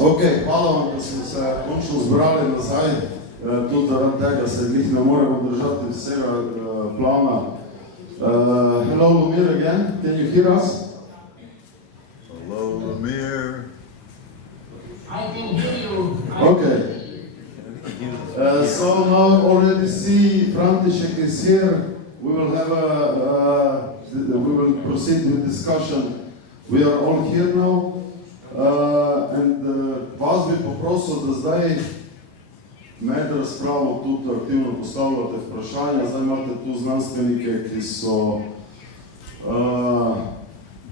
Ok, hvala vam, da smo se končno zbrali nazaj, tudi zaradi tega se njih ne moremo držati vsega plana. Hello, Lumír again, can you hear us? Hello, Lumír. I can hear you. Okay. So now already see František is here. We will have we will proceed with discussion. We are all here now. Vas bi poprosil, da zdaj med razpravo tudi aktivno postavljate vprašanja. Zdaj imate tu znanstvenike, ki so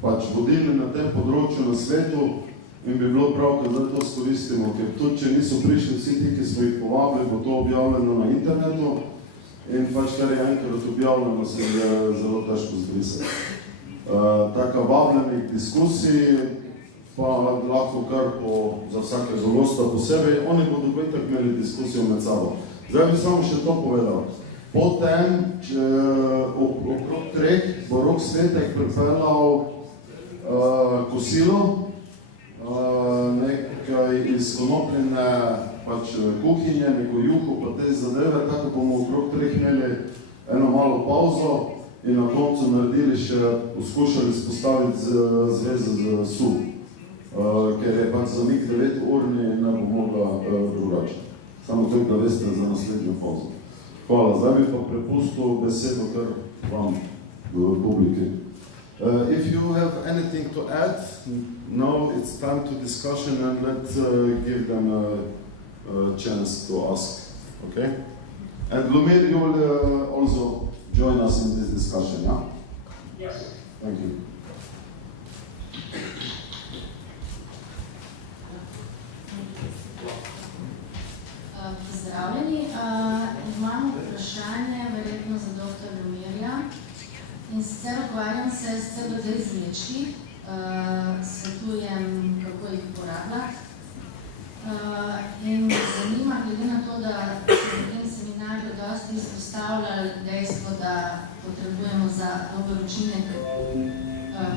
pač vodili na tem področju na svetu in bi bilo prav, da zdaj to skoristimo, ker tudi, če niso prišli vsi ti, ki smo jih povabili, bo to objavljeno na internetu in pač, kar je enkrat objavljeno, se je zelo težko zbrisati. Taka vabljenih diskusij, pa lahko kar za vsakega gosta posebej, oni bodo pa itak imeli diskusijo med sabo. Zdaj bi samo še to povedal. Potem, okrog 3 bo Rok Svetek pripeljal kosilo, nekaj iz konopljene pač kuhinje, neko juho, pa te zadeve, tako bomo okrog 3 imeli eno malo pauzo in na koncu naredili še, poskušali spostaviti zvezo z SUV. Ker je pač za njih 9-urni in ne bo mogla drugače. Samo to, da veste za naslednjo pauzo. Hvala, zdaj bi pa prepustil besedo kar vam, publiki. If you have anything to add, now it's time to discussion and let's give them a chance to ask, okay? And Lumír, you will also join us in this discussion, yeah? Yes. Thank you. Pozdravljeni. Imam vprašanje verjetno za dr. Lumírja. In sicer ukvarjam se s CBD izvlečki, svetujem, kako jih uporabljati. In zanima, glede na to, da se v tem seminarju dosti izpostavljali dejstvo, da potrebujemo za dober učinek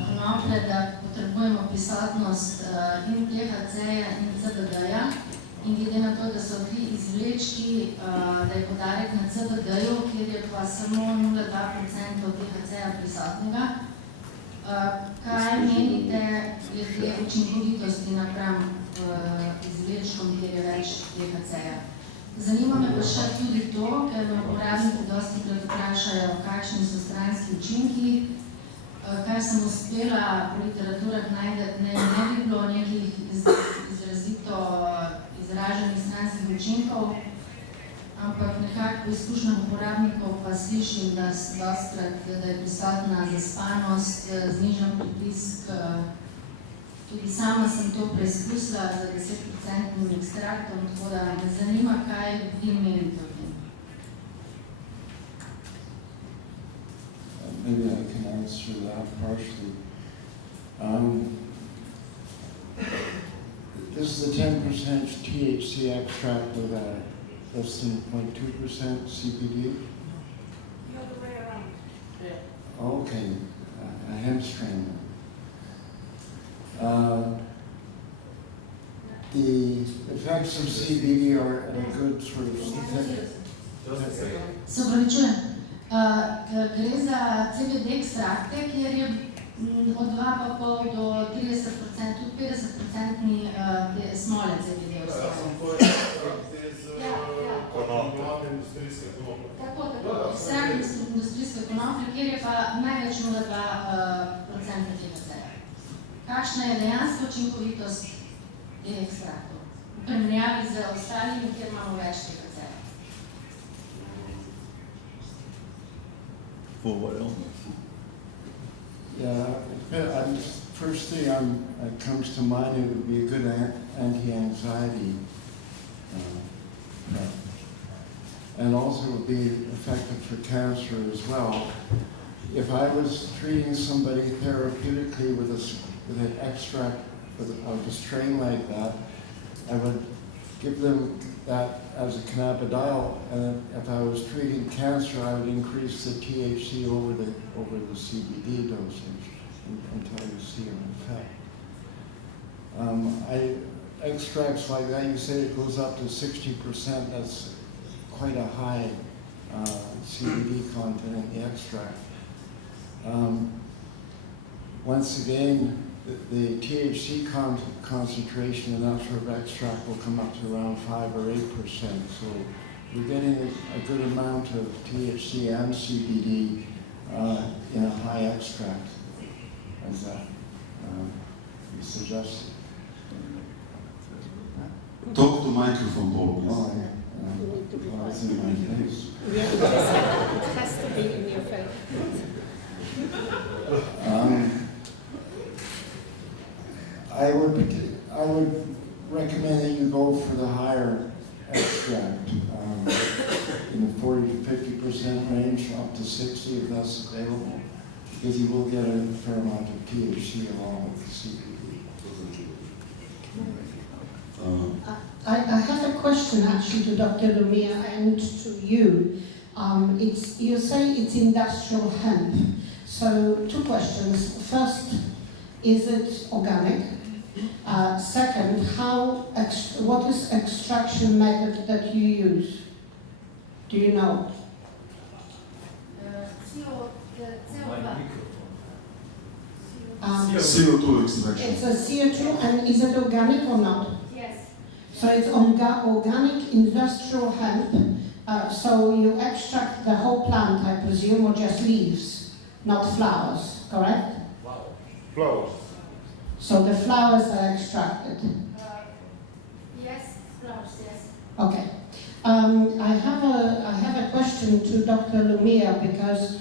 konoplje, da potrebujemo prisotnost in THC-ja in CBD-ja. In glede na to, da so ti izvlečki, da je podarek na CBD-ju, kjer je pa samo 0,2% THC-ja prisotnega. Kaj menite glede učinkovitosti napram izvlečkom, kjer je več THC-ja? Zanima me pa še tudi to, ker me uporabniki dosti krat vprašajo, kakšni so stranski učinki. Kar sem uspela po literaturah najdeti, ne bi bilo nekih izrazito izraženih stranskih učinkov, ampak nekako po izkušnjah uporabnikov pa slišim, da je prisotna zaspanost, znižan pritisk. Tudi sama sem to preizkusila za 10% ekstraktom, tako da me zanima, kaj vi menite o tem. Maybe I can answer that partially. This is a 10% THC extract with a less than 0.2% CBD. The other way around. Yeah. Okay, a hemp strain. The effects of CBD are a good sort of synthetic. Se upravičujem. Gre za CBD ekstrakte, kjer je od 2,5 do 30%, tudi 50% smole CBD ostalo. Tako, ekstrakt industrijske konoplje, kjer je pa največ 0,2% THC-ja. Kakšna je dejansko učinkovitost teh ekstraktov? V primerjavi z ostalimi, kjer imamo več THC-ja. For what illness? Yeah, first thing that comes to mind, it would be a good anti-anxiety and also would be effective for cancer as well. If I was treating somebody therapeutically with an extract of a strain like that, I would give them that as a cannabidiol, and if I was treating cancer, I would increase the THC over the CBD dosage until you see an effect. Extracts like that, you say it goes up to 60%. That's quite a high CBD content in the extract. Once again, the THC concentration in that sort of extract will come up to around 5 or 8%. So you're getting a good amount of THC and CBD in a high extract, as you suggested. Talk to microphone, Paul, please. Oh, yeah. Well, it's in my face. It has to be in your face. I would recommend that you go for the higher extract, in the 40 to 50% range, up to 60 if that's available, because you will get a fair amount of THC along with the CBD. I have a question actually to Dr. Lumír and to you. You say it's industrial hemp. So 2 questions. First, is it organic? Second, what is extraction method that you use? Do you know? CO2 extraction. It's a CO2, and is it organic or not? Yes. So it's organic industrial hemp. So you extract the whole plant, I presume, or just leaves, not flowers, correct? Flowers. So the flowers are extracted. Yes, flowers, yes. Okay. I have a question to Dr. Lumír, because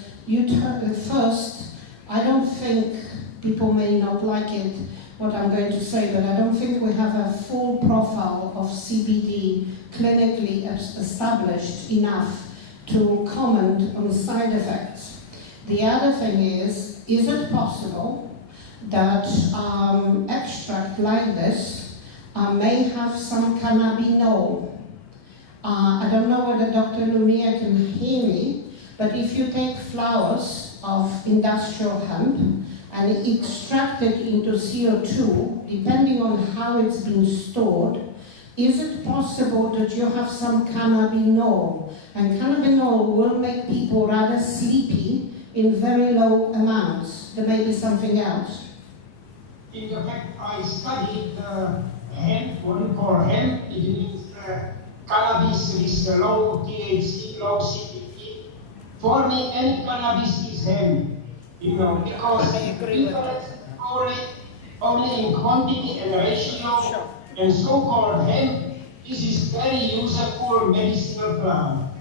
first, I don't think people may not like it, what I'm going to say, but I don't think we have a full profile of CBD clinically established enough to comment on side effects. The other thing is it possible that extract like this may have some cannabinol? I don't know whether Dr. Lumír can hear me, but if you take flowers of industrial hemp and extract it into CO2, depending on how it's been stored, is it possible that you have some cannabinol? And cannabinol will make people rather sleepy in very low amounts. There may be something else. In fact, I studied hemp, what we call hemp. It means cannabis with low THC, low CBD. For me, any cannabis is hemp, because difference only in quantity and ratio. And so-called hemp, this is very useful medicinal plant.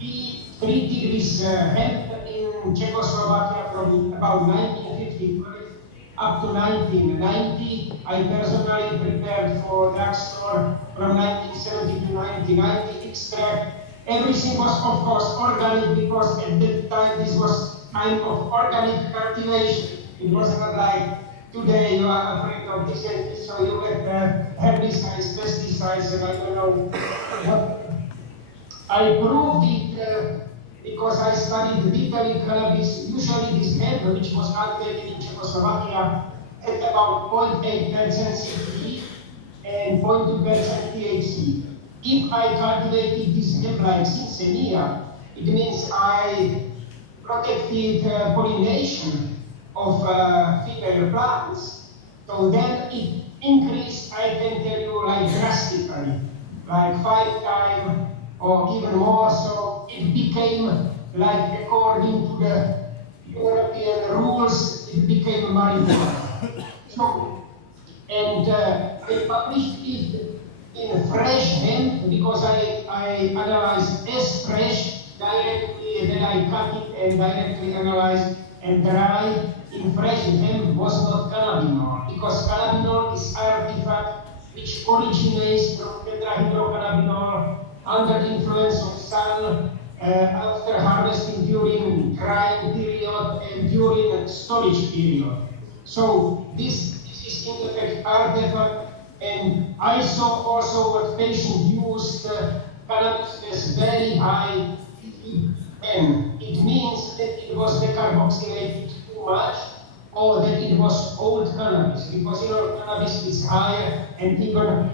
We treated with hemp in Czechoslovakia from about 1955 up to 1990. I personally prepared for drugstore from 1970 to 1990 extract. Everything was, of course, organic, because at that time this was kind of organic cultivation. It was not like today you are afraid of this and this, so you get herbicides, pesticides, and I don't know. But I proved it because I studied legally cannabis. Usually this hemp, which was cultivated in Czechoslovakia, had about 0.8% CBD and 0.2% THC. If I cultivated this hemp like Sinsenia, it means I protected pollination of female plants. So then it increased, I can tell you, like drastically, like 5 times or even more. So it became, like according to the European rules, it became marijuana. So, and I published it in fresh hemp, because I analyzed as fresh directly, then I cut it and directly analyzed and dry. In fresh hemp was not cannabinol, because cannabinol is artifact which originates from tetrahydrocannabinol under influence of sun, after harvesting during drying period and during storage period. So this is in effect artifact, and I saw also what patients used cannabis has very high CBN. It means that it was decarboxylated too much, or that it was old cannabis, because cannabis is higher, and even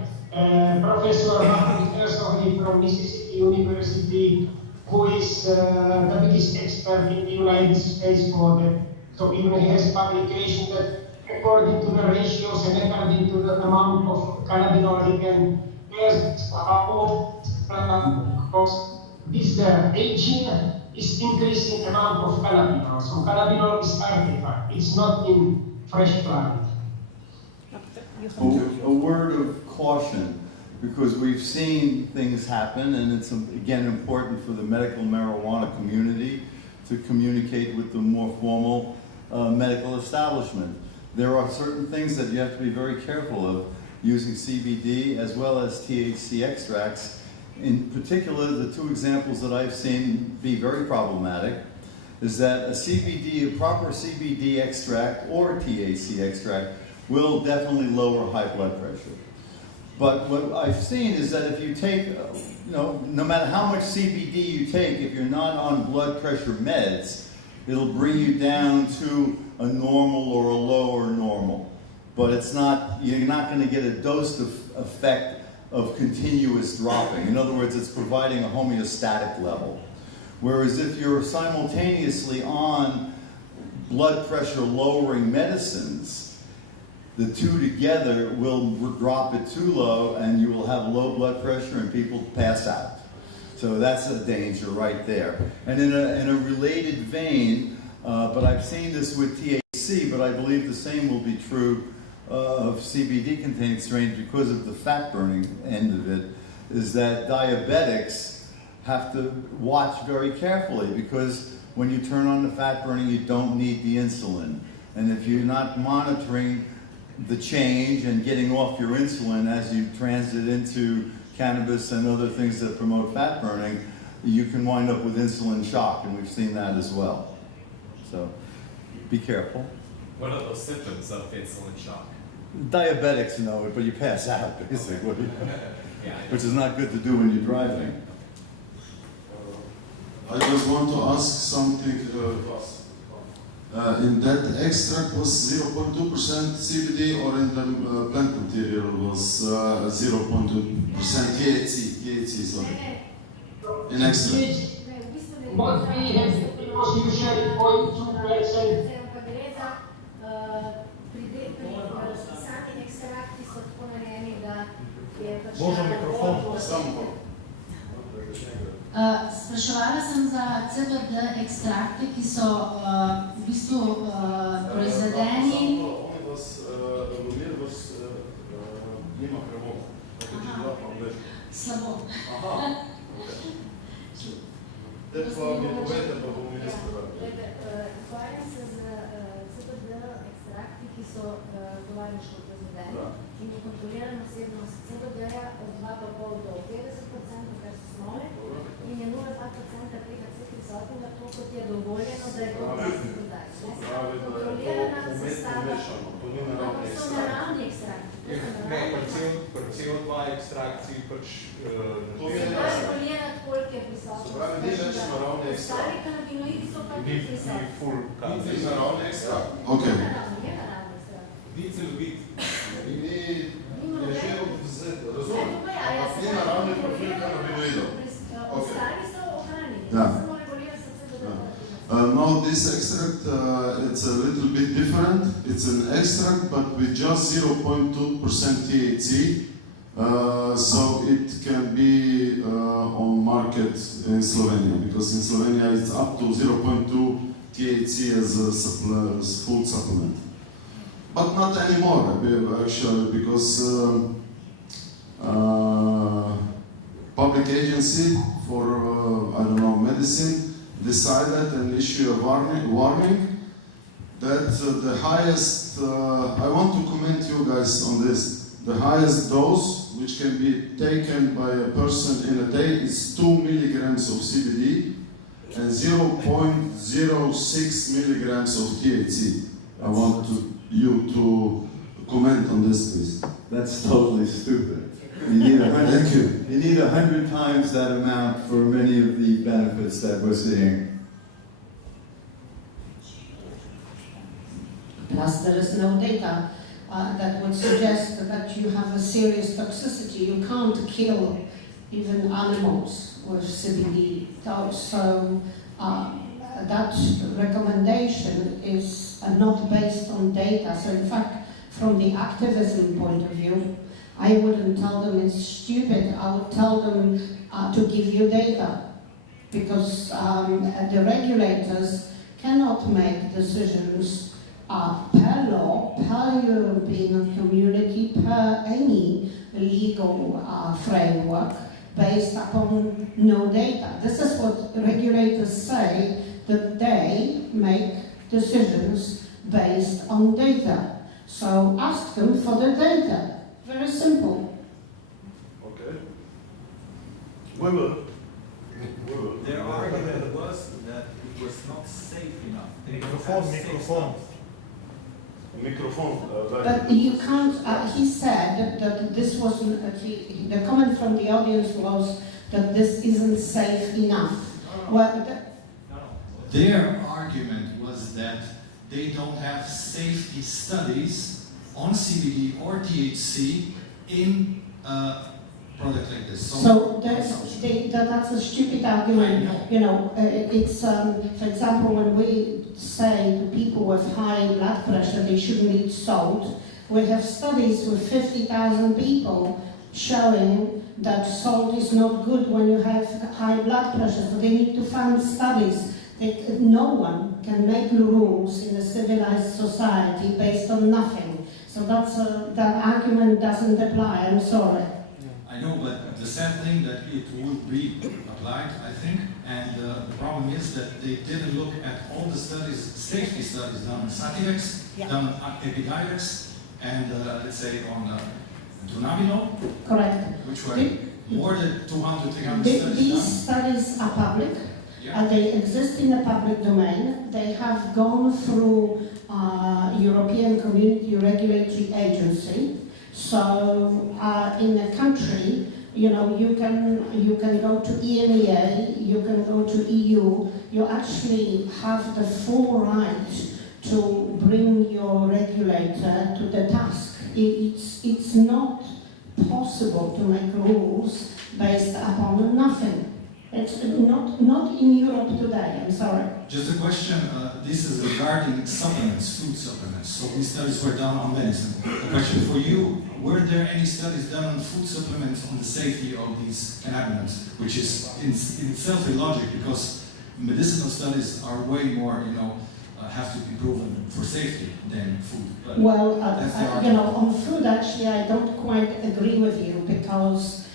Professor Martin from Mississippi University, who is the biggest expert in the United States for that. So even he has publication that according to the ratios and according to the amount of cannabinol he can test how this aging is increasing amount of cannabinol. So cannabinol is artifact. It's not in fresh plant. A word of caution, because we've seen things happen, and it's again important for the medical marijuana community to communicate with the more formal medical establishment. There are certain things that you have to be very careful of using CBD as well as THC extracts. In particular, the two examples that I've seen be very problematic is that a proper CBD extract or THC extract will definitely lower high blood pressure. But what I've seen is that if you take, no matter how much CBD you take, if you're not on blood pressure meds, it'll bring you down to a normal or a lower normal. But it's not, you're not going to get a dose effect of continuous dropping. In other words, it's providing a homeostatic level. Whereas if you're simultaneously on blood pressure lowering medicines, the two together will drop it too low and you will have low blood pressure and people pass out. So that's a danger right there. And in a related vein, but I've seen this with THC, but I believe the same will be true of CBD containing strains because of the fat burning end of it, is that diabetics have to watch very carefully, because when you turn on the fat burning, you don't need the insulin. And if you're not monitoring the change and getting off your insulin as you transit into cannabis and other things that promote fat burning, you can wind up with insulin shock, and we've seen that as well. So be careful. What are those symptoms of insulin shock? Diabetics know it, but you pass out basically, Yeah, which is not good to do when you're driving. I just want to ask something. In that extract was 0.2% CBD, or in the plant material was 0.2% THC, sorry. In extract. What we have was usually 0.2%. Spraševala sem za CBD ekstrakte, ki so v bistvu proizvedeni. Lumír nima prevod. Slabo. Te pa mi povede, pa bomo mi nespravili. Ukvarjam se z CBD ekstrakti, ki so tovarniško proizvedeni in je kontrolirana vsebnost CBD-ja od 2,5 do 50%, kar so smole, in je 0,2% tega prisotnega, to kot je dovoljeno, da je to prosti prodaj. Kontrolirana sestava, to so naravni ekstrakti. Ne, pri CO2 ekstrakciji pač... To je regulirati, koliko je prisotno. Se pravi, ni več naravni ekstrakt. Stari kanabinoidi so pa tudi prisotni. Ni naravni ekstrakt. Ok. Je naravni ekstrakt. Ni celovit. Je že vzet, razumem. Ampak ni naravni profil kanabinoidov. Ostali so ohranjeni. Ja. Samo regulira se CBD. Now this extract, it's a little bit different. It's an extract, but with just 0.2% THC. So it can be on market in Slovenia, because in Slovenia it's up to 0.2 THC as a food supplement. But not anymore, actually, because public agency for, medicine decided and issued a warning that the highest, I want to comment you guys on this, the highest dose which can be taken by a person in a day is 2 milligrams of CBD and 0.06 milligrams of THC. I want you to comment on this, please. That's totally stupid. You need Thank you. You need 100 times that amount for many of the benefits that we're seeing. Plus, there is no data that would suggest that you have a serious toxicity. You can't kill even animals with CBD dose. So that recommendation is not based on data. So in fact, from the activism point of view, I wouldn't tell them it's stupid. I would tell them to give you data, because the regulators cannot make decisions per law, per European community, per any legal framework based upon no data. This is what regulators say, that they make decisions based on data. So ask them for the data. Very simple. Okay. We will. Their argument was that it was not safe enough. They don't Microphone, have safe microphone. stuff. Microphone. But you can't, he said that this wasn't, the comment from the audience was that this isn't safe enough. Well, Their argument was that they don't have safety studies on CBD or THC in a product like this. So that's a stupid argument. You know, it's, for example, when we say to people with high blood pressure they shouldn't eat salt, we have studies with 50,000 people showing that salt is not good when you have high blood pressure. So they need to fund studies. No one can make rules in a civilized society based on nothing. So that argument doesn't apply. I'm sorry. I know, but the sad thing that it would be applied, I think, and the problem is that they didn't look at all the studies, safety studies done on Sativex, done on Epidiolex, and let's say on Dronabinol, Correct. which were more than 200, 300 These studies studies are public. Yeah. They exist in the public domain. They have gone through European Community Regulatory Agency. So in the country, you know, you can go to EMEA, you can go to EU. You actually have the full right to bring your regulator to the task. It's not possible to make rules based upon nothing. It's not in Europe today, I'm sorry. Just a question, this is regarding supplements, food supplements. So these studies were done on medicine. The question for you, were there any studies done on food supplements on the safety of these cannabinoids, which is in itself illogical because medicinal studies are way more, you know, have to be proven for safety than food. But well, you know, on food actually I don't quite agree with you because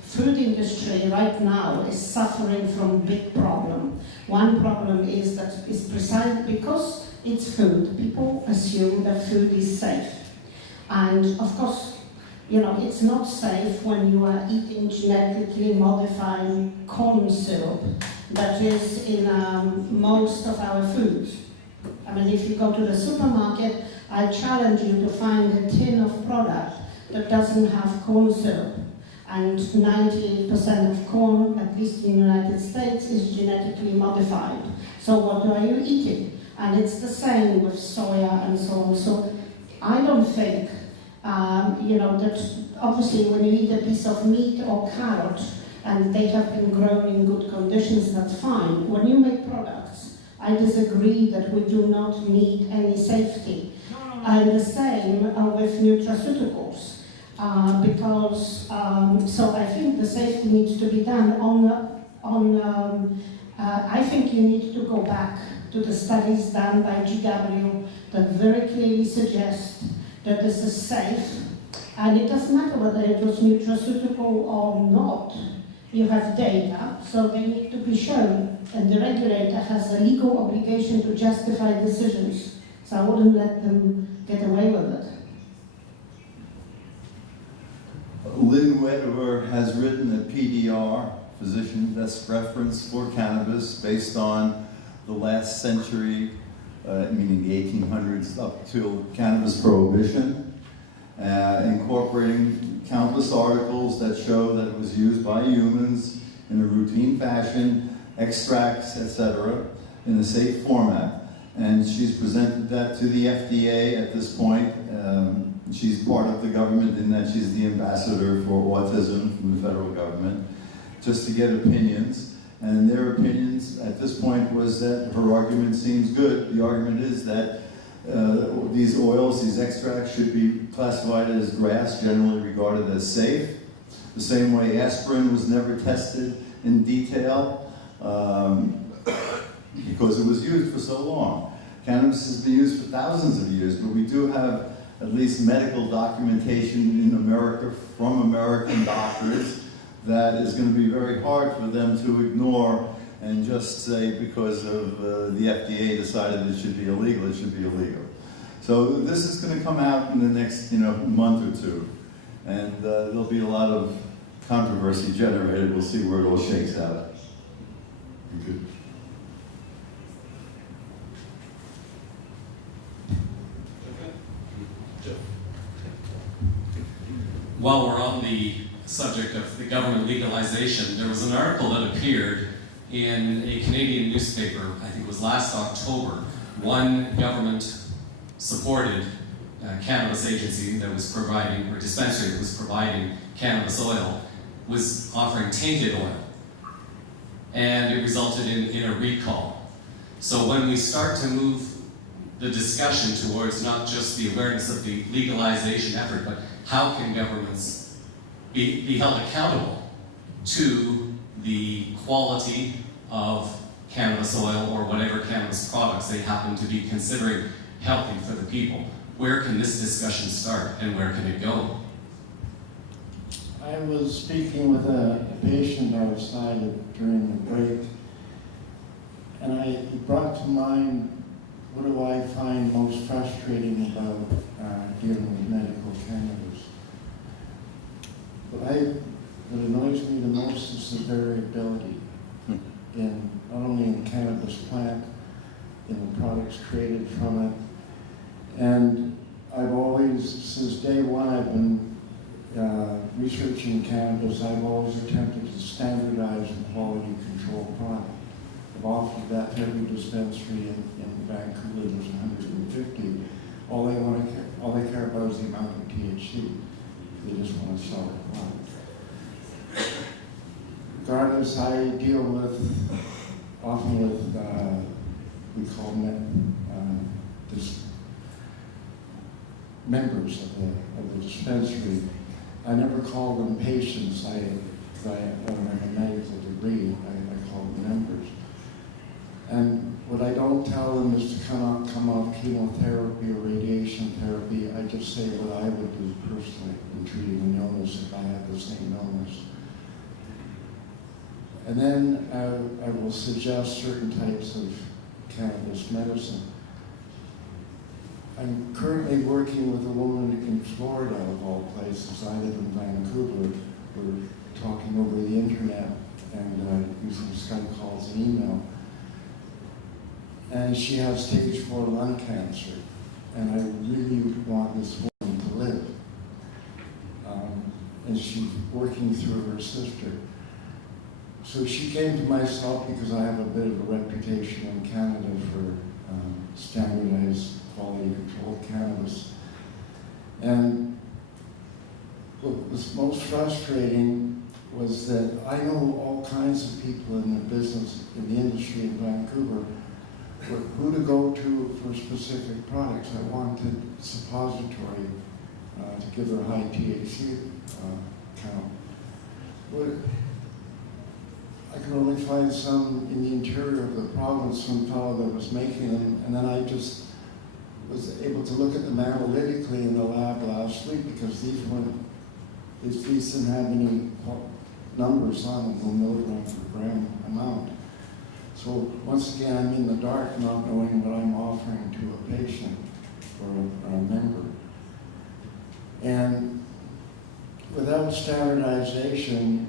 food industry right now is suffering from big problem. One problem is that it's precisely because it's food, people assume that food is safe. And of course, you know, it's not safe when you are eating genetically modified corn syrup that is in most of our foods. I mean, if you go to the supermarket, I challenge you to find a tin of product that doesn't have corn syrup. And 90% of corn, at least in the United States, is genetically modified. So what are you eating? And it's the same with soya and so on. So I don't think, you know, that obviously when you eat a piece of meat or carrot and they have been grown in good conditions, that's fine. When you make products, I disagree that we do not need any safety. And the same with nutraceuticals. Because so I think the safety needs to be done I think you need to go back to the studies done by GW that very clearly suggest that this is safe, and it doesn't matter whether it was nutraceutical or not. You have data, so they need to be shown, and the regulator has a legal obligation to justify decisions. So I wouldn't let them get away with it. Lynn Weber has written a PDR, Physician Best Reference for Cannabis, based on the last century, meaning the 1800s up till cannabis prohibition. incorporating countless articles that show that it was used by humans in a routine fashion, extracts, etc., in a safe format. And she's presented that to the FDA at this point. She's part of the government in that she's the ambassador for autism from the federal government, just to get opinions. And their opinions at this point was that her argument seems good. The argument is that these oils, these extracts, should be classified as grass, generally regarded as safe. The same way aspirin was never tested in detail because it was used for so long. Cannabis has been used for thousands of years, but we do have at least medical documentation in America from American doctors that is going to be very hard for them to ignore and just say because of the FDA decided it should be illegal, it should be illegal. So this is going to come out in the next month or two, and there'll be a lot of controversy generated. We'll see where it all shakes out. Good. While we're on the subject of the government legalization, there was an article that appeared in a Canadian newspaper, I think it was last October. One government-supported cannabis agency that was providing, or dispensary that was providing cannabis oil, was offering tainted oil. And it resulted in a recall. So when we start to move the discussion towards not just the awareness of the legalization effort, but how can governments be held accountable to the quality of cannabis oil or whatever cannabis products they happen to be considering healthy for the people? Where can this discussion start and where can it go? I was speaking with a patient outside during the break, and it brought to mind what do I find most frustrating about dealing with medical cannabis. What annoys me the most is the variability in not only in the cannabis plant, in the products created from it. And I've always, since day one, I've been researching cannabis. I've always attempted to standardize and quality control product. I've offered that to every dispensary in Vancouver. There's 150. All they care about is the amount of THC. They just want to sell it. Regardless, I deal often with we call them members of the dispensary. I never call them patients. I don't have a medical degree. I call them members. And what I don't tell them is to come off chemotherapy or radiation therapy. I just say what I would do personally in treating an illness if I had the same illness. And then I will suggest certain types of cannabis medicine. I'm currently working with a woman in Florida, of all places. I live in Vancouver. We're talking over the internet and using Skype calls and email. And she has stage 4 lung cancer. And I really want this woman to live. And she's working through her sister. So she came to myself because I have a bit of a reputation in Canada for standardized quality controlled cannabis. And what was most frustrating was that I know all kinds of people in the business, in the industry in Vancouver, who to go to for specific products. I wanted suppository to give her high THC count. But I could only find some in the interior of the province, some fellow that was making them, and then I just was able to look at them analytically in the lab last week because these didn't have any numbers on them, no milligram per gram amount. So once again, I'm in the dark, not knowing what I'm offering to a patient or a member. And without standardization,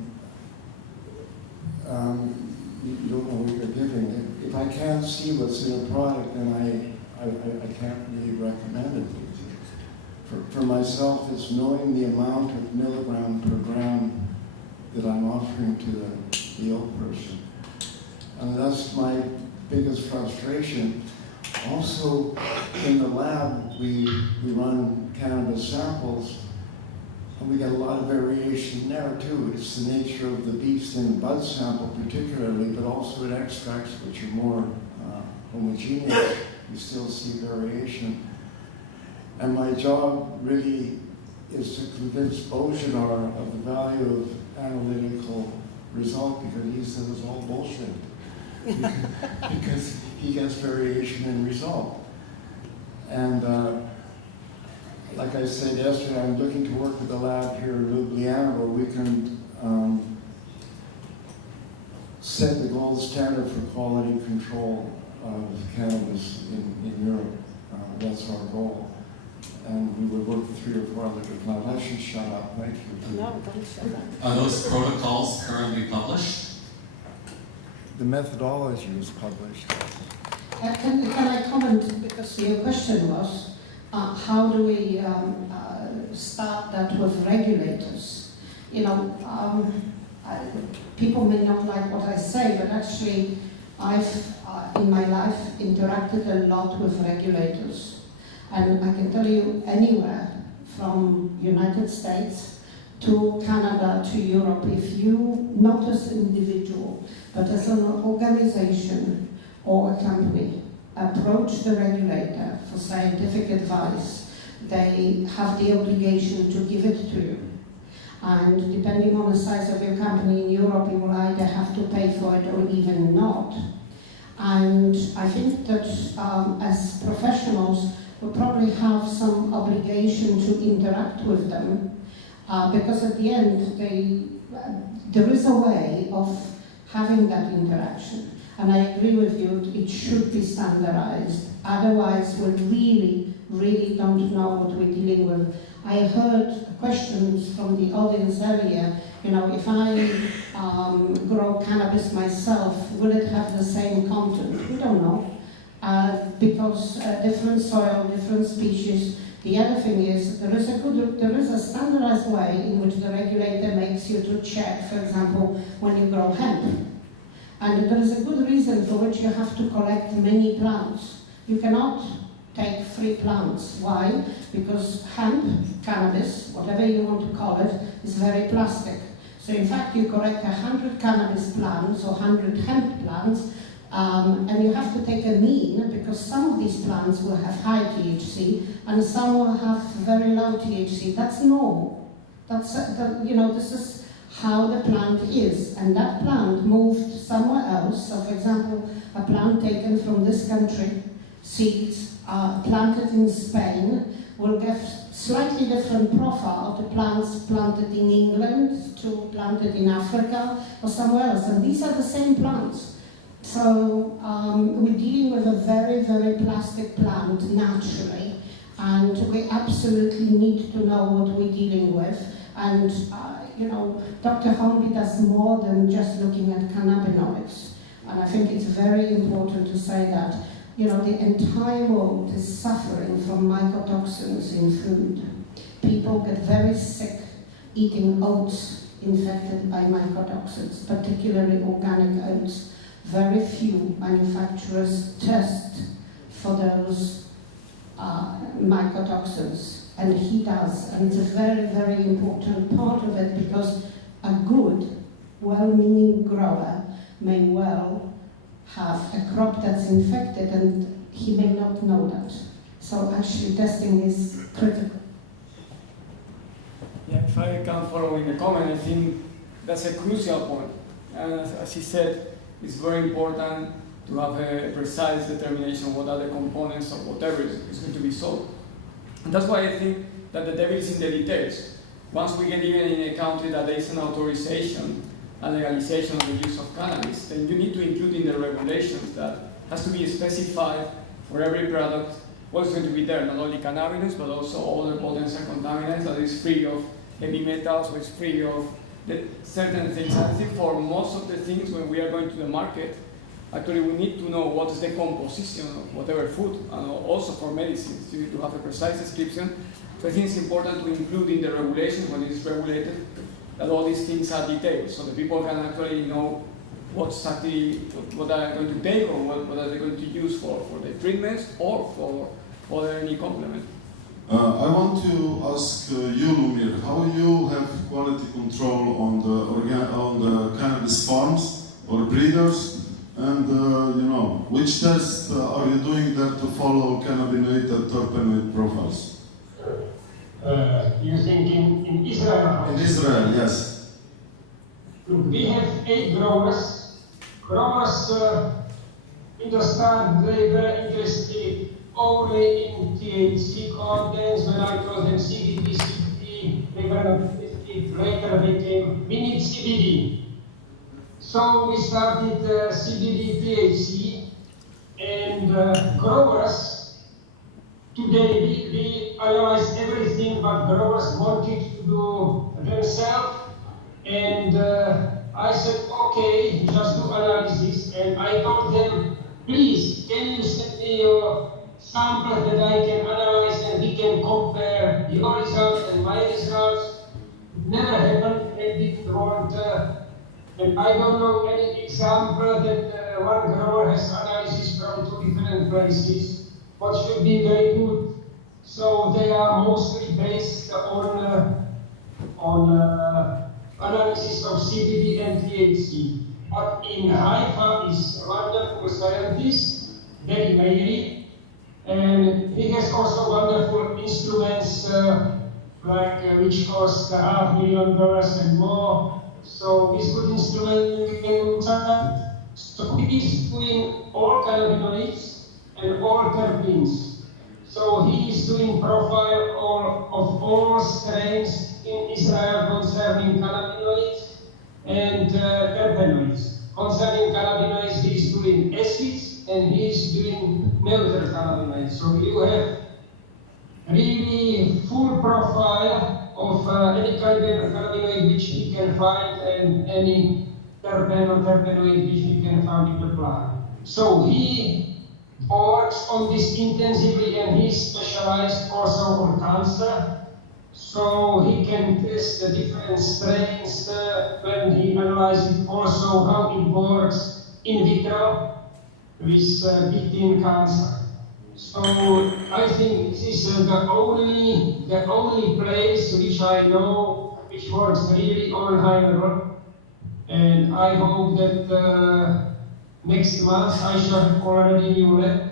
you don't know what you're giving. If I can't see what's in a product, then I can't really recommend it. for myself, it's knowing the amount of milligram per gram that I'm offering to the ill person. And that's my biggest frustration. Also, in the lab, we run cannabis samples, and we get a lot of variation there too. It's the nature of the beast in the bud sample particularly, but also in extracts which are more homogeneous. You still see variation. And my job really is to convince Božidar of the value of analytical result, because he says it's all bullshit. Because he gets variation in result. And like I said yesterday, I'm looking to work with the lab here in Ljubljana where we can set the gold standard for quality control of cannabis in Europe. That's our goal. And we would work with 3 or 4 other people. I should shut up. Thank you. No, don't shut up. Are those protocols currently published? The methodology was published. Can I comment, because your question was, how do we start that with regulators? You know, people may not like what I say, but actually I've, in my life, interacted a lot with regulators. And I can tell you, anywhere from United States to Canada to Europe, if you, not as an individual, but as an organization or a company, approach the regulator for scientific advice, they have the obligation to give it to you. And depending on the size of your company in Europe, you will either have to pay for it or even not. And I think that as professionals, we probably have some obligation to interact with them, because at the end, there is a way of having that interaction. And I agree with you, it should be standardized. Otherwise, we really don't know what we're dealing with. I heard questions from the audience earlier, you know, if I grow cannabis myself, will it have the same content? We don't know. Because different soil, different species. The other thing is there is a standardized way in which the regulator makes you to check, for example, when you grow hemp. And there is a good reason for which you have to collect many plants. You cannot take 3 plants. Why? Because hemp, cannabis, whatever you want to call it, is very plastic. So in fact, you collect 100 cannabis plants or 100 hemp plants, and you have to take a mean, because some of these plants will have high THC and some will have very low THC. That's normal. That's you know, this is how the plant is, and that plant moved somewhere else. So for example, a plant taken from this country, seeds, planted in Spain, will get slightly different profile to plants planted in England, to planted in Africa or somewhere else, and these are the same plants. So we're dealing with a very, very plastic plant naturally, and we absolutely need to know what we're dealing with. And you know, Dr. Hornby does more than just looking at cannabinoids, and I think it's very important to say that. You know, the entire world is suffering from mycotoxins in food. People get very sick eating oats infected by mycotoxins, particularly organic oats. Very few manufacturers test for those mycotoxins, and he does. And it's a very, very important part of it, because a good, well-meaning grower may well have a crop that's infected, and he may not know that. So actually testing is critical. Yeah, if I can follow in the comment, I think that's a crucial point. And as he said, it's very important to have a precise determination of what are the components of whatever is going to be sold. And that's why I think that the devil is in the details. Once we get even in a country that there is an authorization and legalization of the use of cannabis, then you need to include in the regulations that has to be specified for every product what's going to be there, not only cannabinoids, but also other potential contaminants that is free of heavy metals, or is free of certain things. I think for most of the things, when we are going to the market, actually we need to know what is the composition of whatever food, and also for medicines, you need to have a precise description. So I think it's important to include in the regulation, when it is regulated, that all these things are detailed, so the people can actually know what exactly what they are going to take, or what are they going to use for the treatments or for any complement. I want to ask you, Lumír, how you have quality control on the cannabis farms or breeders, and which tests are you doing there to follow cannabinoid and terpenoid profiles? You think in Israel? In Israel, yes. Look, we have 8 growers. Growers understand they were interested only in THC contents. When I told them CBD, they were not interested. Later they came, we need CBD. So we started CBD, THC, and growers, today we analyzed everything what growers wanted to do themselves, and I said, okay, just do analysis, and I told them, please, can you send me your sample that I can analyze and we can compare your results and my results? It never happened, they didn't want, and I don't know any example that one grower has analysis from 2 different places, what should be very good. So they are mostly based on analysis of CBD and THC. But in Haifa is a wonderful scientist, Demystifying, and he has also wonderful instruments which cost $500,000 and more. So this good instrument we can do something. So he is doing all cannabinoids and all terpenes. So he is doing profile of all strains in Israel concerning cannabinoids and terpenoids. Concerning cannabinoids, he is doing acids and he is doing neutral cannabinoids. So you have really full profile of any cannabinoid which he can find and any terpene or terpenoid which he can find in the plant. So he works on this intensively, and he's specialized also on cancer. So he can test the different strains when he analyzes also how it works in vitro with beating cancer. So I think this is the only place which I know which works really on high level. And I hope that next month I shall have already new lab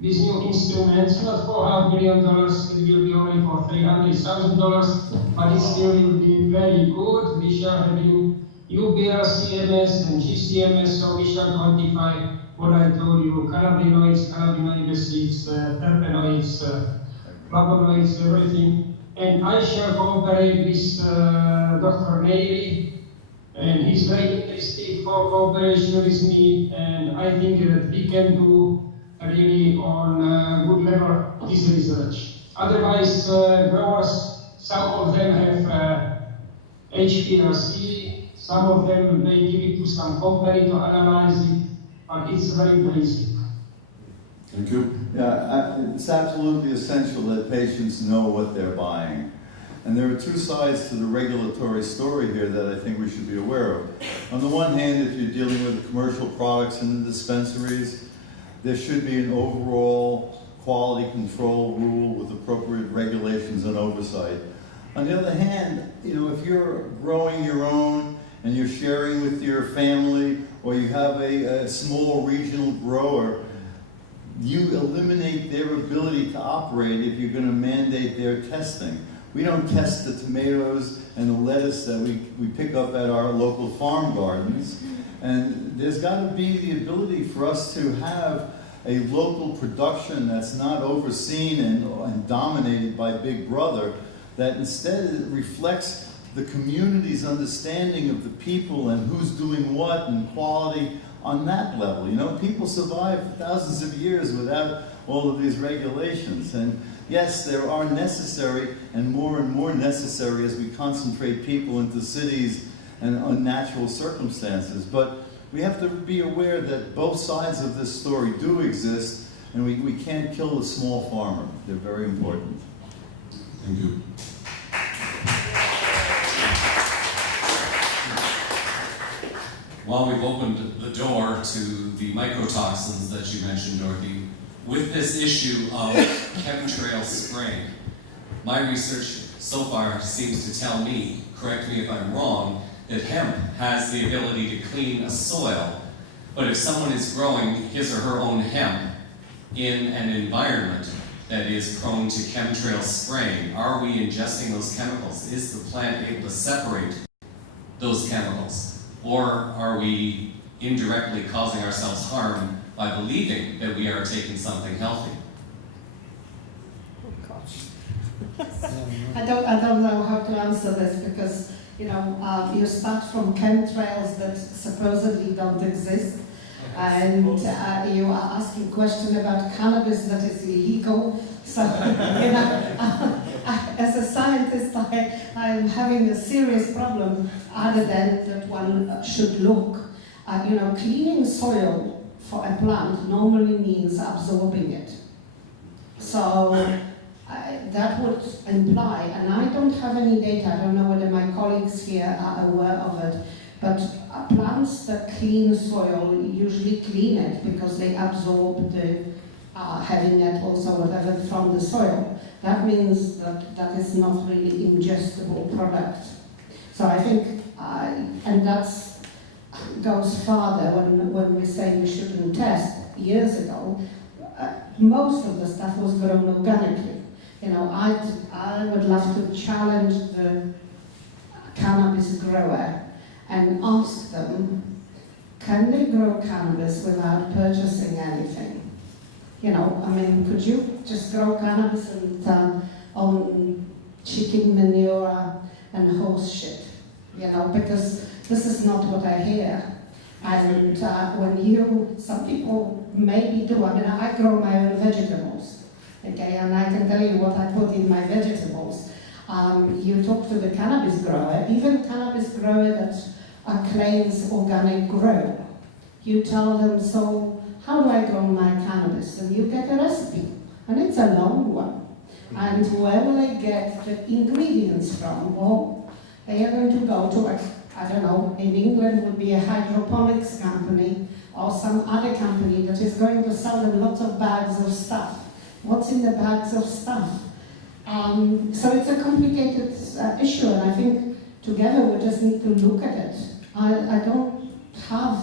with new instruments, not for $500,000, it will be only for $300,000, but it still will be very good. We shall have new UBL, CMS and GCMS, so we shall quantify what I told you, cannabinoids, cannabinoid acids, terpenoids, flavonoids, everything. And I shall cooperate with Dr. Navy, and he's very interested for cooperation with me, and I think that we can do really on good level this research. Otherwise, growers, some of them have HPLC, some of them they give it to some company to analyze it, but it's very basic. Thank you. Yeah, it's absolutely essential that patients know what they're buying. And there are 2 sides to the regulatory story here that I think we should be aware of. On the one hand, if you're dealing with the commercial products in the dispensaries, there should be an overall quality control rule with appropriate regulations and oversight. On the other hand, if you're growing your own and you're sharing with your family, or you have a small regional grower, you eliminate their ability to operate if you're going to mandate their testing. We don't test the tomatoes and the lettuce that we pick up at our local farm gardens. And there's got to be the ability for us to have a local production that's not overseen and dominated by Big Brother, that instead reflects the community's understanding of the people and who's doing what and quality on that level. People survive for thousands of years without all of these regulations. And yes, there are necessary and more necessary as we concentrate people into cities and unnatural circumstances. But we have to be aware that both sides of this story do exist, and we can't kill the small farmer. They're very important. Thank you. While we've opened the door to the mycotoxins that you mentioned, Dorothy, with this issue of chemtrail spraying, my research so far seems to tell me, correct me if I'm wrong, that hemp has the ability to clean a soil, but if someone is growing his or her own hemp in an environment that is prone to chemtrail spraying, are we ingesting those chemicals? Is the plant able to separate those chemicals? Or are we indirectly causing ourselves harm by believing that we are taking something healthy? I don't know how to answer this because, you start from chemtrails that supposedly don't exist, and you are asking questions about cannabis that is illegal. So, as a scientist, I'm having a serious problem other than that one should look. Cleaning soil for a plant normally means absorbing it. So, that would imply, and I don't have any data, I don't know whether my colleagues here are aware of it, but plants that clean soil usually clean it because they absorb the heavy metals or whatever from the soil. That means that is not really ingestible product. So I think, and that goes farther when we say we shouldn't test. Years ago, most of the stuff was grown organically. I would love to challenge the cannabis grower and ask them, can they grow cannabis without purchasing anything? Could you just grow cannabis and on chicken manure and horse shit? Because this is not what I hear. And some people maybe do. I grow my own vegetables. Okay, and I can tell you what I put in my vegetables. You talk to the cannabis grower, even cannabis grower that claims organic grow. You tell them, so how do I grow my cannabis? And you get a recipe, and it's a long one. And where will they get the ingredients from? Well, they are going to go to, I don't know, in England would be a hydroponics company or some other company that is going to sell them lots of bags of stuff. What's in the bags of stuff? So it's a complicated issue, and I think together we just need to look at it. I don't have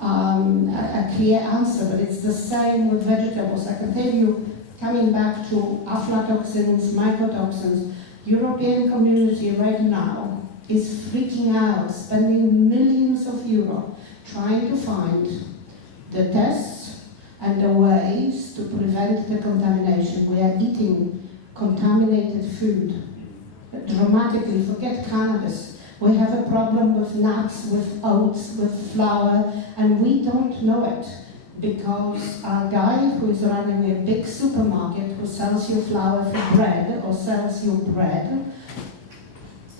a clear answer, but it's the same with vegetables. I can tell you, coming back to aflatoxins, mycotoxins, European community right now is freaking out, spending millions of euros trying to find the tests and the ways to prevent the contamination. We are eating contaminated food dramatically. Forget cannabis. We have a problem with nuts, with oats, with flour, and we don't know it because a guy who is running a big supermarket who sells you flour for bread or sells you bread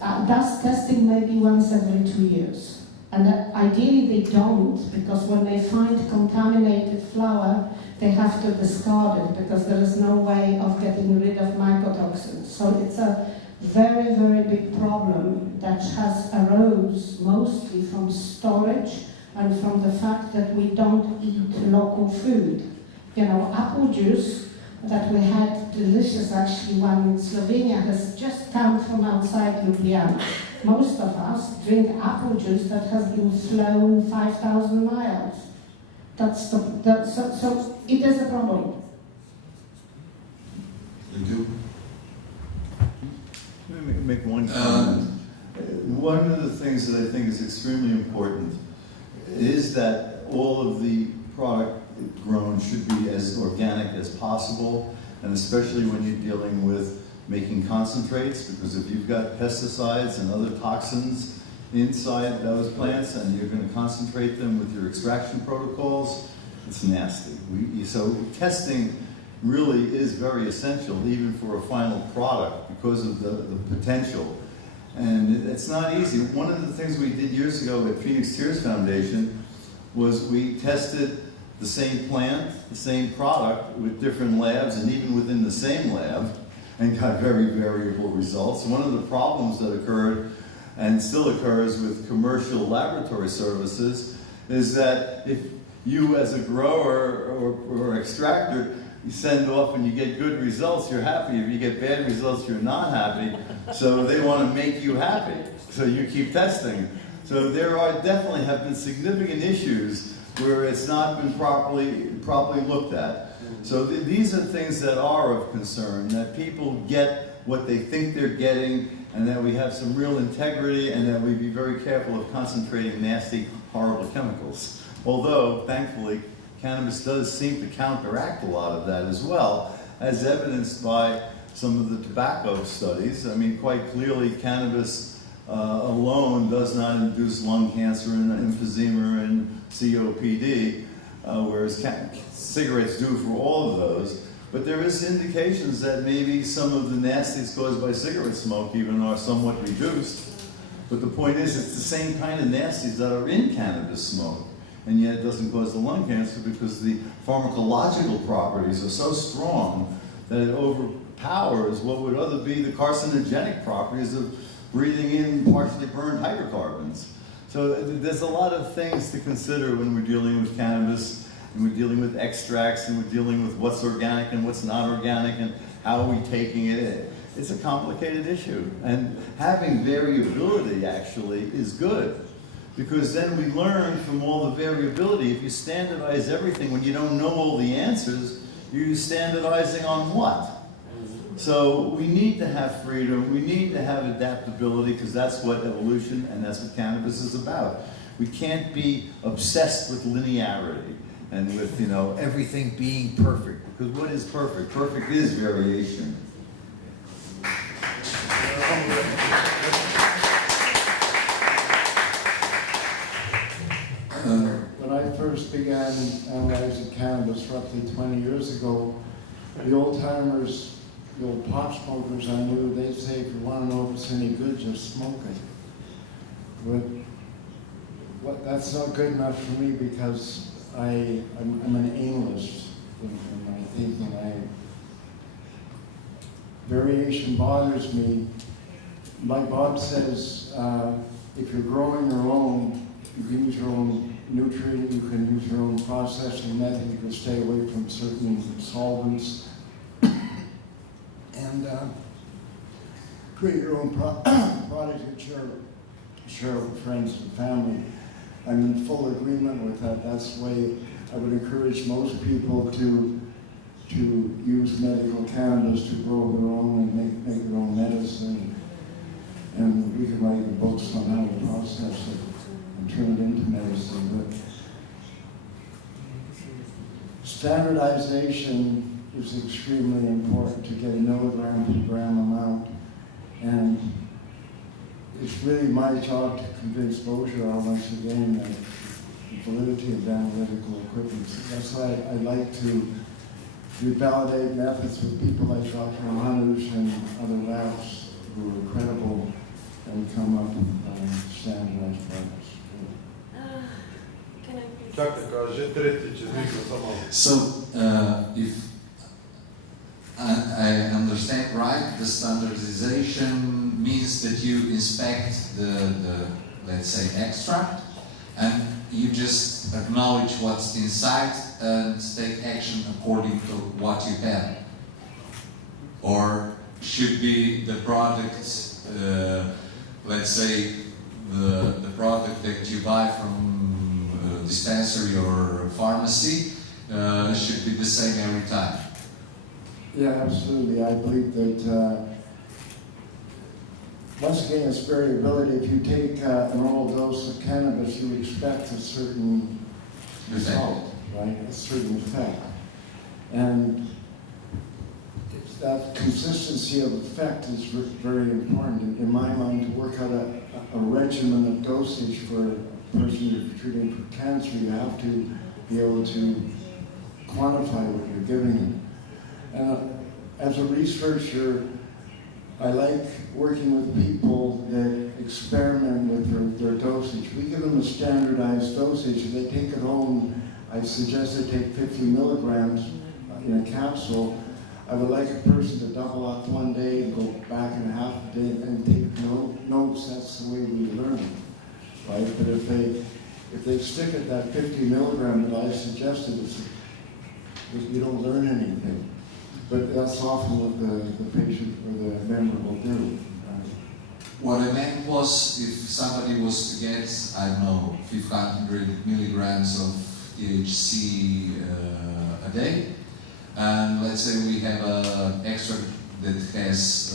does testing maybe once every 2 years. And ideally they don't, because when they find contaminated flour, they have to discard it because there is no way of getting rid of mycotoxins. So it's a very, very big problem that has arose mostly from storage and from the fact that we don't eat local food. Apple juice that we had, delicious actually, one in Slovenia, has just come from outside Ljubljana. Most of us drink apple juice that has been flown 5,000 miles. So it is a problem. Thank you. Let me make one comment. One of the things that I think is extremely important is that all of the product grown should be as organic as possible, and especially when you're dealing with making concentrates, because if you've got pesticides and other toxins inside those plants and you're going to concentrate them with your extraction protocols, it's nasty. So testing really is very essential, even for a final product, because of the potential. And it's not easy. One of the things we did years ago at Phoenix Tears Foundation was we tested the same plant, the same product with different labs, and even within the same lab, and got very variable results. One of the problems that occurred and still occurs with commercial laboratory services is that if you as a grower or extractor, you send off and you get good results, you're happy. If you get bad results, you're not happy. So they want to make you happy. So you keep testing. So there definitely have been significant issues where it's not been properly looked at. So these are things that are of concern, that people get what they think they're getting, and that we have some real integrity, and that we be very careful of concentrating nasty, horrible chemicals. Although, thankfully, cannabis does seem to counteract a lot of that as well, as evidenced by some of the tobacco studies. I mean, quite clearly, cannabis alone does not induce lung cancer and emphysema and COPD, whereas cigarettes do for all of those. But there is indications that maybe some of the nasties caused by cigarette smoke even are somewhat reduced. But the point is, it's the same kind of nasties that are in cannabis smoke. And yet it doesn't cause the lung cancer because the pharmacological properties are so strong that it overpowers what would other be the carcinogenic properties of breathing in partially burned hydrocarbons. So there's a lot of things to consider when we're dealing with cannabis, and we're dealing with extracts, and we're dealing with what's organic and what's not organic, and how are we taking it in. It's a complicated issue. And having variability actually is good, because then we learn from all the variability. If you standardize everything when you don't know all the answers, you're standardizing on what? So we need to have freedom, we need to have adaptability, because that's what evolution and that's what cannabis is about. We can't be obsessed with linearity and with, you know, everything being perfect, because what is perfect? Perfect is variation. When I first began analyzing cannabis roughly 20 years ago, the old-timers, the old pot smokers I knew, they'd say, if you want to know if it's any good, just smoke it. But that's not good enough for me, because I'm an analyst in my thinking. Variation bothers me. Like Bob says, if you're growing your own, you can use your own nutrient, you can use your own processing method, you can stay away from certain solvents, and create your own product and share with friends and family. I'm in full agreement with that. That's the way I would encourage most people to use medical cannabis to grow their own and make their own medicine. And we can write the books on how to process it and turn it into medicine. But standardization is extremely important to get a milligram per gram amount. And it's really my job to convince Božidar once again that the validity of analytical equipment. That's why I like to validate methods with people like Dr. Hanuš and other labs who are credible and come up with standardized products. So, if I understand right, the standardization means that you inspect the let's say, extract, and you just acknowledge what's inside and take action according to what you have. Or should be the product, let's say, the product that you buy from a dispensary or a pharmacy should be the same every time. Yeah, absolutely. I believe that once again, it's variability. If you take a normal dose of cannabis, you expect a certain result, right? A certain effect. And that consistency of effect is very important. In my mind, to work out a regimen of dosage for a person you're treating for cancer, you have to be able to quantify what you're giving them. And as a researcher, I like working with people that experiment with their dosage. We give them a standardized dosage. If they take it home, I suggest they take 50 milligrams in a capsule. I would like a person to double up one day and go back in half a day and take notes. That's the way we learn, right? But if they stick at that 50 milligram that I suggested, you don't learn anything. But that's often what the patient or the member will do. What I meant was, if somebody was to get, I don't know, 500 milligrams of THC a day, and let's say we have an extract that has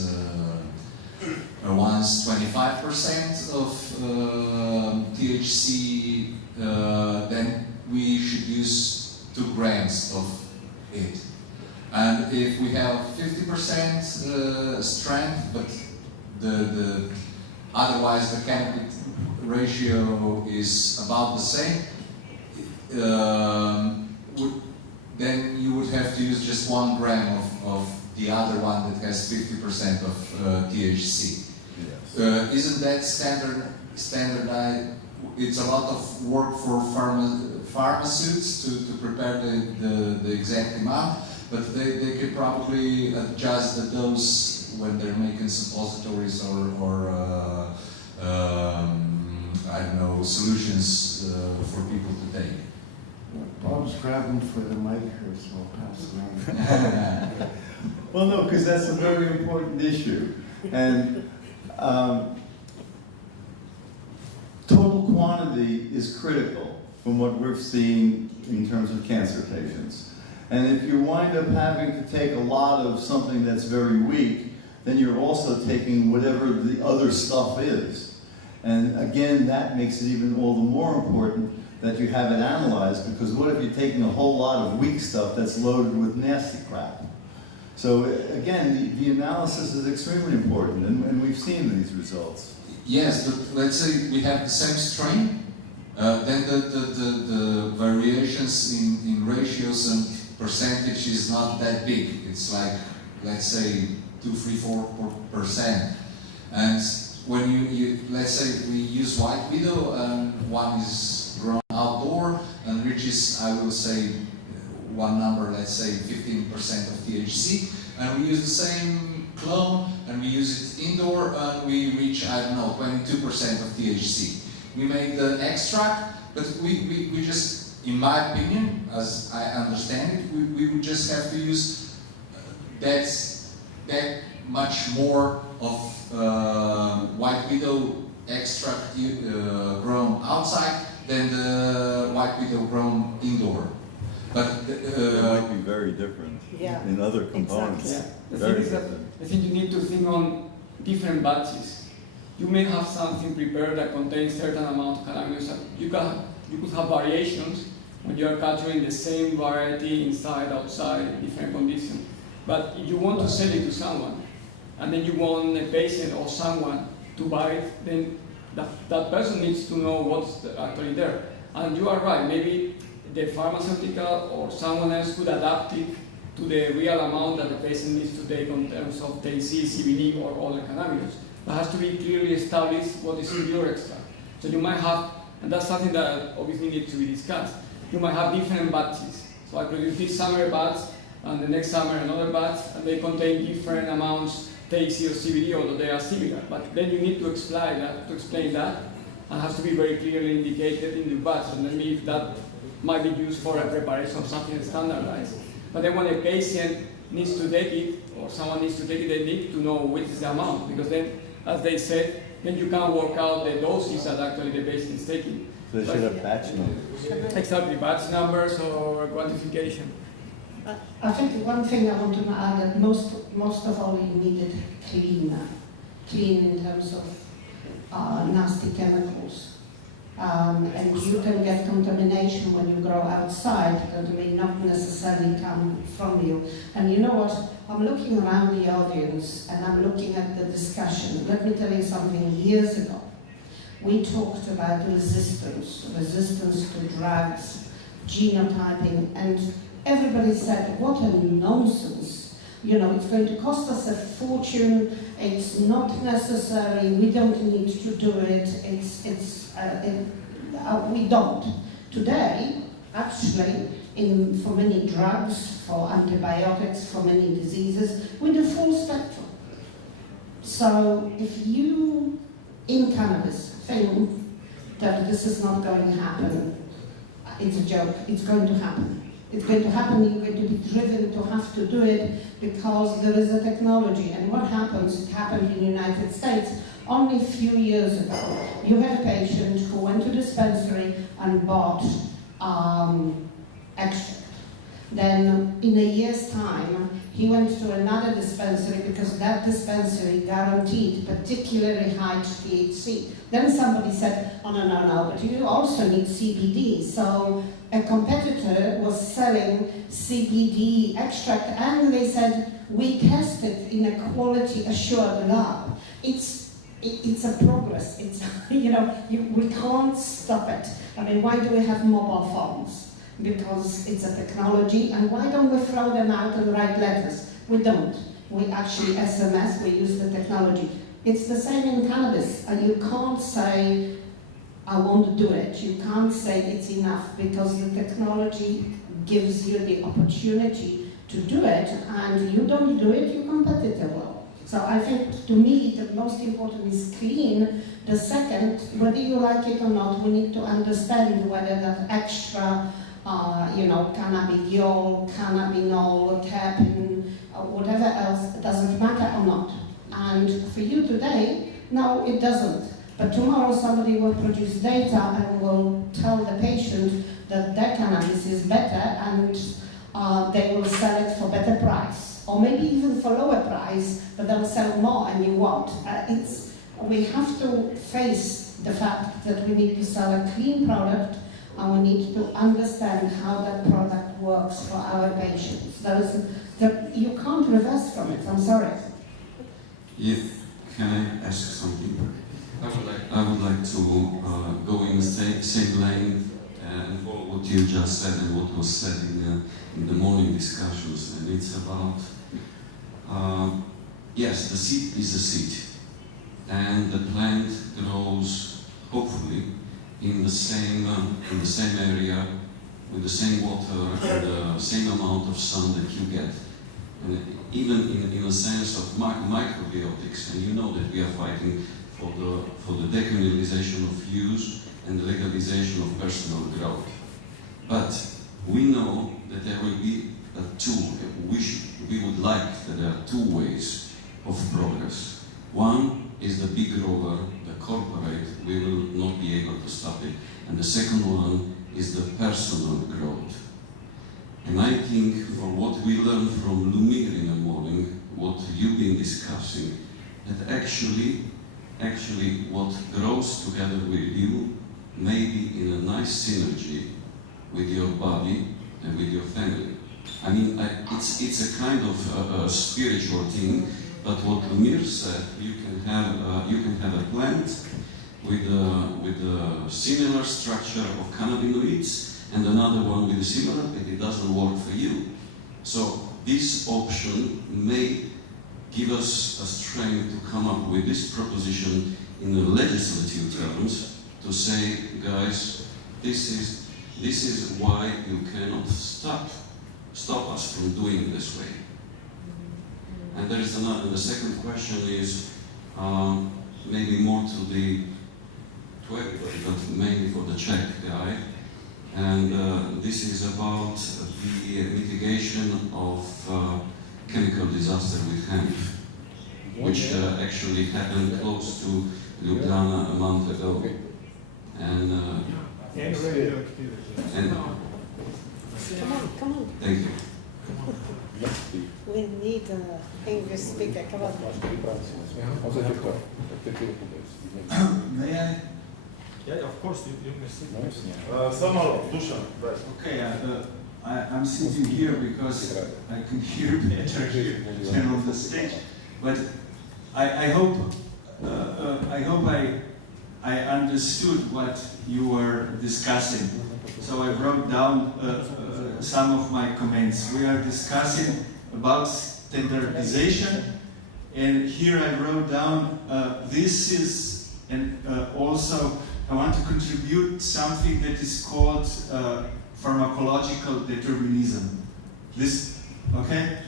once 25% of THC, then we should use 2 grams of it. And if we have 50% strength, but otherwise the cannabis ratio is about the same, then you would have to use just 1 gram of the other one that has 50% of THC. Yes. Isn't that standardized? It's a lot of work for pharmaceutists to prepare the exact amount, but they could probably adjust the dose when they're making suppositories or I don't know, solutions for people to take. Bob's grabbing for the mic here, so I'll pass it on. Well, no, because that's a very important issue. And total quantity is critical from what we're seeing in terms of cancer patients. And if you wind up having to take a lot of something that's very weak, then you're also taking whatever the other stuff is. And again, that makes it even all the more important that you have it analyzed, because what if you're taking a whole lot of weak stuff that's loaded with nasty crap? So again, the analysis is extremely important, and we've seen these results. Yes, but let's say we have the same strain, then the variations in ratios and percentage is not that big. It's like, let's say, 2-4%. And when you let's say we use White Widow, and one is grown outdoor and reaches, I will say, one number, let's say 15% of THC, and we use the same clone and we use it indoor and we reach, I don't know, 22% of THC. We make the extract, but we just, in my opinion, as I understand it, we would just have to use that much more of White Widow extract grown outside than the White Widow grown indoor. But it might be very different in other components. Exactly. Yeah. Very The thing is that different. I think you need to think on different batches. You may have something prepared that contains certain amount of cannabis. You could have variations when you are capturing the same variety inside, outside, different conditions. But if you want to sell it to someone, and then you want a patient or someone to buy it, then that person needs to know what's actually there. And you are right, maybe the pharmaceutical or someone else could adapt it to the real amount that the patient needs to take in terms of THC, CBD, or other cannabinoids. It has to be clearly established what is in your extract. So you might have, and that's something that obviously needs to be discussed, you might have different batches. So I produce this summer batch, and the next summer another batch, and they contain different amounts THC or CBD, although they are similar. But then you need to explain that, and has to be very clearly indicated in the batch, and then if that might be used for a preparation of something standardized. But then when a patient needs to take it, or someone needs to take it, they need to know which is the amount, because then, as they said, then you can work out the doses that actually the patient is taking. So they should have batch numbers. Exactly, batch numbers or quantification. I think one thing I want to add, that most of all you needed clean in terms of nasty chemicals. And you can get contamination when you grow outside that may not necessarily come from you. And you know what? I'm looking around the audience and I'm looking at the discussion. Let me tell you something. Years ago, we talked about resistance to drugs, genotyping, and everybody said, what a nonsense. You know, it's going to cost us a fortune, it's not necessary, we don't need to do it, we don't. Today, actually, for many drugs, for antibiotics, for many diseases, with the full spectrum. So if you, in cannabis, think that this is not going to happen, it's a joke. It's going to happen. It's going to happen. You're going to be driven to have to do it because there is a technology. And what happens, it happened in the United States only a few years ago. You had a patient who went to dispensary and bought extract. Then in a year's time, he went to another dispensary because that dispensary guaranteed particularly high THC. Then somebody said, oh no, but you also need CBD. So a competitor was selling CBD extract and they said, we tested in a quality assured lab. It's a progress. It's, we can't stop it. I mean, why do we have mobile phones? Because it's a technology, and why don't we throw them out and write letters? We don't. We actually SMS, we use the technology. It's the same in cannabis, and you can't say, I won't do it. You can't say it's enough, because the technology gives you the opportunity to do it, and you don't do it, your competitor will. So I think, to me, the most important is clean. The second, whether you like it or not, we need to understand whether that extra cannabidiol, cannabinol, terpene, whatever else, doesn't matter or not. And for you today, no, it doesn't. But tomorrow somebody will produce data and will tell the patient that their cannabis is better and they will sell it for better price. Or maybe even for lower price, but they'll sell more and you won't. We have to face the fact that we need to sell a clean product, and we need to understand how that product works for our patients. You can't reverse from it, I'm sorry. Can I ask something? I would like to go in the same lane and follow what you just said and what was said in the morning discussions. And it's about, yes, the seed is a seed. And the plant grows, hopefully, in the same area, with the same water, and the same amount of sun that you get. And even in a sense of microbiotics, and you know that we are fighting for the decriminalization of use and the legalization of personal growth. But we know that there will be we would like that there are two ways of progress. One is the big grower, the corporate, we will not be able to stop it. And the second one is the personal growth. And I think for what we learned from Lumír in the morning, what you've been discussing, that actually what grows together with you may be in a nice synergy with your body and with your family. I mean, it's a kind of a spiritual thing, but what Lumír said, you can have a plant with a similar structure of cannabinoids and another one with a similar, but it doesn't work for you. So this option may give us a strength to come up with this proposition in the legislative terms to say, guys, this is why you cannot stop us from doing it this way. And there is another. The second question is maybe more to everybody, but mainly for the Czech guy. And this is about the mitigation of chemical disaster with hemp, which actually happened close to Ljubljana a month ago. And Come on. Thank you. We need an English speaker, come on. May I? Yeah, of course, you may sit. Samo Dušan. Okay, I'm sitting here because I can hear better here than on the stage. But I hope I understood what you were discussing. So I wrote down some of my comments. We are discussing about standardization, and here I wrote down this is, and also I want to contribute something that is called pharmacological determinism. This, okay?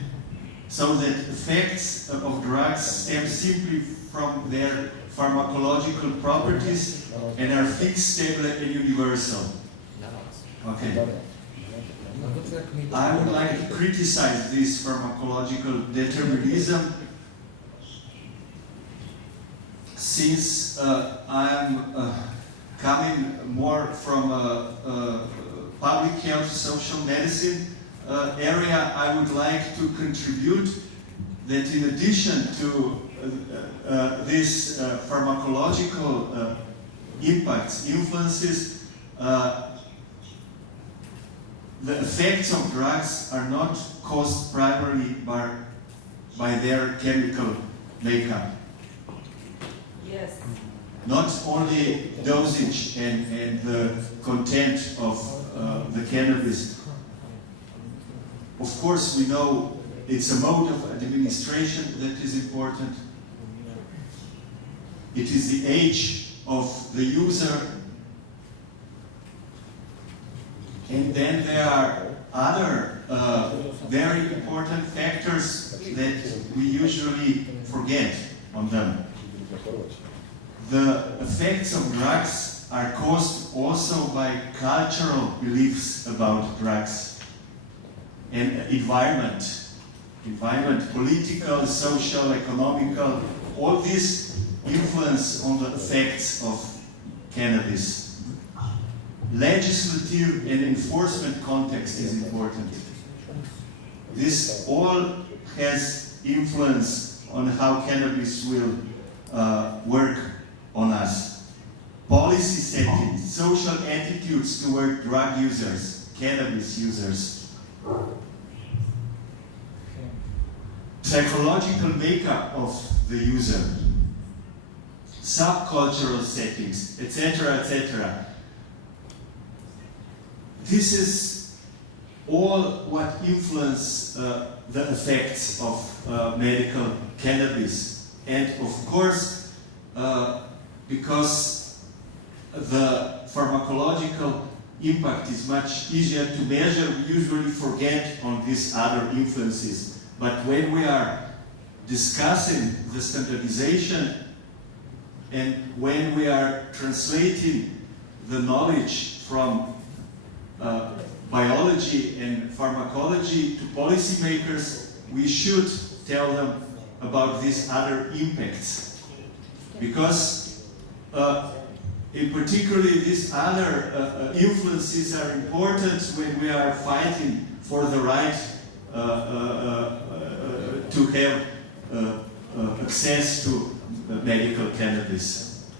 So that effects of drugs stem simply from their pharmacological properties and are fixed, stable, and universal. Okay. I would like to criticize this pharmacological determinism since I'm coming more from a public health, social medicine area. I would like to contribute that in addition to this pharmacological impacts, influences, the effects of drugs are not caused primarily by their chemical makeup. Yes. Not only dosage and the content of the cannabis. Of course, we know it's a mode of administration that is important. It is the age of the user. And then there are other very important factors that we usually forget on them. The effects of drugs are caused also by cultural beliefs about drugs and environment, political, social, economical, all this influence on the effects of cannabis. Legislative and enforcement context is important. This all has influence on how cannabis will work on us. Policy settings, social attitudes toward drug users, cannabis users. Psychological makeup of the user. Subcultural settings, etc., etc. This is all what influence the effects of medical cannabis. And of course, because the pharmacological impact is much easier to measure, we usually forget on these other influences. But when we are discussing the standardization and when we are translating the knowledge from biology and pharmacology to policymakers, we should tell them about these other impacts. Because in particularly these other influences are important when we are fighting for the right to have access to medical cannabis.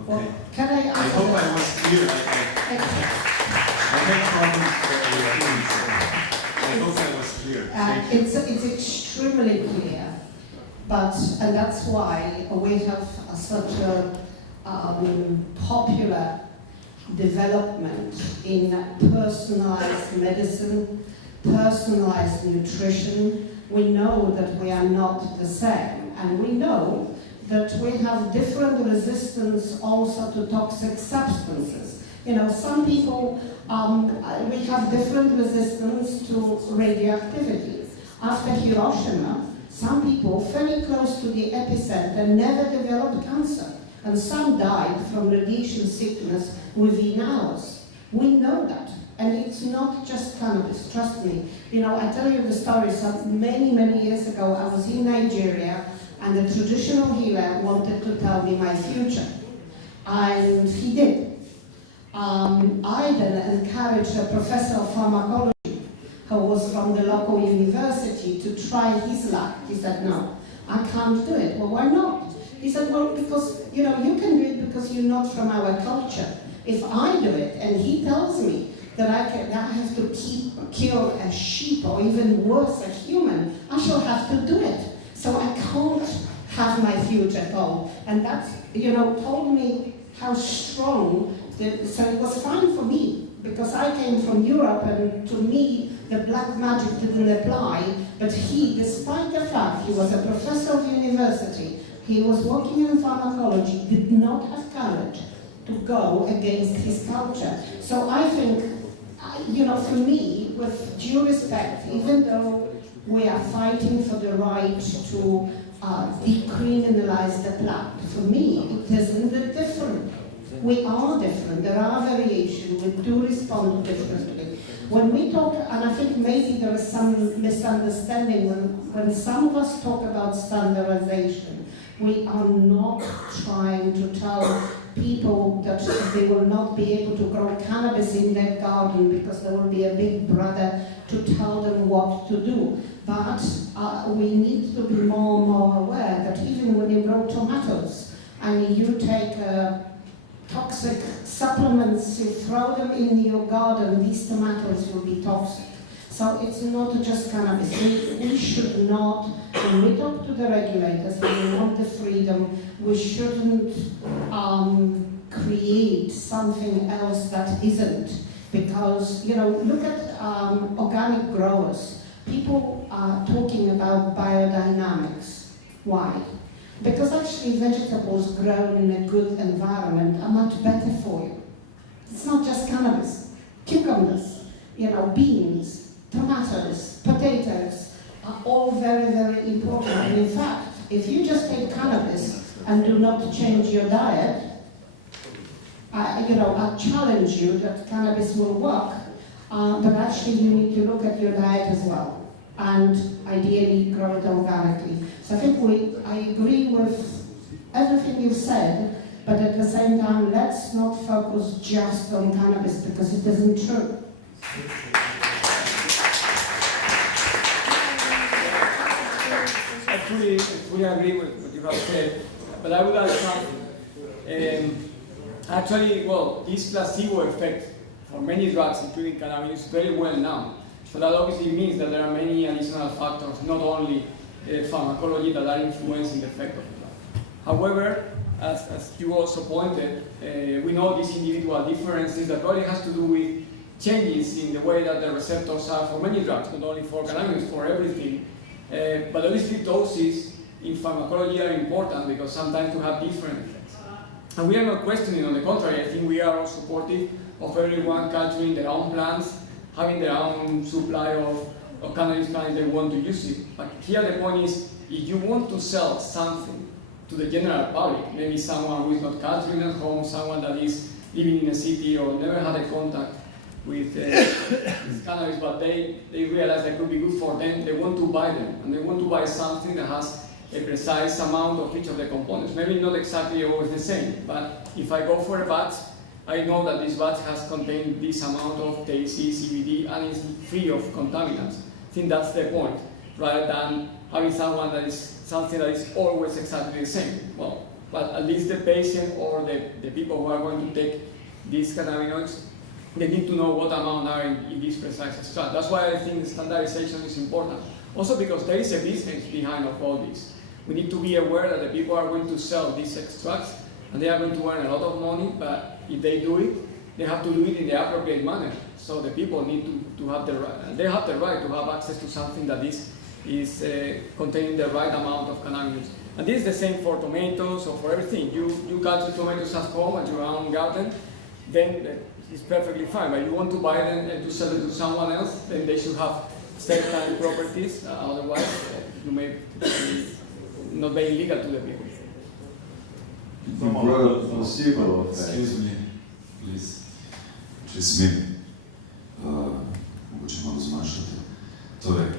Okay. Well, can I hope I was clear. I had problems. I hope I was clear. It's extremely clear, and that's why we have such a popular development in personalized medicine, personalized nutrition. We know that we are not the same, and we know that we have different resistance also to toxic substances. You know, some people, we have different resistance to radioactivity. After Hiroshima, some people very close to the epicenter never developed cancer, and some died from radiation sickness within hours. We know that, and it's not just cannabis, trust me. You know, I tell you the story, so many years ago, I was in Nigeria, and the traditional healer wanted to tell me my future, and he did. I then encouraged a professor of pharmacology who was from the local university to try his luck. He said, no, I can't do it. Well, why not? He said, well, because, you know, you can do it because you're not from our culture. If I do it, and he tells me that I have to kill a sheep, or even worse, a human, I shall have to do it. So I can't have my future told. And that, you know, told me how strong, so it was fine for me, because I came from Europe, and to me, the black magic didn't apply, but he, despite the fact he was a professor of university, he was working in pharmacology, did not have courage to go against his culture. So I think you know, for me, with due respect, even though we are fighting for the right to decriminalize the plant, for me, it isn't that different. We are different. There are variations. We do respond differently. When we talk, and I think maybe there is some misunderstanding when some of us talk about standardization, we are not trying to tell people that they will not be able to grow cannabis in their garden because there will be a big brother to tell them what to do. But we need to be more and more aware that even when you grow tomatoes and you take toxic supplements, you throw them in your garden, these tomatoes will be toxic. So it's not just cannabis. We should not, when we talk to the regulators and we want the freedom, we shouldn't create something else that isn't. Because, you know, look at organic growers. People are talking about biodynamics. Why? Because actually vegetables grown in a good environment are much better for you. It's not just cannabis. Cucumbers, you know, beans, tomatoes, potatoes are all very, very important. And in fact, if you just take cannabis and do not change your diet, you know, I challenge you that cannabis will work, but actually you need to look at your diet as well, and ideally grow it organically. So I think I agree with everything you've said, but at the same time, let's not focus just on cannabis because it isn't true. I fully agree with what you have said, but I would add something. Actually, well, this placebo effect for many drugs, including cannabis, is very well known. So that obviously means that there are many additional factors, not only pharmacology, that are influencing the effect of the drug. However, as you also pointed, we know these individual differences that probably has to do with changes in the way that the receptors are for many drugs, not only for cannabis, for everything. But obviously doses in pharmacology are important because sometimes you have different effects. And we are not questioning, on the contrary, I think we are all supportive of everyone culturing their own plants, having their own supply of cannabis plants they want to use it. But here the point is, if you want to sell something to the general public, maybe someone who is not culturing at home, someone that is living in a city or never had a contact with cannabis, but they realize that could be good for them, they want to buy them, and they want to buy something that has a precise amount of each of the components. Maybe not exactly always the same, but if I go for a batch, I know that this batch has contained this amount of THC, CBD, and is free of contaminants. I think that's the point, rather than having something that is always exactly the same. Well, but at least the patient or the people who are going to take these cannabinoids, they need to know what amount are in this precise extract. That's why I think standardization is important. Also because there is a business behind of all this. We need to be aware that the people are going to sell these extracts and they are going to earn a lot of money, but if they do it, they have to do it in the appropriate manner. So the people need to have the right, they have the right to have access to something that is containing the right amount of cannabinoids. And this is the same for tomatoes or for everything. You culture tomatoes at home at your own garden, then it's perfectly fine. But you want to buy them and to sell it to someone else, then they should have certain properties. Otherwise, you may not be illegal to the people. Excuse me, please. Če smem, mogoče malo zmanjšati. Torej,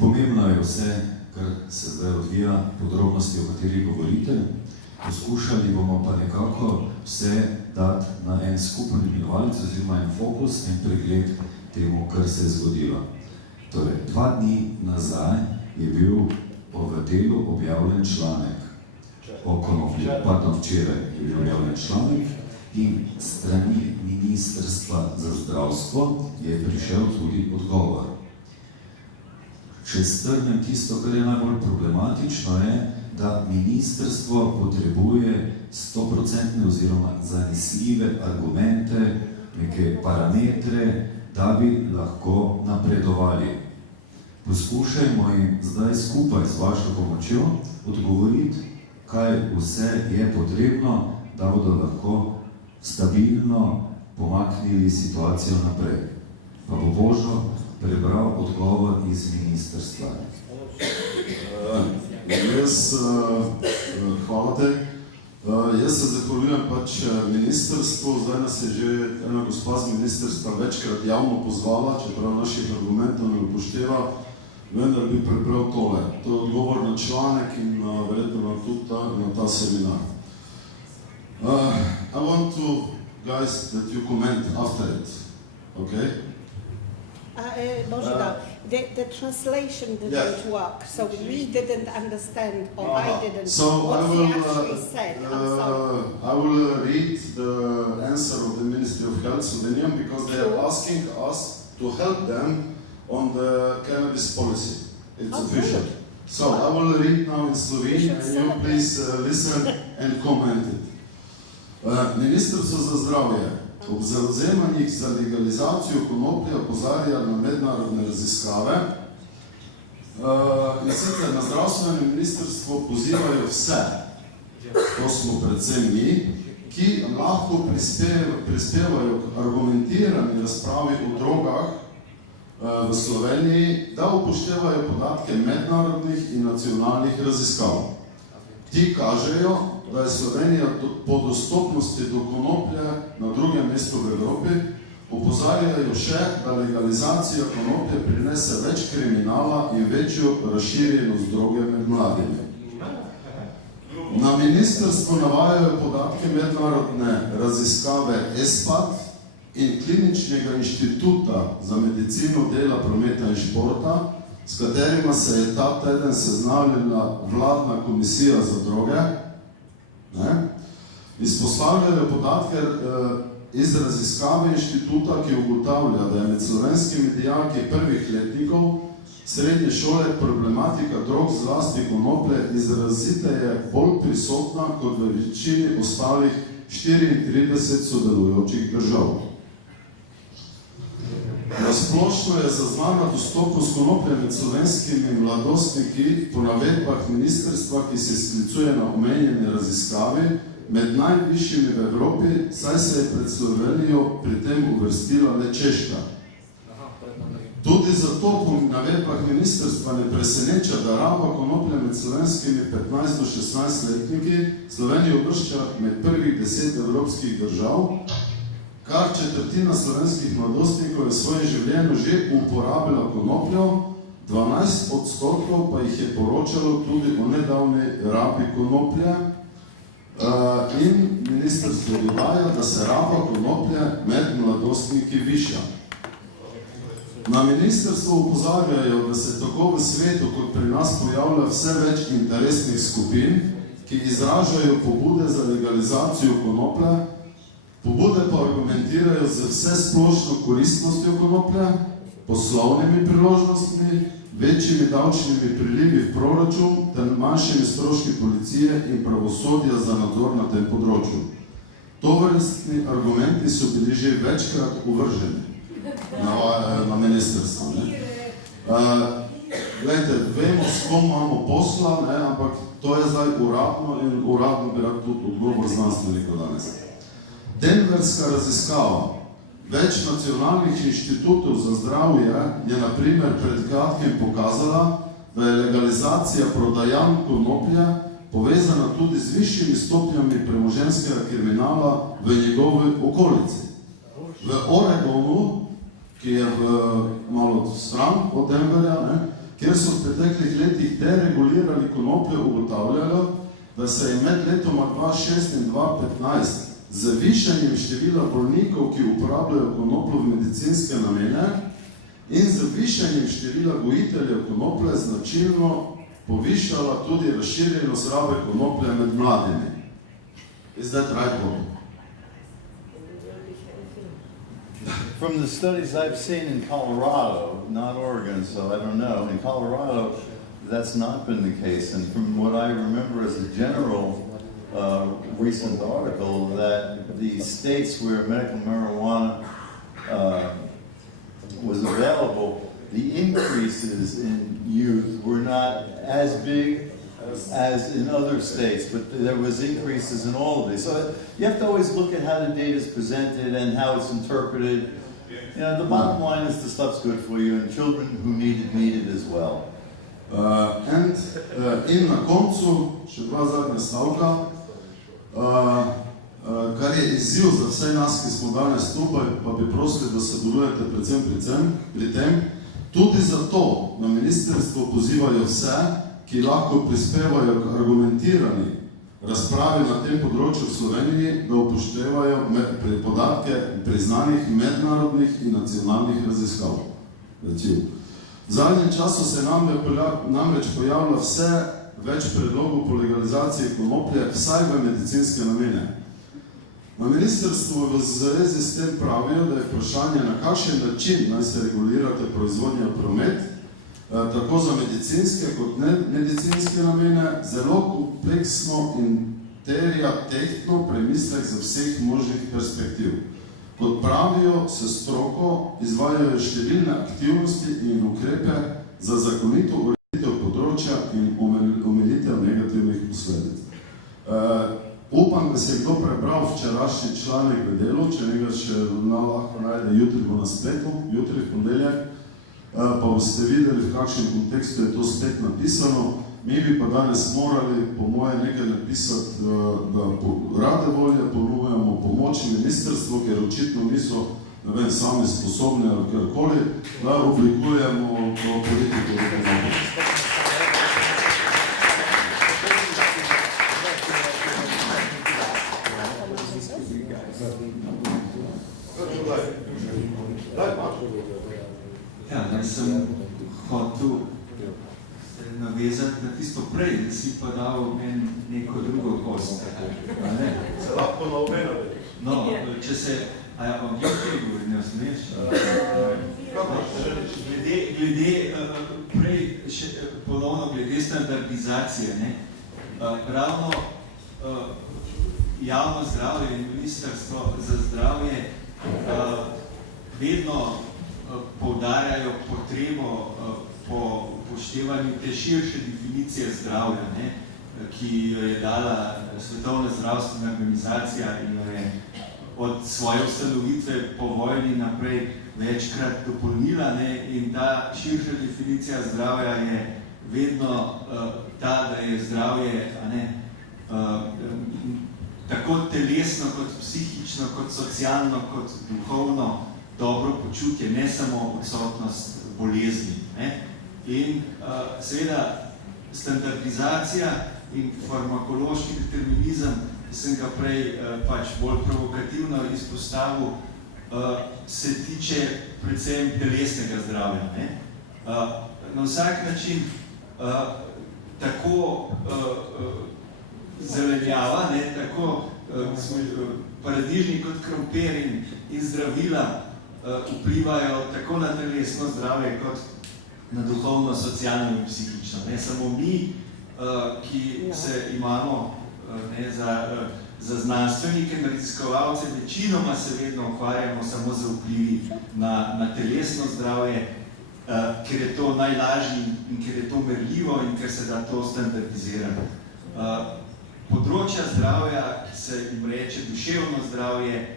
pomembno je vse, kar se zdaj odvija, podrobnosti, o katerih govorite. Poskušali bomo pa nekako vse dati na en skupen imenovalec, oziroma en fokus, en pregled temu, kar se je zgodilo. Torej, 2 dni nazaj je bil v Delu objavljen članek o konoplji, včeraj je bil objavljen članek in strani Ministrstva za zdravstvo je prišel tudi odgovor. Če strnem tisto, kar je najbolj problematično, je, da ministrstvo potrebuje 100% oziroma zanesljive argumente, neke parametre, da bi lahko napredovali. Poskušajmo jim zdaj skupaj z vašo pomočjo odgovoriti, kaj vse je potrebno, da bodo lahko stabilno pomaknili situacijo naprej. Pa bo Božo prebral odgovor iz ministrstva. Hvala te. Jaz se zahvaljujem pač ministrstvu, zdaj nas je že ena gospa z ministrstva večkrat javno pozvala, čeprav naših argumentov ne upošteva, vendar bi prebral tole. To je odgovor na članek in verjetno tudi na ta seminar. I want to, guys, that you comment after it, okay? Božidar, the translation didn't work, so we didn't understand, or I didn't, so what he actually said. I will read the answer of the Ministry of Health Slovenian because they are asking us to help them on the cannabis policy. It's official. Good. So I will read now in Slovenian and you please listen and comment it. Ministrstvo za zdravje ob zavzemanjih za legalizacijo konoplje opozarja na mednarodne raziskave in sicer na zdravstvenem ministrstvu pozivajo vse, to smo predvsem mi, ki lahko prispevajo k argumentirani razpravi o drogah v Sloveniji, da upoštevajo podatke mednarodnih in nacionalnih raziskav. Ti kažejo, da je Slovenija po dostopnosti do konoplje na drugem mestu v Evropi, opozarjajo še, da legalizacija konoplje prinese več kriminala in večjo razširjenost droge med mladimi. Na ministrstvu navajajo podatke mednarodne raziskave ESPAD in Kliničnega inštituta za medicino dela, prometa in športa, s katerima se je ta teden seznanila vladna komisija za droge. Izpostavljajo podatke iz raziskave inštituta, ki ugotavlja, da je med slovenskimi dijaki prvih letnikov srednje šole problematika drog, zlasti konoplje, izraziteje bolj prisotna kot v večini ostalih 34 sodelujočih držav. Nasplošno je zaznana dostopnost konoplje med slovenskimi mladostniki po navedbah ministrstva, ki se sklicuje na omenjene raziskavi, med najvišjimi v Evropi, saj se je pred Slovenijo pri tem uvrstila le Češka. Tudi zato po navedbah ministrstva ne preseneča, da raba konoplje med slovenskimi 15 do 16 letniki Slovenijo uvršča med prvih 10 evropskih držav, kar četrtina slovenskih mladostnikov je v svojem življenju že uporabila konopljo, 12% pa jih je poročalo tudi o nedavni rabi konoplje in ministrstvo dodaja, da se raba konoplje med mladostniki viša. Na ministrstvu opozarjajo, da se tako v svetu kot pri nas pojavlja vse več interesnih skupin, ki izražajo pobude za legalizacijo konoplje. Pobude pa argumentirajo z vse splošno koristnostjo konoplje, poslovnimi priložnostmi, večjimi davčnimi prilivi v proračun ter manjšimi stroški policije in pravosodja za nadzor na tem področju. Tovrstni argumenti so bili že večkrat uvrženi na ministrstvo. Glejte, vemo, s kom imamo posla, ampak to je zdaj uradno in uradno bi rad tudi odgovor znanstvenikov danes. Denverska raziskava več nacionalnih inštitutov za zdravje je na primer pred kratkim pokazala, da je legalizacija prodajanj konoplje povezana tudi z višjimi stopnjami premoženjskega kriminala v njegovi okolici. V Oregonu, ki je malo stran od Denverja, kjer so v preteklih letih deregulirali konoplje, ugotavljajo, da se je med letoma 2006 in 2015 z višanjem števila bolnikov, ki uporabljajo konopljo v medicinske namene in z višanjem števila gojiteljev konoplje značilno povišala tudi razširjenost rabe konoplje med mladimi. Is that right, Bob? From the studies I've seen in Colorado, not Oregon, so I don't know, in Colorado, that's not been the case. And from what I remember as a general recent article, that the states where medical marijuana was available, the increases in youth were not as big as in other states, but there was increases in all of these. So you have to always look at how the data is presented and how it's interpreted. You know, the bottom line is the stuff's good for you, and children who need it as well. In na koncu, še dva zadnja stavka, kar je izziv za vse nas, ki smo danes tukaj, pa bi prosili, da sodelujete predvsem pri tem. Tudi zato na ministrstvo pozivajo vse, ki lahko prispevajo k argumentirani razpravi na tem področju v Sloveniji, da upoštevajo podatke priznanih mednarodnih in nacionalnih raziskav. V zadnjem času se namreč pojavlja vse več predlogov po legalizaciji konoplje, vsaj v medicinske namene. Na ministrstvu v zvezi s tem pravijo, da je vprašanje, na kakšen način naj se regulirate proizvodnja promet, tako za medicinske kot nemedicinske namene, zelo kompleksno in terja tehtno premislek za vseh možnih perspektiv. Kot pravijo, se stroko izvajajo številne aktivnosti in ukrepe za zakonito ureditev področja in omilitev negativnih posledic. Upam, da se je kdo prebral včerajšnji članek v Delu, če njega še lahko najde, jutri bo na spletu, jutri v ponedeljek, pa boste videli, v kakšnem kontekstu je to spet napisano. Mi bi pa danes morali, po moje, nekaj napisati, da rade volje ponujemo pomoč ministrstvu, ker očitno niso, ne vem, sami sposobni ali karkoli, da oblikujemo politiko. Ja, da sem hotel navezati na tisto prej, da si pa dal meni neko drugo kost. Se lahko na obena vedi. No, če se... A ja, vam jutri govori, ne osmeš? Glede, prej, ponovno glede standardizacije, ne? Ravno javno zdravje in ministrstvo za zdravje vedno poudarjajo potrebo po upoštevanju te širše definicije zdravja, ne, ki jo je dala Svetovna zdravstvena organizacija in jo je od svoje ustanovitve po vojni naprej večkrat dopolnila, ne, in ta širša definicija zdravja je vedno ta, da je zdravje, ne, tako telesno, kot psihično, kot socialno, kot duhovno dobro počutje, ne samo odsotnost bolezni. Ne? In seveda standardizacija in farmakološki determinizem, ki sem ga prej pač bolj provokativno izpostavil, se tiče predvsem telesnega zdravja. Ne? Na vsak način tako zelenjava, ne, tako paradižnik kot krompir in zdravila vplivajo tako na telesno zdravje kot na duhovno, socialno in psihično. Ne, samo mi, ki se imamo ne, za znanstvenike, na raziskovalce, večinoma se vedno ukvarjamo samo z vplivi na telesno zdravje, ker je to najlažji in ker je to merljivo in ker se da to standardizirati. Področja zdravja, ki se jim reče duševno zdravje,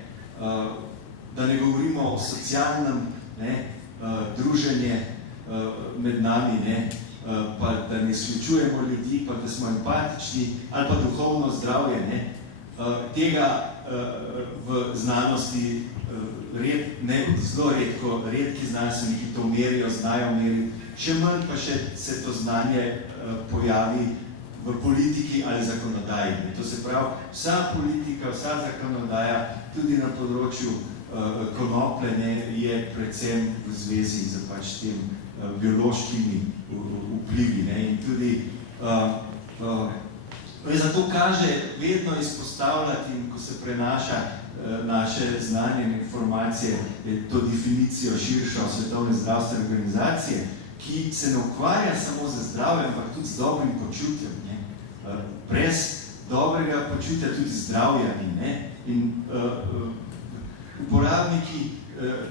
da ne govorimo o socialnem, ne, druženje med nami, ne, pa da ne izključujemo ljudi, pa da smo empatični, ali pa duhovno zdravje, ne, tega v znanosti zelo redki znanstveniki to merijo, znajo meriti, še manj pa še se to znanje pojavi v politiki ali zakonodaji. To se pravi, vsa politika, vsa zakonodaja, tudi na področju konoplje, je predvsem v zvezi z pač tem biološkimi vplivi. In tudi zato kaže vedno izpostavljati, ko se prenaša naše znanje in informacije, to definicijo širšo Svetovne zdravstvene organizacije, ki se ne ukvarja samo z zdravjem, ampak tudi z dobrim počutjem. Brez dobrega počutja tudi zdravja. In uporabniki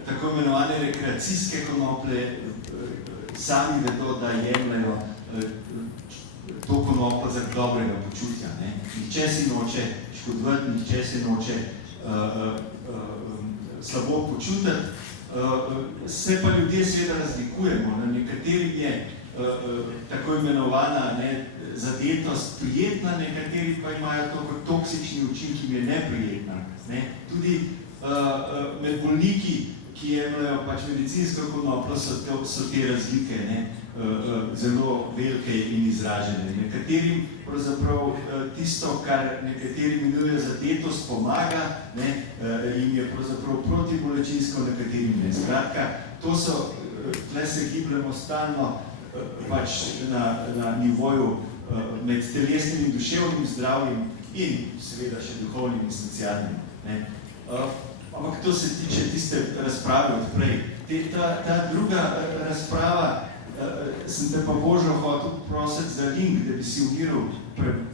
tako imenovane rekreacijske konoplje sami vedo, da jemljajo to konopljo konopljo zaradi dobrega počutja. Ne. Nihče si noče škodovati, nihče si noče slabo počutiti. Se pa ljudje seveda razlikujemo. Na nekaterih je tako imenovana zadetost prijetna, nekateri pa imajo to kot toksični učink, ki je neprijetna. Ne. Tudi med bolniki, ki jemljajo pač medicinsko konopljo, so te razlike zelo velike in izražene. Nekaterim pravzaprav tisto, kar nekateri imenujejo zadetost, pomaga, jim je pravzaprav protibolečinsko, nekaterim ne. Skratka, to so, tle se gibljamo stalno pač na nivoju med telesnim in duševnim zdravjem in seveda še duhovnim in socialnim. Ampak to se tiče tiste razprave odprej. Ta druga razprava, sem te pa Božo hotel prositi za link, da bi si v miru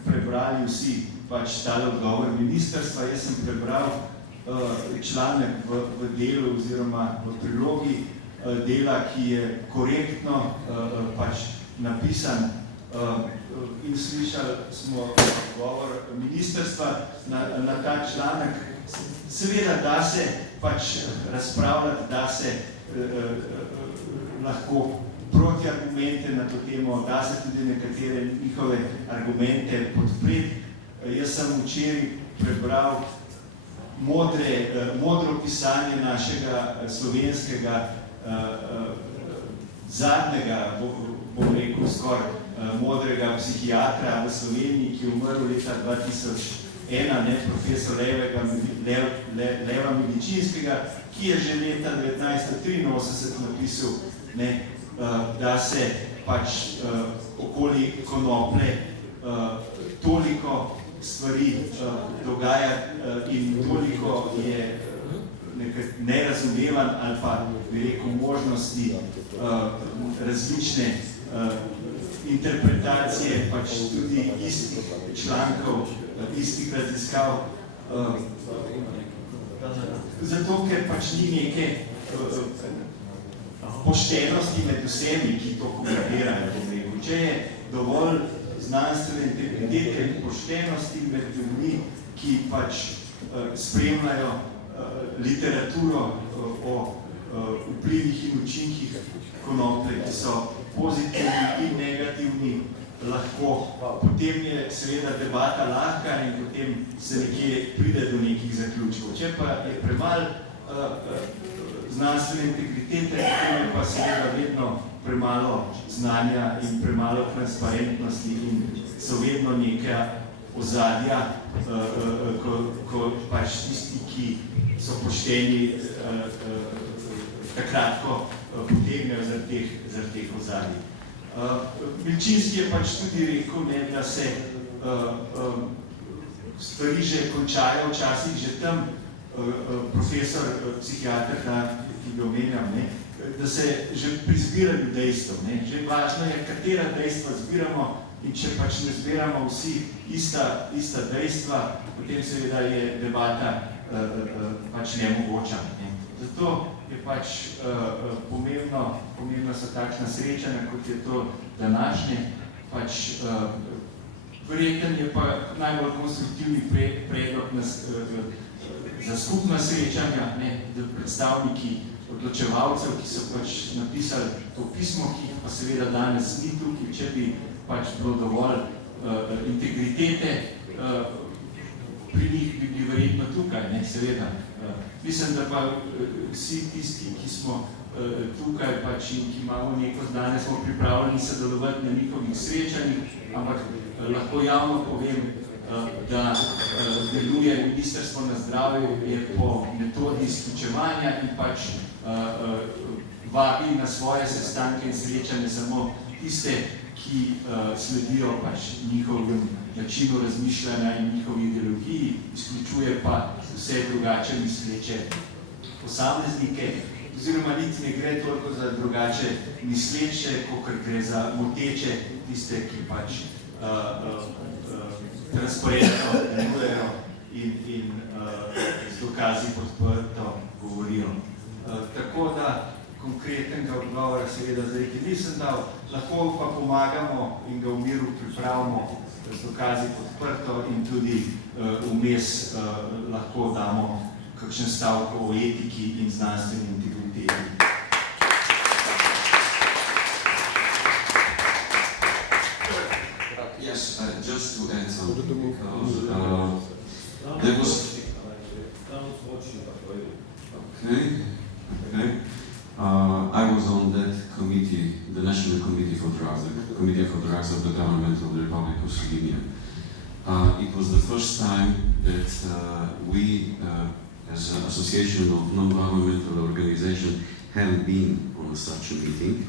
prebrali vsi pač tale odgovor ministrstva. Jaz sem prebral članek v delu oziroma v prilogi dela, ki je korektno pač napisan in slišali smo odgovor ministrstva na ta članek. Seveda da se pač razpravljati, da se lahko protiargumente na to temo, da se tudi nekatere njihove argumente podpreti. Jaz sem včeraj prebral modro pisanje našega slovenskega zadnjega, bom rekel, skoraj modrega psihiatra v Sloveniji, ki je umrl leta 2001, profesor Leva Medičinskega, ki je že leta 1983 napisal, da se pač okoli konoplje toliko stvari dogaja in toliko je nerazumevan ali pa, bi rekel, možnosti različne interpretacije, pač tudi istih člankov, istih raziskav. Zato, ker pač ni neke poštenosti med vsemi, ki to komentirajo, bom rekel. Če je dovolj znanstvene integritete in poštenosti med ljudmi, ki pač spremljajo literaturo o vplivih in učinkih konoplje, ki so pozitivni in negativni, lahko. Potem je seveda debata lahka in potem se nekje pride do nekih zaključkov. Če pa je premalo znanstvene integritete, potem je pa seveda vedno premalo znanja in premalo transparentnosti in so vedno neka ozadja, ko pač tisti, ki so pošteni, takratko potegnejo zaradi teh ozadij. Milčinski je pač tudi rekel, da se stvari že končajo, včasih že tam profesor, psihiater, ki ga omenjam, da se že pri zbiranju dejstev. Že važno je, katera dejstva zbiramo in če pač ne zbiramo vsi ista dejstva, potem seveda je debata pač nemogoča. Zato je pač pomembno so takšna srečanja, kot je to današnje. Pač verjeten je pa najbolj konstruktivni predlog za skupna srečanja, da predstavniki odločevalcev, ki so pač napisali to pismo, ki pa seveda danes ni tukaj, če bi pač bilo dovolj integritete, pri njih bi bili verjetno tukaj, seveda. Mislim, da pa vsi tisti, ki smo tukaj pač in ki imamo neko znanje, smo pripravljeni sodelovati na njihovih srečanjih, ampak lahko javno povem, da deluje Ministrstvo na zdravju je po metodi izključevanja in pač vabi na svoje sestanke in srečanje samo tiste, ki sledijo pač njihovim načinu razmišljanja in njihovi ideologiji, izključuje pa vse drugače misleče posameznike, oziroma niti ne gre toliko za drugače misleče, kot gre za moteče, tiste, ki pač transparentno delujejo in z dokazi podprto govorijo. Tako da, konkretnega odgovora seveda zdaj, ki nisem dal, lahko pa pomagamo in ga v miru pripravimo z dokazi podprto in tudi vmes lahko damo kakšen stavek o etiki in znanstveni integriteti. Yes, just to add something, because there was... Okay. I was on that committee, the National Committee for Drugs, the Committee for Drugs of the Government of the Republic of Slovenia. It was the first time that we, as an association of non-governmental organizations, have been on such a meeting.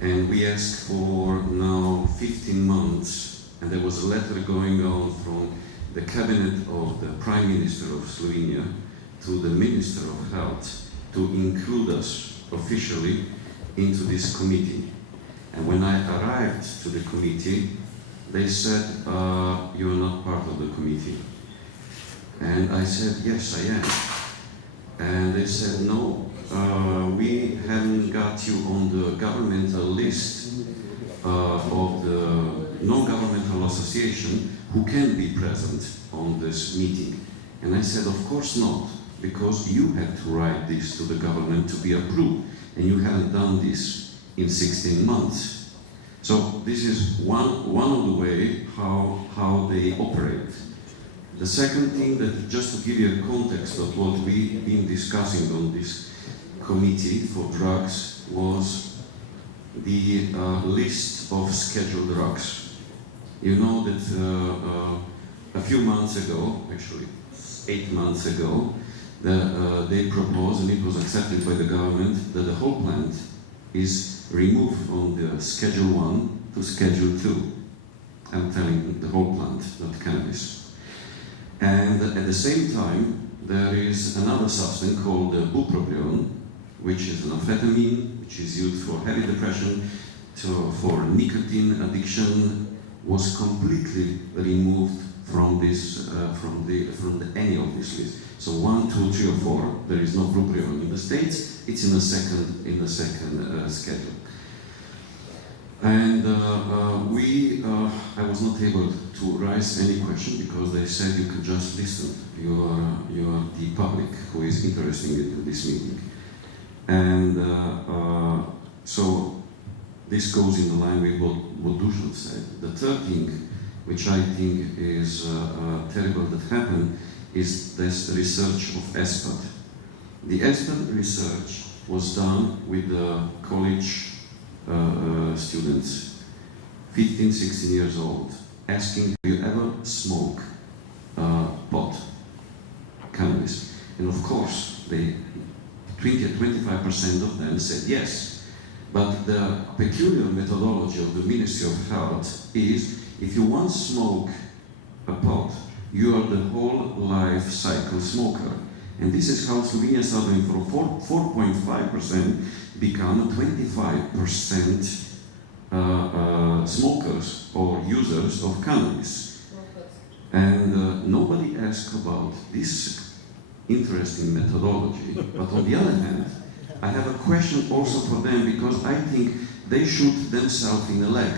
And we asked for now 15 months, and there was a letter going on from the cabinet of the Prime Minister of Slovenia to the Minister of Health to include us officially into this committee. And when I arrived to the committee, they said, you are not part of the committee. And I said, yes, I am. And they said, no, we haven't got you on the governmental list of the non-governmental association who can be present on this meeting. And I said, of course not, because you have to write this to the government to be approved, and you haven't done this in 16 months. So this is one of the way how they operate. The second thing, that just to give you a context of what we've been discussing on this committee for drugs, was the list of scheduled drugs. You know that a few months ago, actually 8 months ago, they proposed, and it was accepted by the government, that the whole plant is removed from the Schedule 1 to Schedule 2. I'm telling the whole plant, not cannabis. And at the same time, there is another substance called bupropion, which is an amphetamine, which is used for heavy depression, for nicotine addiction, was completely removed from this, from any of this list. So 1, 2, 3, or 4, there is no bupropion in the States. It's in the second schedule. And I was not able to raise any question because they said you could just listen. You are the public who is interested in this meeting. And so this goes in the line with what Dušan said. The third thing, which I think is terrible that happened, is this research of ESPAD. The ESPAD research was done with the college students, 15, 16 years old, asking, do you ever smoke pot, cannabis? And of course, 25% of them said yes. But the peculiar methodology of the Ministry of Health is, if you once smoke a pot, you are the whole life cycle smoker. And this is how Slovenia is doing from 4.5% become 25% smokers or users of cannabis. And nobody asked about this interesting methodology. But on the other hand, I have a question also for them, because I think they shoot themselves in the leg.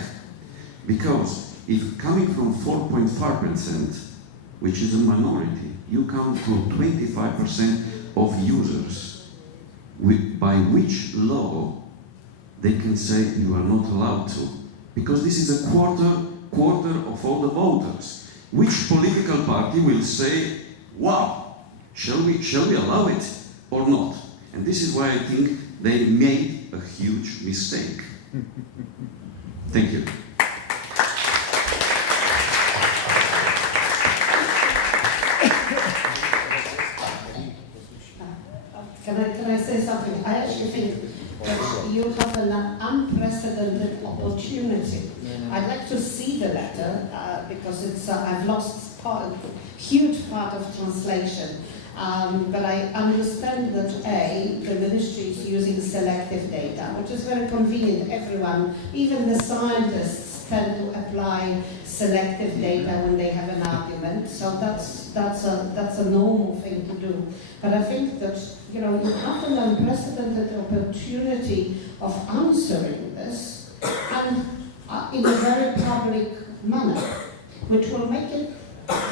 Because if coming from 4.5%, which is a minority, you come to 25% of users, by which law they can say you are not allowed to. Because this is a quarter of all the voters. Which political party will say, wow, shall we allow it or not? And this is why I think they made a huge mistake. Thank you. Can I say something? I actually think that you have an unprecedented opportunity. I'd like to see the letter because it's I've lost huge part of translation. But I understand that the ministry is using selective data, which is very convenient. Everyone, even the scientists, tend to apply selective data when they have an argument. So that's a normal thing to do. But I think that you have an unprecedented opportunity of answering this, and in a very public manner, which will make it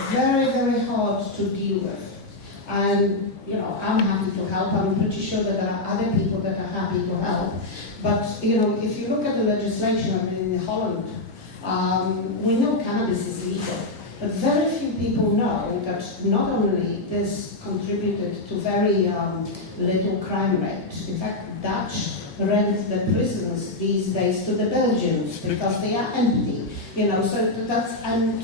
very, very hard to deal with. And I'm happy to help. I'm pretty sure that there are other people that are happy to help. But if you look at the legislation in Holland, we know cannabis is legal, but very few people know that not only this contributed to very little crime rate. In fact, Dutch rent the prisons these days to the Belgians because they are empty. So that's, and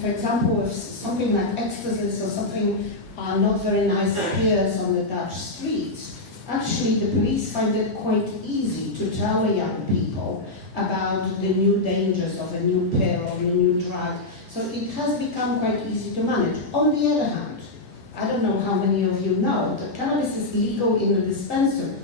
for example, if something like ecstasy or something not very nice appears on the Dutch streets, actually the police find it quite easy to tell the young people about the new dangers of a new pill or a new drug. So it has become quite easy to manage. On the other hand, I don't know how many of you know that cannabis is legal in the dispensary,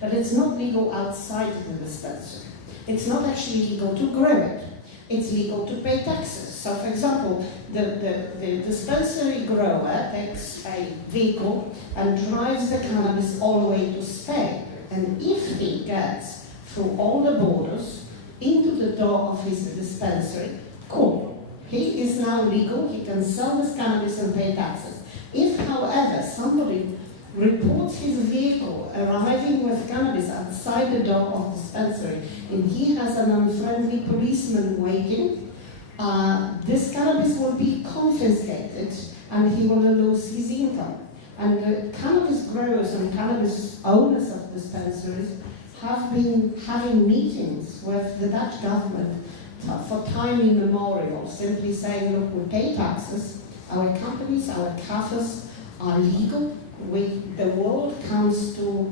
but it's not legal outside the dispensary. It's not actually legal to grow it. It's legal to pay taxes. So for example, the dispensary grower takes a vehicle and drives the cannabis all the way to Spain. And if he gets through all the borders into the door of his dispensary, cool. He is now legal, he can sell this cannabis and pay taxes. If, however, somebody reports his vehicle arriving with cannabis outside the door of the dispensary and he has an unfriendly policeman waiting, this cannabis will be confiscated and he will lose his income. And the cannabis growers and cannabis owners of dispensaries have been having meetings with the Dutch government for time immemorial, simply saying, look, we pay taxes, our companies, our cafes are legal, the world comes to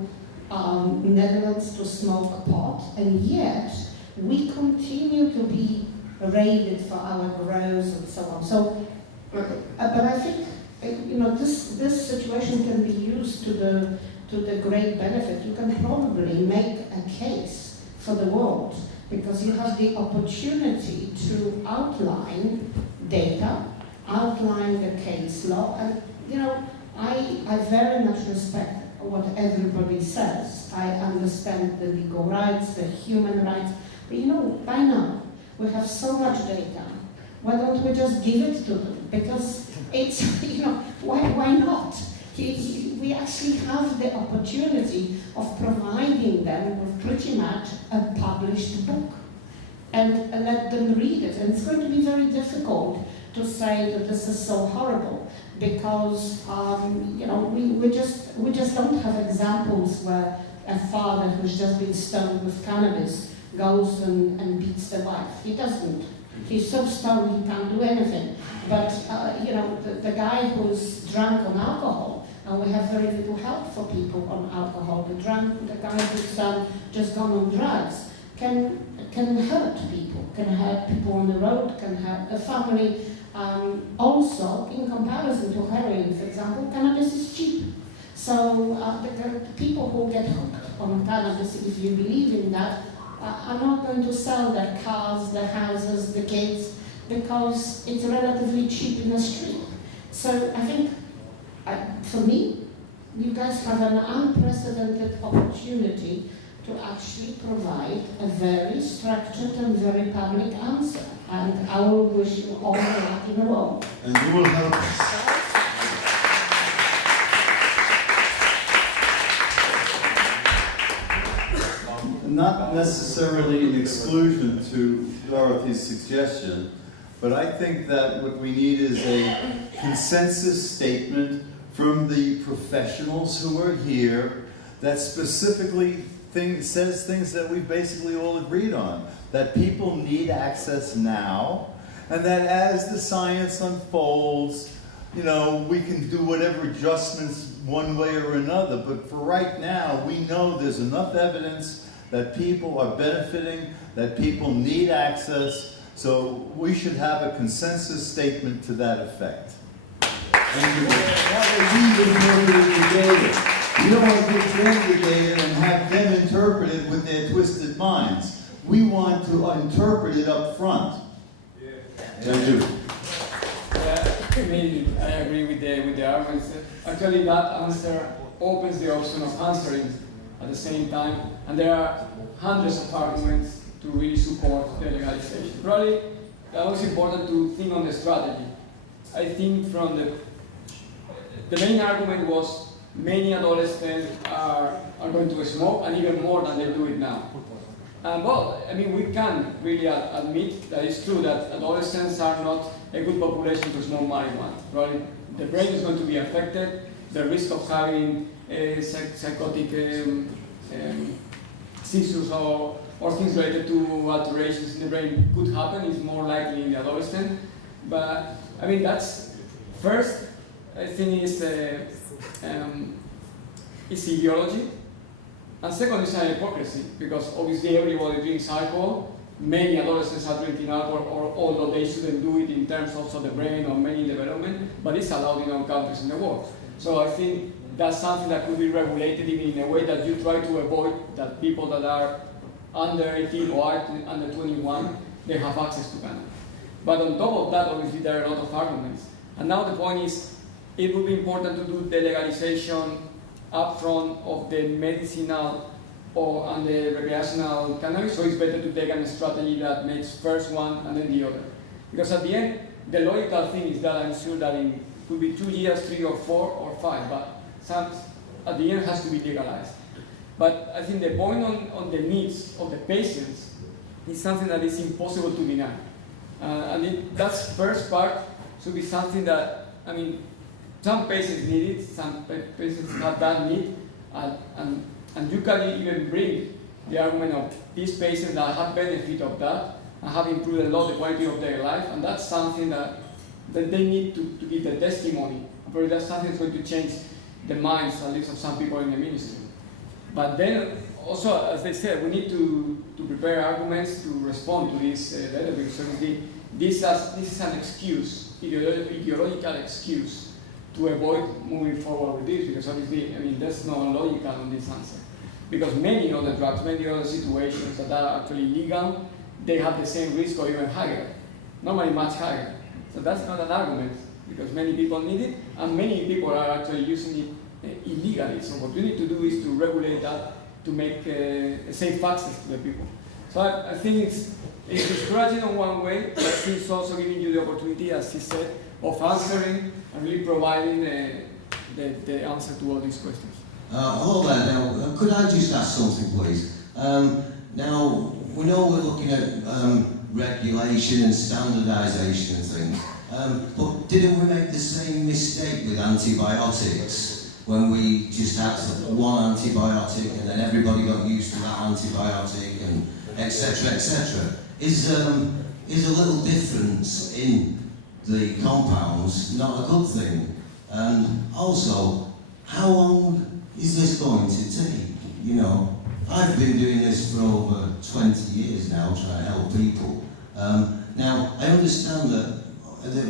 Netherlands to smoke pot, and yet we continue to be raided for our grows and so on. So, but I think this situation can be used to the great benefit. You can probably make a case for the world because you have the opportunity to outline data, outline the case law, and I very much respect what everybody says. I understand the legal rights, the human rights, but by now we have so much data. Why don't we just give it to them? Because it's, why not? We actually have the opportunity of providing them with pretty much a published book and let them read it. And it's going to be very difficult to say that this is so horrible because we just don't have examples where a father who's just been stoned with cannabis goes and beats the wife. He doesn't. He's so stoned he can't do anything. But the guy who's drunk on alcohol, and we have very little help for people on alcohol. The guy who's just gone on drugs can hurt people on the road, can hurt the family. Also, in comparison to heroin, for example, cannabis is cheap. So the people who get hooked on cannabis, if you believe in that, are not going to sell their cars, their houses, the kids, because it's relatively cheap in the street. So I think, for me, you guys have an unprecedented opportunity to actually provide a very structured and very public answer. And I will wish you all the luck in the world. And you will help us. Not necessarily in exclusion to Dorothy's suggestion, but I think that what we need is a consensus statement from the professionals who are here that specifically says things that we've basically all agreed on. That people need access now, and that as the science unfolds, we can do whatever adjustments one way or another. But for right now, we know there's enough evidence that people are benefiting, that people need access, so we should have a consensus statement to that effect. We don't want to give them the data and have them interpret it with their twisted minds. we want to interpret it up front. Thank you. I mean, I agree with the arguments. Actually, that answer opens the option of answering at the same time, and there are hundreds of arguments to really support the legalization. Probably, it's also important to think on the strategy. I think from the main argument was many adolescents are going to smoke, and even more than they do it now. Well, I mean, we can really admit that it's true that adolescents are not a good population to smoke marijuana. Right? The brain is going to be affected. The risk of having psychotic seizures or things related to alterations in the brain could happen. It's more likely in the adolescent. But I mean, that's first. I think it's ideology. And second is an hypocrisy, because obviously everybody drinks alcohol. Many adolescents are drinking alcohol, although they shouldn't do it in terms of the brain or brain development, but it's allowed in all countries in the world. So I think that's something that could be regulated in a way that you try to avoid that people that are under 18 or under 21, they have access to cannabis. But on top of that, obviously there are a lot of arguments. And now the point is, it would be important to do the legalization upfront of the medicinal and the recreational cannabis, so it's better to take a strategy that makes first one and then the other. Because at the end, the logical thing is that I'm sure that it could be 2 years, 3 or 4 or 5, but at the end it has to be legalized. But I think the point on the needs of the patients is something that is impossible to deny. That's first part should be something that, I mean, some patients need it, some patients have that need, and you can even bring the argument of these patients that have benefit of that and have improved a lot the quality of their life, and that's something that they need to give the testimony. Probably that's something that's going to change the minds, at least of some people in the ministry. But then also, as they said, we need to prepare arguments to respond to this letter, because this is an excuse, ideological excuse, to avoid moving forward with this, because obviously, I mean, there's no logical on this answer. Because many other drugs, many other situations that are actually legal, they have the same risk or even higher, normally much higher. So that's not an argument, because many people need it, and many people are actually using it illegally. So what we need to do is to regulate that, to make safe access to the people. So I think it's discouraging in one way, but it's also giving you the opportunity, as he said, of answering and really providing the answer to all these questions. Hello there. Now, could I just ask something, please? Now, we know we're looking at regulation and standardisation and things, but didn't we make the same mistake with antibiotics when we just had one antibiotic and then everybody got used to that antibiotic and etc. etc. Is a little difference in the compounds not a good thing? And also, how long is this going to take? You know, I've been doing this for over 20 years now, trying to help people. Now, I understand that,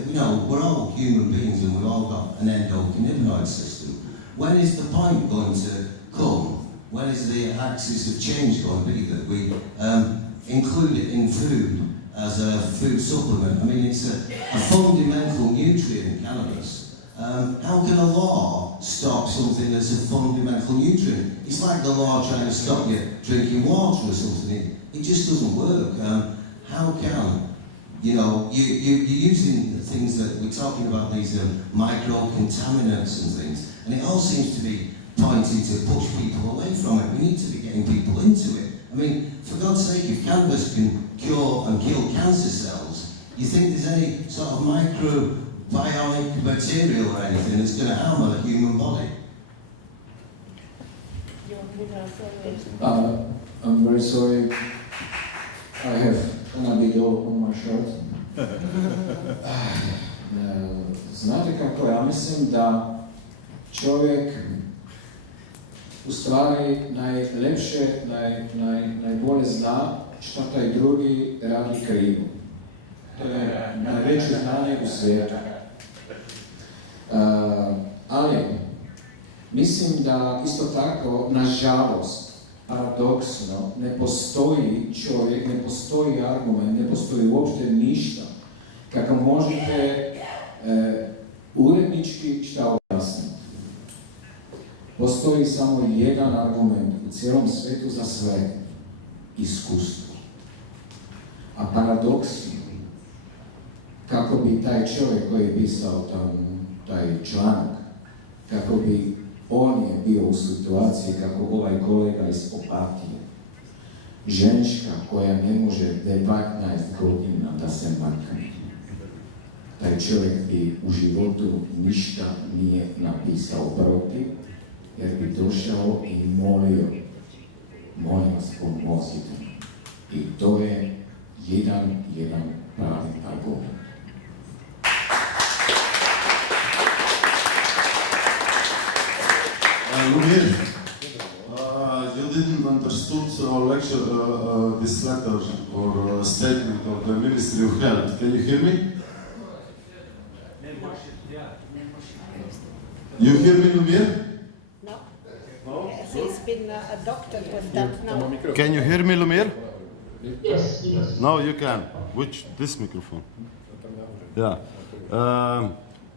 you know, we're all human beings and we've all got an endocannabinoid system. When is the point going to come? When is the axis of change going to be that we include it in food as a food supplement? I mean, it's a fundamental nutrient, cannabis. How can a law stop something that's a fundamental nutrient? It's like the law trying to stop you drinking water or something. It just doesn't work. How can, you know, you're using things that we're talking about, these micro-contaminants and things, and it all seems to be pointing to push people away from it. We need to be getting people into it. I mean, for God's sake, if cannabis can cure and kill cancer cells, you think there's any sort of microbionic material or anything that's going to harm a human body? I'm very sorry. I have cannabidol on my shirt. Znate kako, ja mislim da čovjek u stvari najlepše, najbolje zna šta taj drugi radi krivo. To je najveće znanje u svijetu. Ali mislim da isto tako, nažalost, paradoksno, ne postoji čovjek, ne postoji argument, ne postoji uopšte ništa kako možete urednički šta objasniti. Postoji samo jedan argument u cijelom svijetu za sve, iskustvo. A paradoks, kako bi taj čovjek koji je pisao taj članak, kako bi on je bio u situaciji kako ovaj kolega iz Opatije, ženska koja ne može 19 godina da se makne. Taj čovjek bi u životu ništa nije napisao protiv, jer bi došao i molio, molim vas pomozite. I to je jedan pravi argument. Lumír, you didn't understood lecture, this letter or statement of the Ministry of Health. Can you hear me? You hear me, Lumír? No. He's been adopted with that now. Can you hear me, Lumír? Yes, yes. No, you can. This microphone? Yeah.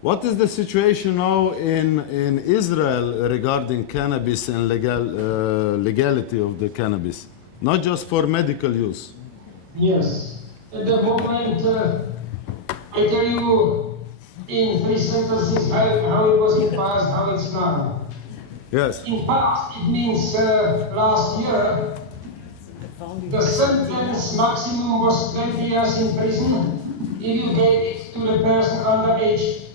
What is the situation now in Israel regarding cannabis and legality of the cannabis? Not just for medical use. Yes. At the moment, I tell you in 3 sentences how it was in past, how it's now. Yes. In past, it means last year, the sentence maximum was 20 years in prison if you gave it to the person under age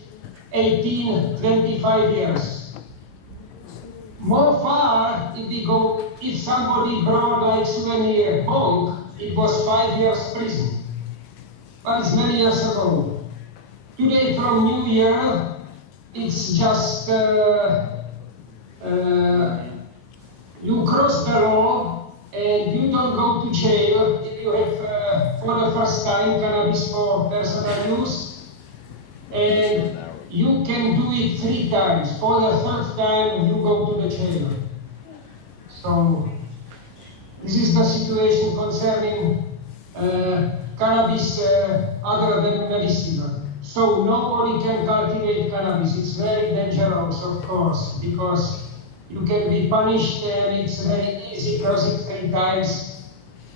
18, 25 years. More far, if somebody brought like souvenir Honk, it was 5 years prison. But it's many years ago. Today from New Year, it's just you cross the law and you don't go to jail if you have for the first time cannabis for personal use. And you can do it 3 times. For the 3rd time, you go to the jail. So, this is the situation concerning cannabis other than medicinal. So, nobody can cultivate cannabis. It's very dangerous, of course, because you can be punished and it's very easy, cross it 3 times,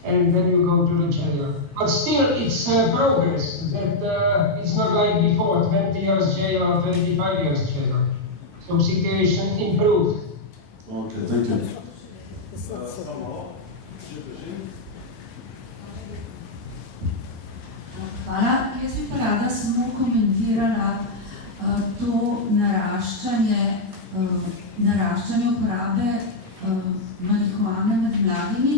and then you go to the jail. But still, it's progress. That it's not like before, 20 years jail or 25 years jail. So situation improved. Okay, thank you. Hvala. Jaz bi pa rada samo komentirala to naraščanje uporabe marihuane med mladimi,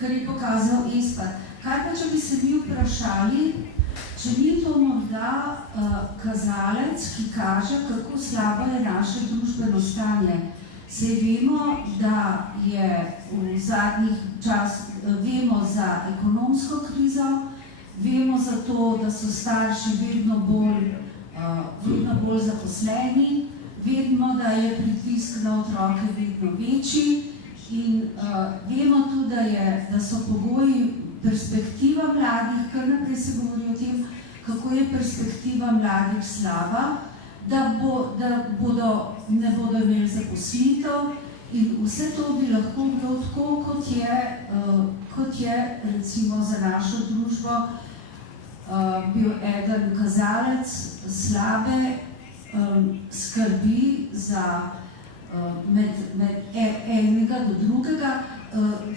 kar je pokazal izpad. Kaj pa, če bi se mi vprašali, če ni to morda kazalec, ki kaže, kako slabo je naše družbeno stanje. Saj vemo, da je v zadnjih vemo za ekonomsko krizo, vemo za to, da so starši vedno bolj zaposleni, vemo, da je pritisk na otroke vedno večji in vemo tudi, da so pogoji, perspektiva mladih, kar naprej se govori o tem, kako je perspektiva mladih slaba, da ne bodo imeli zaposlitev in vse to bi lahko bilo tako, kot je recimo za našo družbo bil eden kazalec slabe skrbi za med enega do drugega,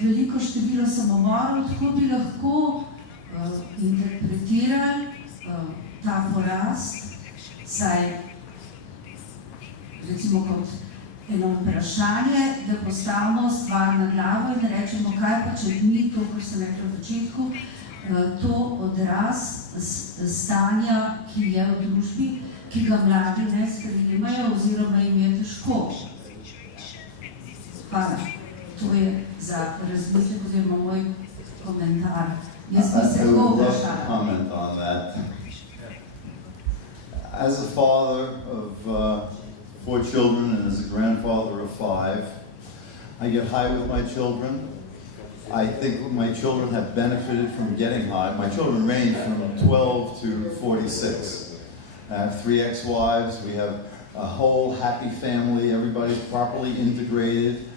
veliko število samomorov, tako bi lahko interpretirali ta porast, saj recimo kot eno vprašanje, da postavimo stvar na glavo in rečemo, kaj pa če ni to, kar sem rekla v začetku, to odraz stanja, ki je v družbi, ki ga mladi ne sprejemajo oziroma jim je težko. Hvala. To je za razmislek oziroma moj komentar. Jaz bi se tako vprašala. Comment on that. As a father of 4 children and as a grandfather of 5, I get high with my children. I think my children have benefited from getting high. My children range from 12 to 46. I have 3 ex-wives. We have a whole happy family. Everybody's properly integrated.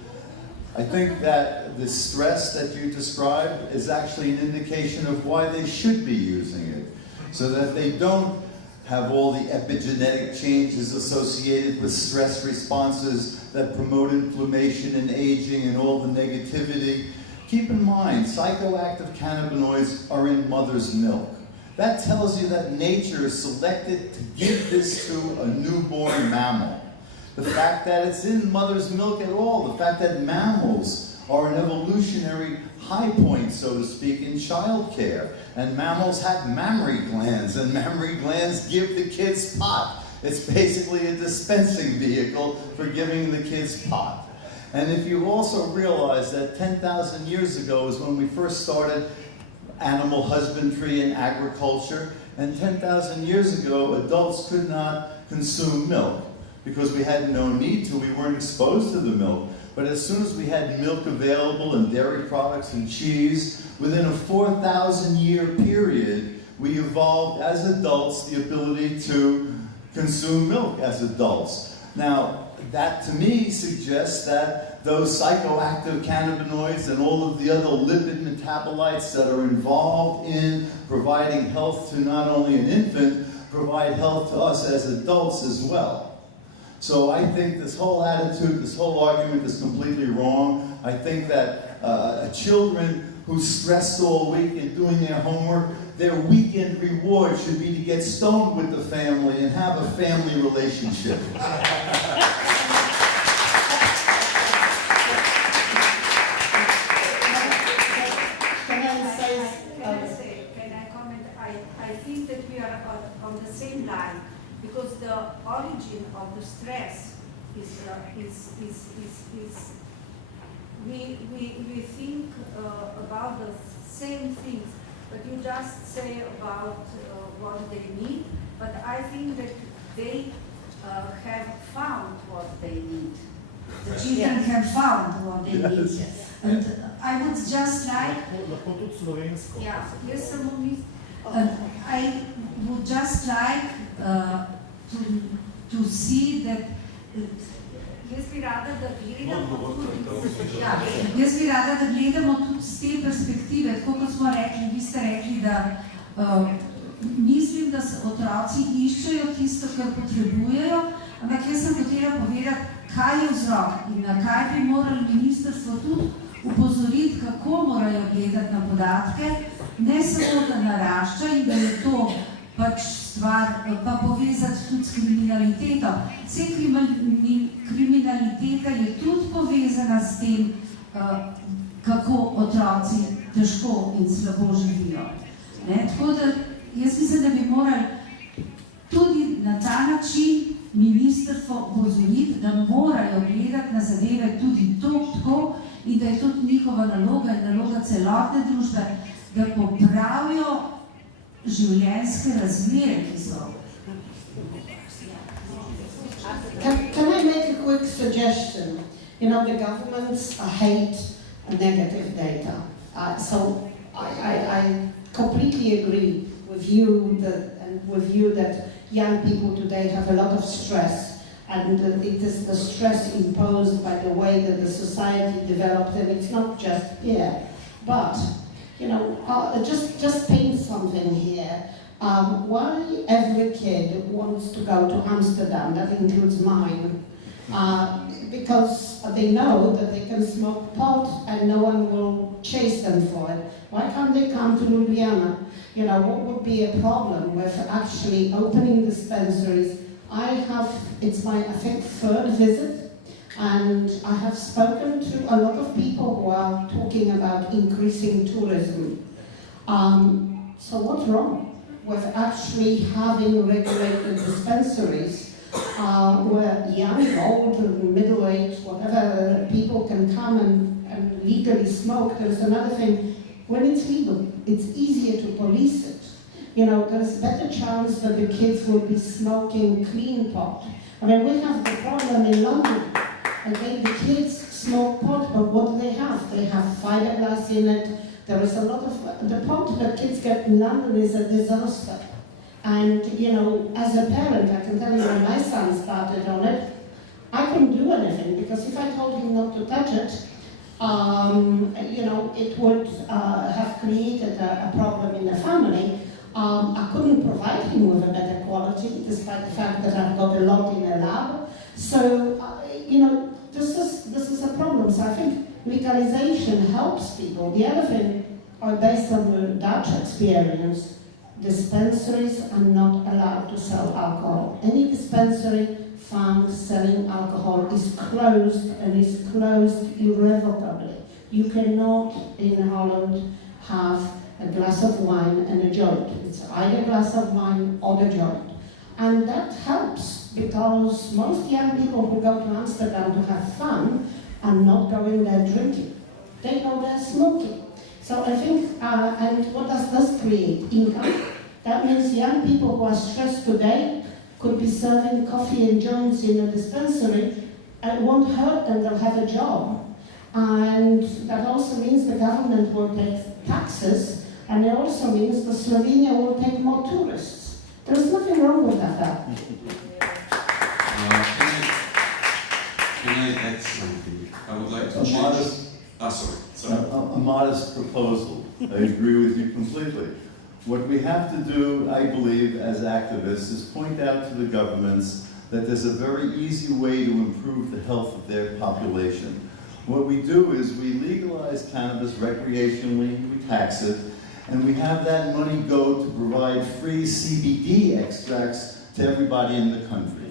I think that the stress that you described is actually an indication of why they should be using it, so that they don't have all the epigenetic changes associated with stress responses that promote inflammation and aging and all the negativity. Keep in mind, psychoactive cannabinoids are in mother's milk. That tells you that nature is selected to give this to a newborn mammal. The fact that it's in mother's milk at all, the fact that mammals are an evolutionary high point, so to speak, in childcare. And mammals have mammary glands, and mammary glands give the kids pot. It's basically a dispensing vehicle for giving the kids pot. And if you also realize that 10,000 years ago is when we first started animal husbandry and agriculture, and 10,000 years ago adults could not consume milk because we had no need to, we weren't exposed to the milk. But as soon as we had milk available and dairy products and cheese, within a 4,000-year period, we evolved as adults the ability to consume milk as adults. Now, that to me suggests that those psychoactive cannabinoids and all of the other lipid metabolites that are involved in providing health to not only an infant, provide health to us as adults as well. So I think this whole attitude, this whole argument is completely wrong. I think that children who stressed all week and doing their homework, their weekend reward should be to get stoned with the family and have a family relationship. Can I comment? I think that we are on the same line, because the origin of the stress is we think about the same things, but you just say about what they need, but I think that they have found what they need. The children have found what they need. And I would just like, I would just like to see that. Jaz bi rada, da gledamo tudi z te perspektive, tako kot smo rekli, vi ste rekli, da mislim, da se otroci iščejo tisto, kar potrebujejo, ampak jaz sem hotela povedati, kaj je vzrok in na kaj bi morali ministrstvo tudi upozoriti, kako morajo gledati na podatke, ne samo da narašča in da je to pač stvar, pa povezati tudi s kriminaliteto. Vse kriminaliteta je tudi povezana s tem, kako otroci težko in slabo živijo. Tako da jaz mislim, da bi morali tudi na ta način ministrstvo opozoriti, da morajo gledati na zadeve tudi tako in da je tudi njihova naloga in naloga celotne družbe, da popravijo življenjske razmere, ki so. Can I make a quick suggestion? You know, the governments hate negative data. So I completely agree with you that young people today have a lot of stress, and it is the stress imposed by the way that the society developed, and it's not just here. But, you know, just paint something here. Why every kid wants to go to Amsterdam, that includes mine, because they know that they can smoke pot and no one will chase them for it. Why can't they come to Ljubljana? You know, what would be a problem with actually opening dispensaries? It's my, I think, 3rd visit, and I have spoken to a lot of people who are talking about increasing tourism. So what's wrong with actually having regulated dispensaries where young, old, middle-aged, whatever people can come and legally smoke? There's another thing. When it's legal, it's easier to police it. You know, there's a better chance that the kids will be smoking clean pot. I mean, we have the problem in London. Okay, the kids smoke pot, but what do they have? They have fiberglass in it. There is a lot of, the pot that kids get in London is a disaster. And, you know, as a parent, I can tell you when my son started on it, I couldn't do anything, because if I told him not to touch it, you know, it would have created a problem in the family. I couldn't provide him with a better quality, despite the fact that I've got a lot in the lab. So, you know, this is a problem. So I think legalization helps people. The other thing, based on the Dutch experience, dispensaries are not allowed to sell alcohol. Any dispensary found selling alcohol is closed, and is closed irrevocably. You cannot in Holland have a glass of wine and a joint. It's either a glass of wine or the joint. And that helps, because most young people who go to Amsterdam to have fun are not going there drinking. They go there smoking. So I think, and what does this create? Income. That means young people who are stressed today could be serving coffee and joints in a dispensary. It won't hurt them, they'll have a job. And that also means the government will take taxes, and it also means that Slovenia will take more tourists. There's nothing wrong with that. Can I add something? I would like to change. A modest proposal. I agree with you completely. What we have to do, I believe, as activists, is point out to the governments that there's a very easy way to improve the health of their population. What we do is we legalize cannabis recreationally, we tax it, and we have that money go to provide free CBD extracts to everybody in the country.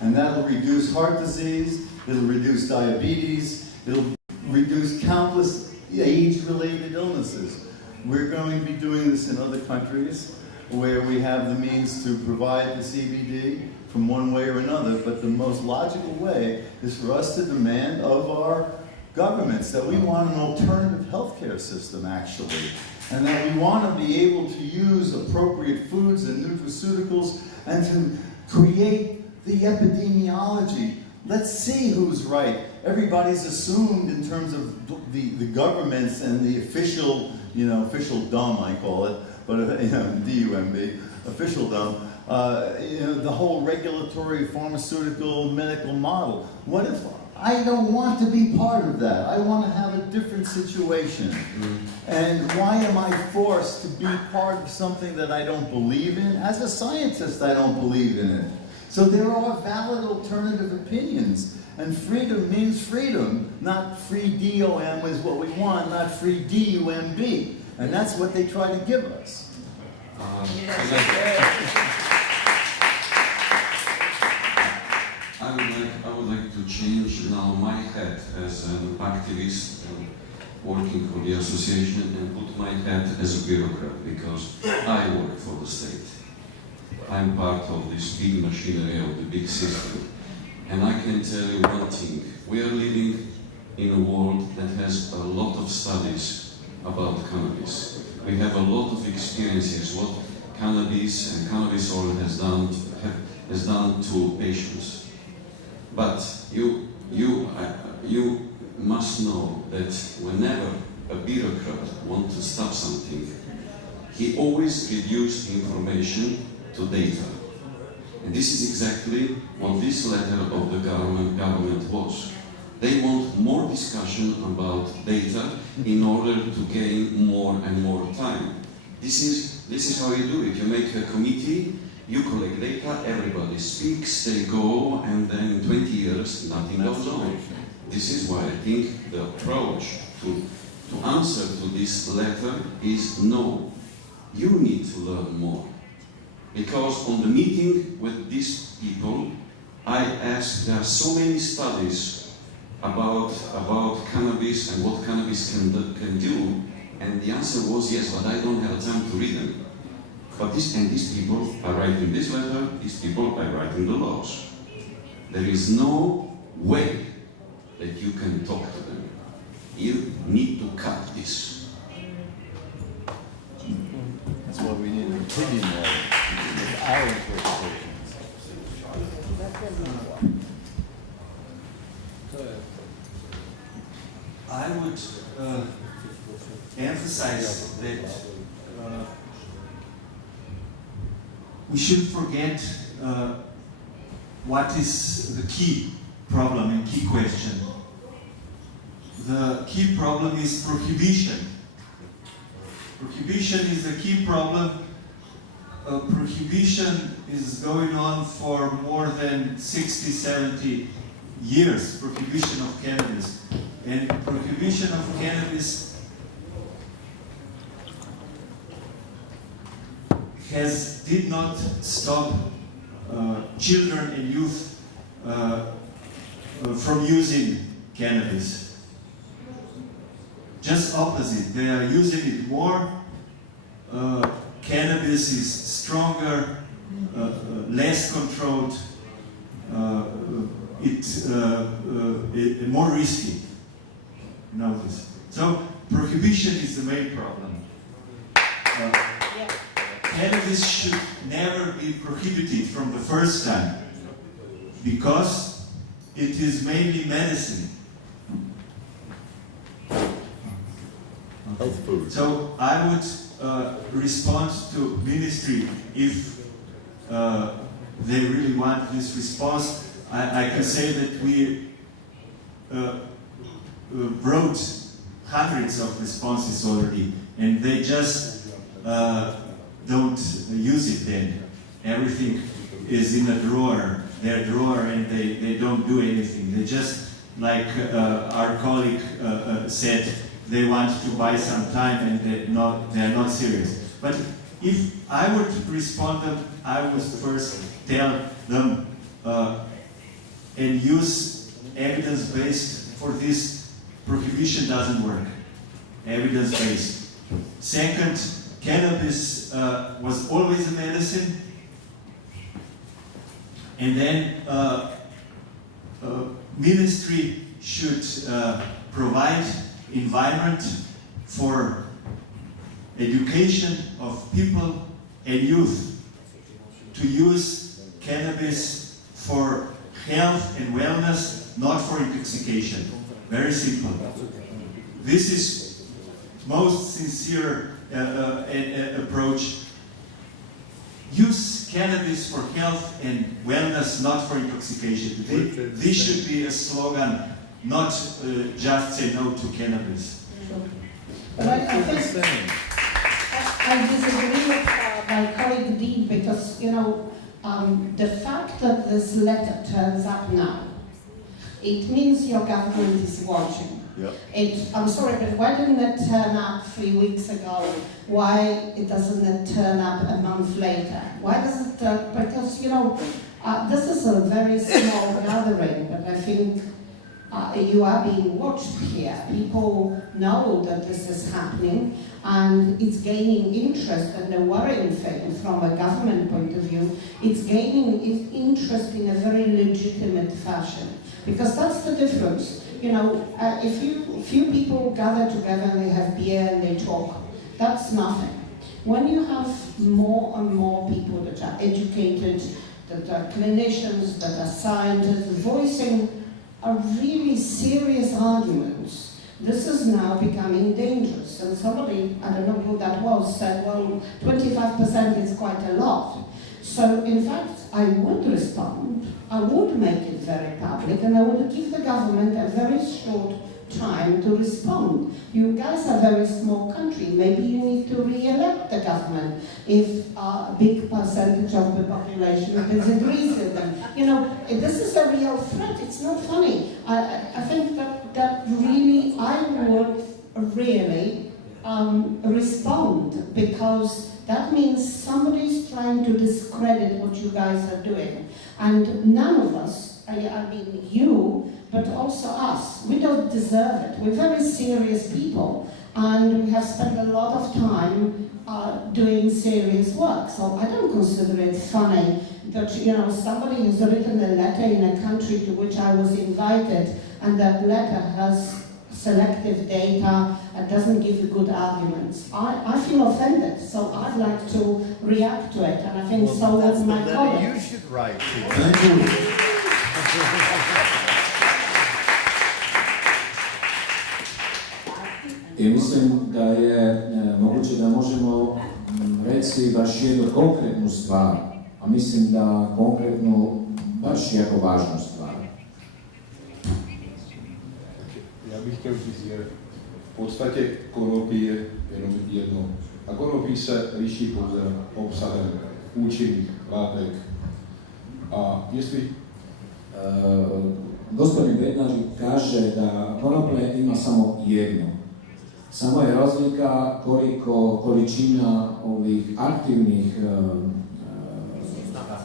And that'll reduce heart disease, it'll reduce diabetes, it'll reduce countless age-related illnesses. We're going to be doing this in other countries where we have the means to provide the CBD from one way or another, but the most logical way is for us to demand of our governments that we want an alternative healthcare system, actually, and that we want to be able to use appropriate foods and nutraceuticals and to create the epidemiology. Let's see who's right. Everybody's assumed in terms of the governments and the official, you know, official dumb, I call it, but you know, D-U-M-B, official dumb, you know, the whole regulatory pharmaceutical medical model. What if I don't want to be part of that? I want to have a different situation. And why am I forced to be part of something that I don't believe in? As a scientist, I don't believe in it. So there are valid alternative opinions. And freedom means freedom, not free D-O-M is what we want, not free D-U-M-B. And that's what they try to give us. I would like to change now my hat as an activist working for the association and put my hat as a bureaucrat, because I work for the state. I'm part of this big machinery of the big system. And I can tell you one thing. We are living in a world that has a lot of studies about cannabis. We have a lot of experiences what cannabis and cannabis oil has done to patients. But you must know that whenever a bureaucrat wants to stop something, he always reduces information to data. And this is exactly what this letter of the government was. They want more discussion about data in order to gain more and more time. This is how you do it. You make a committee, you collect data, everybody speaks, they go, and then in 20 years nothing goes on. This is why I think the approach to answer to this letter is no. You need to learn more. Because on the meeting with these people, I asked, there are so many studies about cannabis and what cannabis can do, and the answer was yes, but I don't have time to read them. But these people are writing this letter, these people are writing the laws. There is no way that you can talk to them. You need to cut this. That's why we need an opinion there. Our interpretations. we shouldn't forget what is the key problem and key question. The key problem is prohibition. Prohibition is the key problem. Prohibition is going on for more than 60, 70 years, prohibition of cannabis. And prohibition of cannabis did not stop children and youth from using cannabis. Just opposite, they are using it more. Cannabis is stronger, less controlled, more risky. Notice. So prohibition is the main problem. Cannabis should never be prohibited from the first time because it is mainly medicine. Health food. So I would respond to ministry if they really want this response. I can say that we wrote hundreds of responses already, and they just don't use it then. Everything is in a drawer, their drawer, and they don't do anything. They just, like our colleague said, they want to buy some time and they're not serious. But if I would respond them, I would first tell them and use evidence-based for this. Prohibition doesn't work. Evidence-based. Second, cannabis was always a medicine. And then ministry should provide environment for education of people and youth to use cannabis for health and wellness, not for intoxication. Very simple. This is most sincere approach. Use cannabis for health and wellness, not for intoxication. This should be a slogan, not just say no to cannabis. But I think I disagree with my colleague Dean because, you know, the fact that this letter turns up now, it means your government is watching. Yep. I'm sorry, but why didn't it turn up 3 weeks ago? Why doesn't it turn up a month later? Why does it? Because, you know, this is a very small gathering, but I think you are being watched here. People know that this is happening, and it's gaining interest. And the worrying thing from a government point of view, it's gaining interest in a very legitimate fashion. Because that's the difference. You know, if few people gather together and they have beer and they talk, that's nothing. When you have more and more people that are educated, that are clinicians, that are scientists, voicing a really serious arguments, this is now becoming dangerous. And somebody, I don't know who that was, said, well, 25% is quite a lot. So in fact, I would respond, I would make it very public, and I would give the government a very short time to respond. You guys are a very small country. Maybe you need to re-elect the government if a big percentage of the population disagrees with them. You know, this is a real threat. It's not funny. I think that really I would really respond, because that means somebody's trying to discredit what you guys are doing. And none of us, I mean you, but also us, we don't deserve it. We're very serious people, and we have spent a lot of time doing serious work. So I don't consider it funny that, you know, somebody has written a letter in a country to which I was invited, and that letter has selective data and doesn't give good arguments. I feel offended, so I'd like to react to it, and I think so does my colleague. You should write. Thank you. I mislim da je moguće da možemo reći baš jednu konkretnu stvar. a mislim da konkretno baš jako važnu stvar. Já bych chtěl říct, že v podstatě konopí je jenom jedno. A konopí se liší pouze obsahem účinných látek. A jestli... Gospodin Bednarik kaže da konoplje ima samo jedno. Samo je razlika koliko količina ovih aktivnih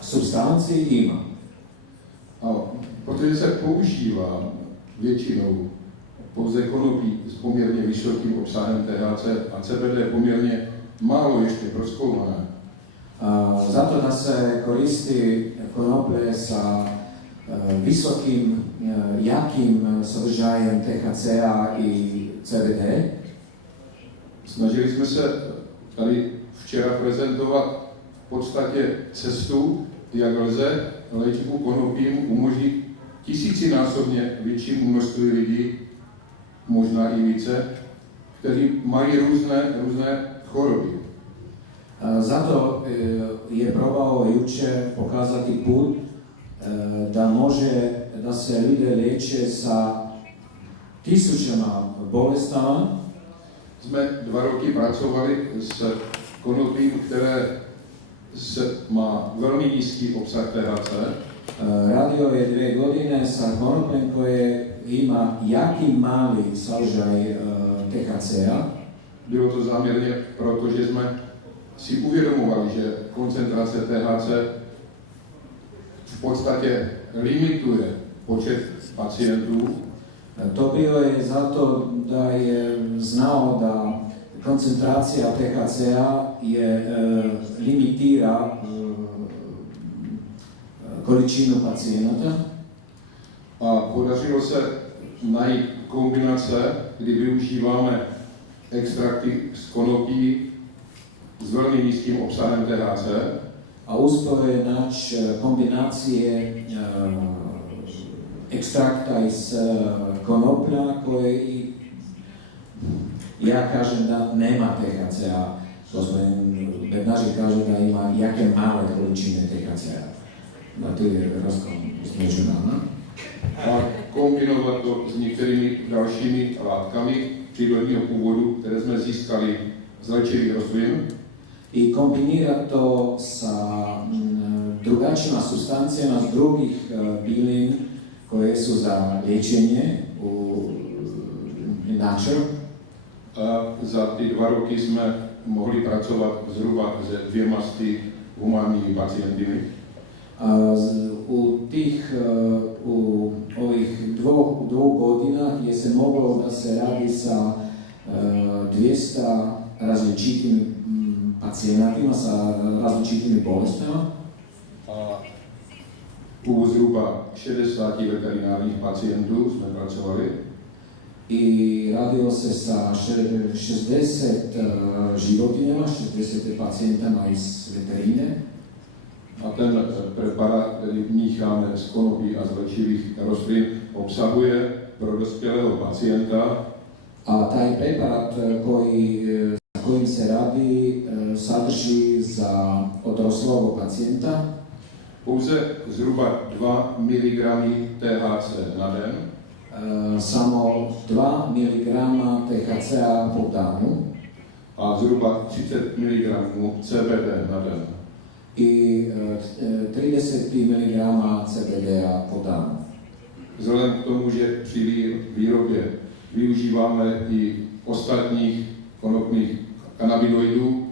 substanci ima. A protože se používá většinou pouze konopí s poměrně vysokým obsahem THC a CBD je poměrně málo ještě prozkoumané. Zato da se koristi konoplje sa visokim, jakim sadržajem THC-a i CBD. Snažili jsme se tady včera prezentovat v podstatě cestu, jak lze léčbu konopím umožnit tisícinásobně většímu množství lidí, možná i více, kteří mají různé choroby. Zato je probao juče pokazati put da se ljude liječe sa tisućama bolestama. Jsme 2 roky pracovali s konopím, které má velmi nízký obsah THC. Radio je 2 godine sa konopljem koje ima jaki mali sadržaj THC-a. Bylo to záměrně, protože jsme si uvědomovali, že koncentrace THC v podstatě limituje počet pacientů. To bilo je zato da je znao da koncentracija THC-a limitira količinu pacijenata. A podařilo se najít kombinace, kdy využíváme extrakty z konopí s velmi nízkým obsahem THC. A uspio je naći kombinacije ekstrakta iz konoplja koje ja kažem da nema THC-a. Gospodin Bednarik kaže da ima jake male količine THC-a. Na to je rozkom između nama. A kombinovat to s některými dalšími látkami přírodního původu, které jsme získali z léčivých rostlin. I kombinirati to sa drugačijima substancijama s drugih bilin koje su za liječenje u načelu. Za ty 2 roky jsme mohli pracovat zhruba se 200 humánními pacientami. U ovih 2 godinah je se moglo da se radi sa 200 različitim pacijentima sa različitim bolestima. U zhruba 60 veterinárních pacientů jsme pracovali. I radilo se sa 60 životinjama, 60 pacijentama iz veterine. A ten preparát, který mícháme z konopí a z léčivých rostlin, obsahuje pro dospělého pacienta. A taj preparat kojim se radi sadrži za odroslog pacijenta pouze zhruba 2 mg THC na den. Samo 2 mg THC po danu. A zhruba 30 mg CBD na den. I 30 mg CBD po danu. Vzhledem k tomu, že při výrobě využíváme i ostatních konopných kanabinoidů,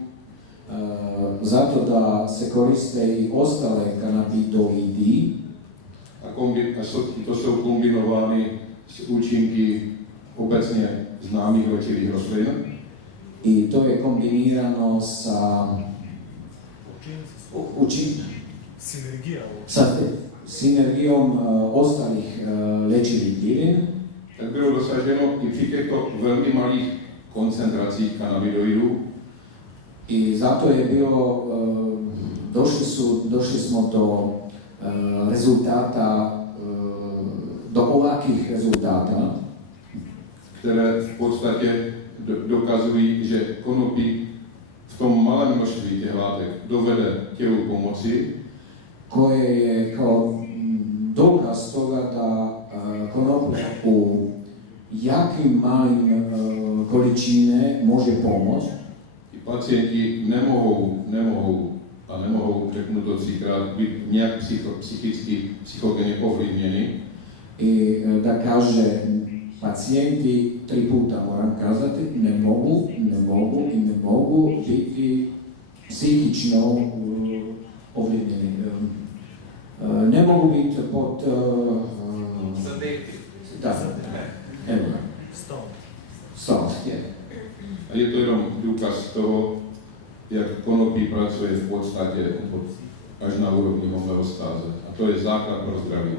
zato da se koriste i ostale kanabinoidy. A to jsou kombinovány s účinky obecně známých léčivých rostlin. I to je kombinirano sa synergijom ostalih léčivých bylin. Tak bylo dosaženo i při těchto velmi malých koncentracích kanabinoidů. I zato je bilo, došli smo do rezultata, do ovakvih rezultata, které v podstatě dokazují, že konopí v tom malém množství těch látek dovede tělu pomoci. koje je kao dokaz toga da konoplja u jakim malim količine može pomoći. I pacijenti ne mogu řeknu to třikrát, být nějak psychicky, psychogene ovlivněni. I da kaže pacijenti 3 puta, moram kazati, ne mogu biti psihično ovlivljeni. Ne mogu biti pod... Da, evo ga. Stoned, je. A je to jenom důkaz toho, jak konopí pracuje v podstatě až na úrovni homeostáze. A to je základ pro zdraví.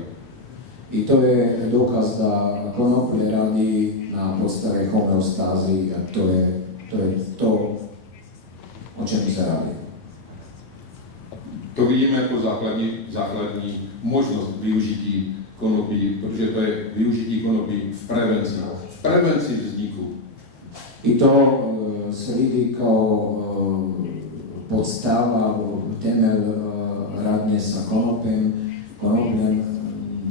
I to je dokaz da konoplje radi na postave homeostazi, a to je to, o čemu se radi. To vidíme jako základní možnost využití konopí, protože to je využití konopí v prevenci vzniku. I to se vidi kao podstava, temelj radnje sa konopljem,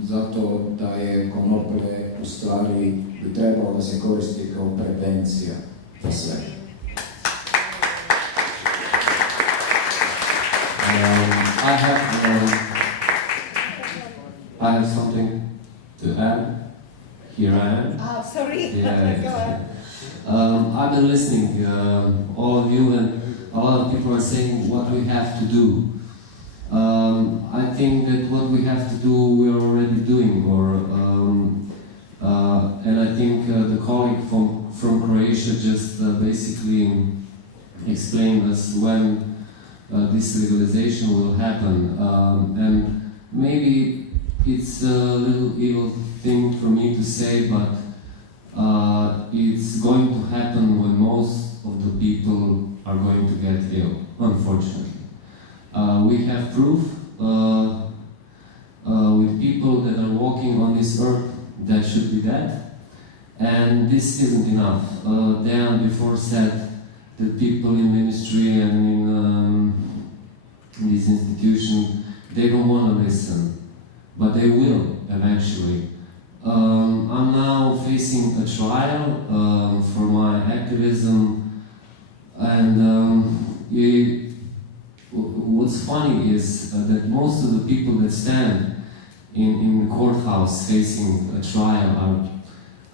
zato da je konoplje u stvari bi trebalo da se koristi kao prevencija za sve. I have something to add. Here I am. Oh, sorry. Yeah. Go ahead. I've been listening, all of you, and a lot of people are saying what we have to do. I think that what we have to do, we're already doing, and I think the colleague from Croatia just basically explained us when this legalization will happen, and maybe it's a little evil thing for me to say, but it's going to happen when most of the people are going to get ill, unfortunately. We have proof with people that are walking on this earth that should be dead, and this isn't enough. Dan before said that people in ministry and in this institution, they don't want to listen, but they will eventually. I'm now facing a trial for my activism, and what's funny is that most of the people that stand in the courthouse facing a trial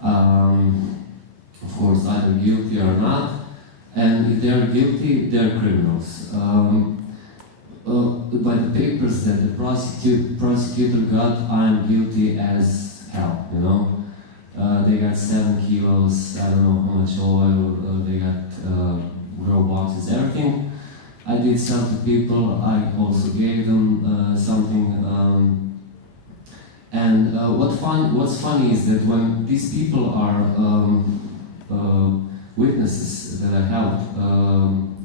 are, of course, either guilty or not, and if they're guilty, they're criminals. By the papers that the prosecutor got, I'm guilty as hell, you know. They got 7 kilos, I don't know how much oil, they got grow boxes, everything. I did sell to people, I also gave them something. And what's funny is that when these people are witnesses that I helped,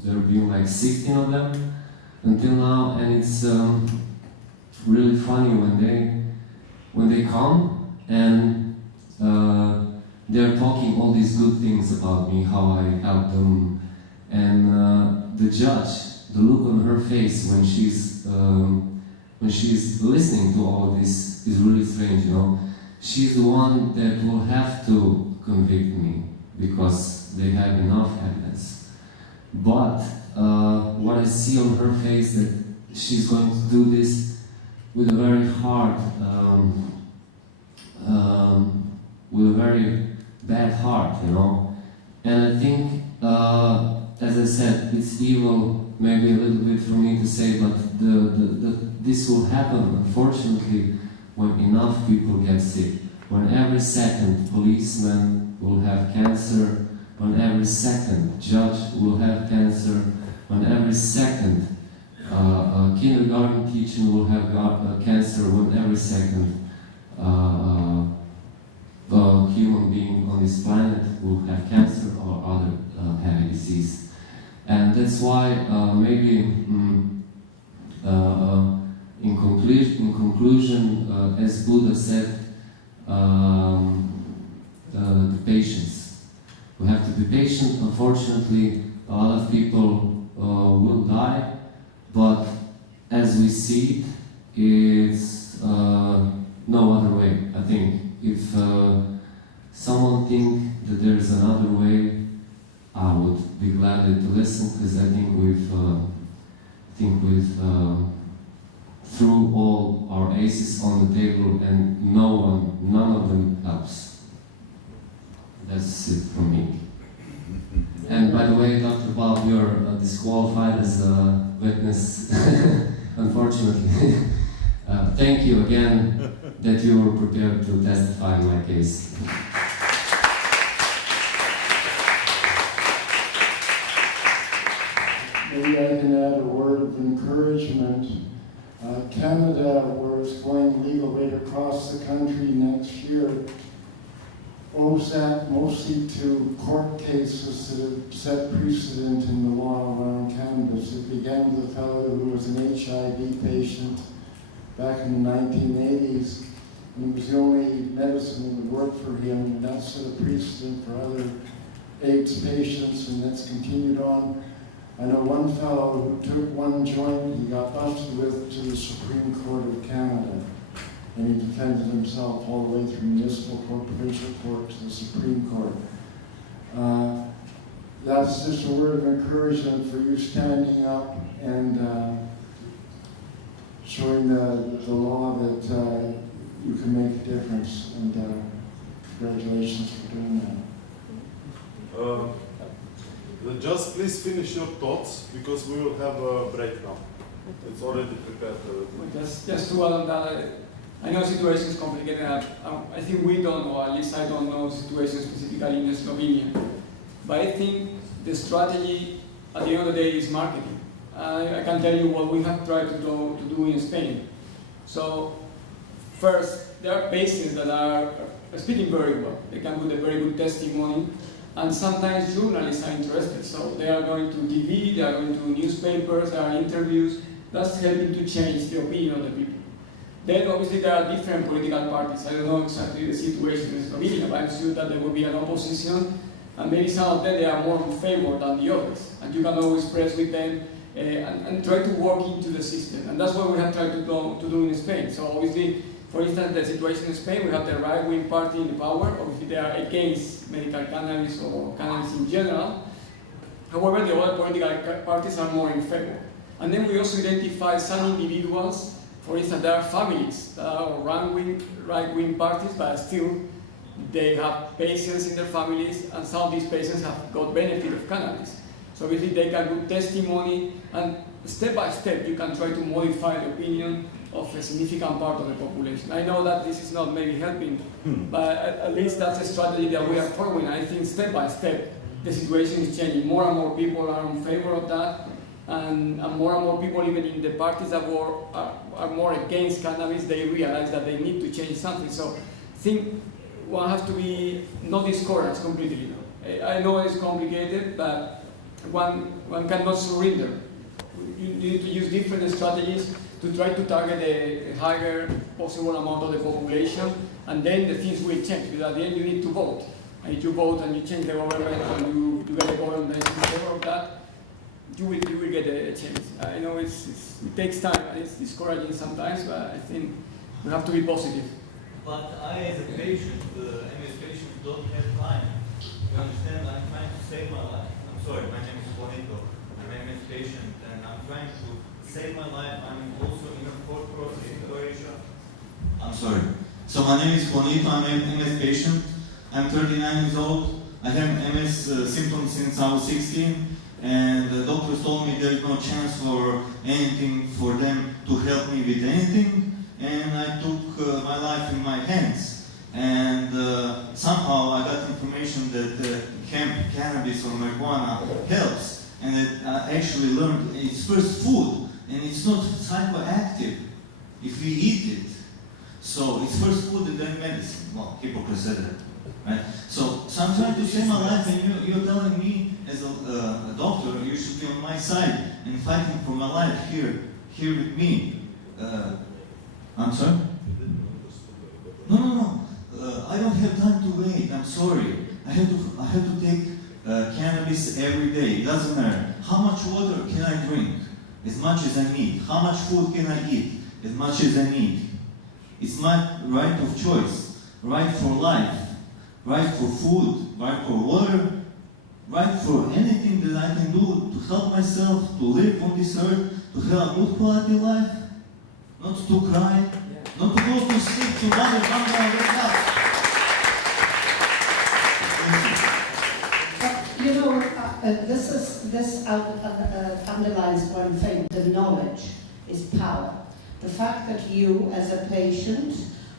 there have been like 16 of them until now, and it's really funny when they come and they're talking all these good things about me, how I helped them, and the judge, the look on her face when she's listening to all of this is really strange, you know. She's the one that will have to convict me because they have enough evidence. But what I see on her face that she's going to do this with a very hard, with a very bad heart, you know. And I think, as I said, it's evil, maybe a little bit for me to say, but this will happen, unfortunately, when enough people get sick. When every second policeman will have cancer, when every second judge will have cancer, when every second kindergarten teacher will have cancer, when every second human being on this planet will have cancer or other heavy disease. And that's why maybe in conclusion, as Buddha said, the patience. We have to be patient. Unfortunately, a lot of people will die, but as we see it, it's no other way. I think if someone think that there is another way, I would be glad to listen, because I think we've threw all our aces on the table and none of them helps. That's it from me. And by the way, Dr. Bob, you're disqualified as a witness, unfortunately. Thank you again that you were prepared to testify in my case. Maybe I can add a word of encouragement. Canada, where it's going legal right across the country next year, owes that mostly to court cases that have set precedent in the law around cannabis. It began with a fellow who was an HIV patient back in the 1980s, and it was the only medicine that worked for him, and that set a precedent for other AIDS patients, and that's continued on. I know one fellow who took one joint he got busted with to the Supreme Court of Canada, and he defended himself all the way through municipal court, provincial court, to the Supreme Court. That's just a word of encouragement for you standing up and showing the law that you can make a difference, and congratulations for doing that. Just please finish your thoughts, because we will have a break now. It's already prepared. Just to add on that, I know the situation is complicated. I think we don't know, at least I don't know the situation specifically in Slovenia. But I think the strategy at the end of the day is marketing. I can tell you what we have tried to do in Spain. So first, there are patients that are speaking very well. They can put a very good testimony. And sometimes journalists are interested, so they are going to TV, they are going to newspapers, there are interviews. That's helping to change the opinion of the people. Then obviously there are different political parties. I don't know exactly the situation in Slovenia, but I'm sure that there will be an opposition, and maybe some of them they are more in favor than the others. And you can always press with them and try to work into the system. And that's what we have tried to do in Spain. So obviously, for instance, the situation in Spain, we have the right-wing party in power. Obviously, they are against medical cannabis or cannabis in general. However, the other political parties are more in favor. And then we also identify some individuals. For instance, there are families that are right-wing parties, but still they have patients in their families, and some of these patients have got benefit of cannabis. So obviously, they can do testimony, and step by step, you can try to modify the opinion of a significant part of the population. I know that this is not maybe helping, but at least that's a strategy that we are following. I think step by step, the situation is changing. More and more people are in favor of that, and more people, even in the parties that are more against cannabis, they realize that they need to change something. So I think one has to be not discouraged completely. I know it's complicated, but one cannot surrender. You need to use different strategies to try to target a higher possible amount of the population, and then the things will change. Because at the end, you need to vote. And if you vote and you change the government and you get a government in favor of that, you will get a change. I know it takes time and it's discouraging sometimes, but I think we have to be positive. But I, as a patient, MS patient, don't have time. You understand? I'm trying to save my life. I'm sorry, my name is Huanito. I'm an MS patient, and I'm trying to save my life. I'm also in a court process situation. I'm sorry. So my name is Juanito. I'm an MS patient. I'm 39 years old. I have MS symptoms since I was 16, and the doctors told me there is no chance for anything for them to help me with anything, and I took my life in my hands. And somehow I got information that cannabis or marijuana helps, and that I actually learned it's first food, and it's not psychoactive if we eat it. So it's first food and then medicine. Well, Hippocrates said that, right? So I'm trying to save my life, and you're telling me as a doctor, you should be on my side and fighting for my life here with me. I'm sorry? No. I don't have time to wait. I'm sorry. I have to take cannabis every day. It doesn't matter. How much water can I drink? As much as I need. How much food can I eat? as much as I need. It's my right of choice, right for life, right for food, right for water, right for anything that I can do to help myself, to live on this earth, to have a good quality life, not to cry, not to go to sleep tomorrow, and wake up. You know, this underlines one thing: the knowledge is power. The fact that you, as a patient,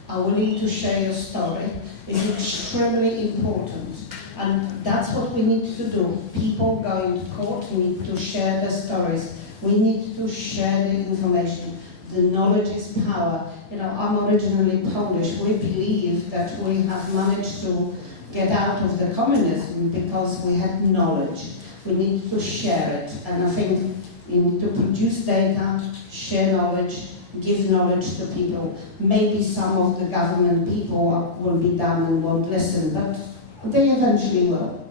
are willing to share your story is extremely important, and that's what we need to do. People going to court need to share their stories. We need to share the information. The knowledge is power. You know, I'm originally Polish. We believe that we have managed to get out of the communism because we had knowledge. We need to share it, and I think we need to produce data, share knowledge, give knowledge to people. Maybe some of the government people will be dumb and won't listen, but they eventually will.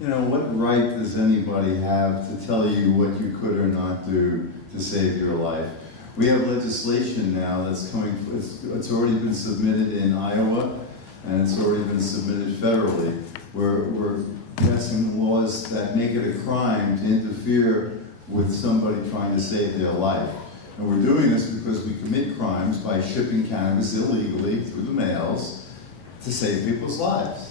You know, what right does anybody have to tell you what you could or not do to save your life? We have legislation now that's coming, it's already been submitted in Iowa, and it's already been submitted federally. We're passing laws that make it a crime to interfere with somebody trying to save their life. And we're doing this because we commit crimes by shipping cannabis illegally through the mails to save people's lives.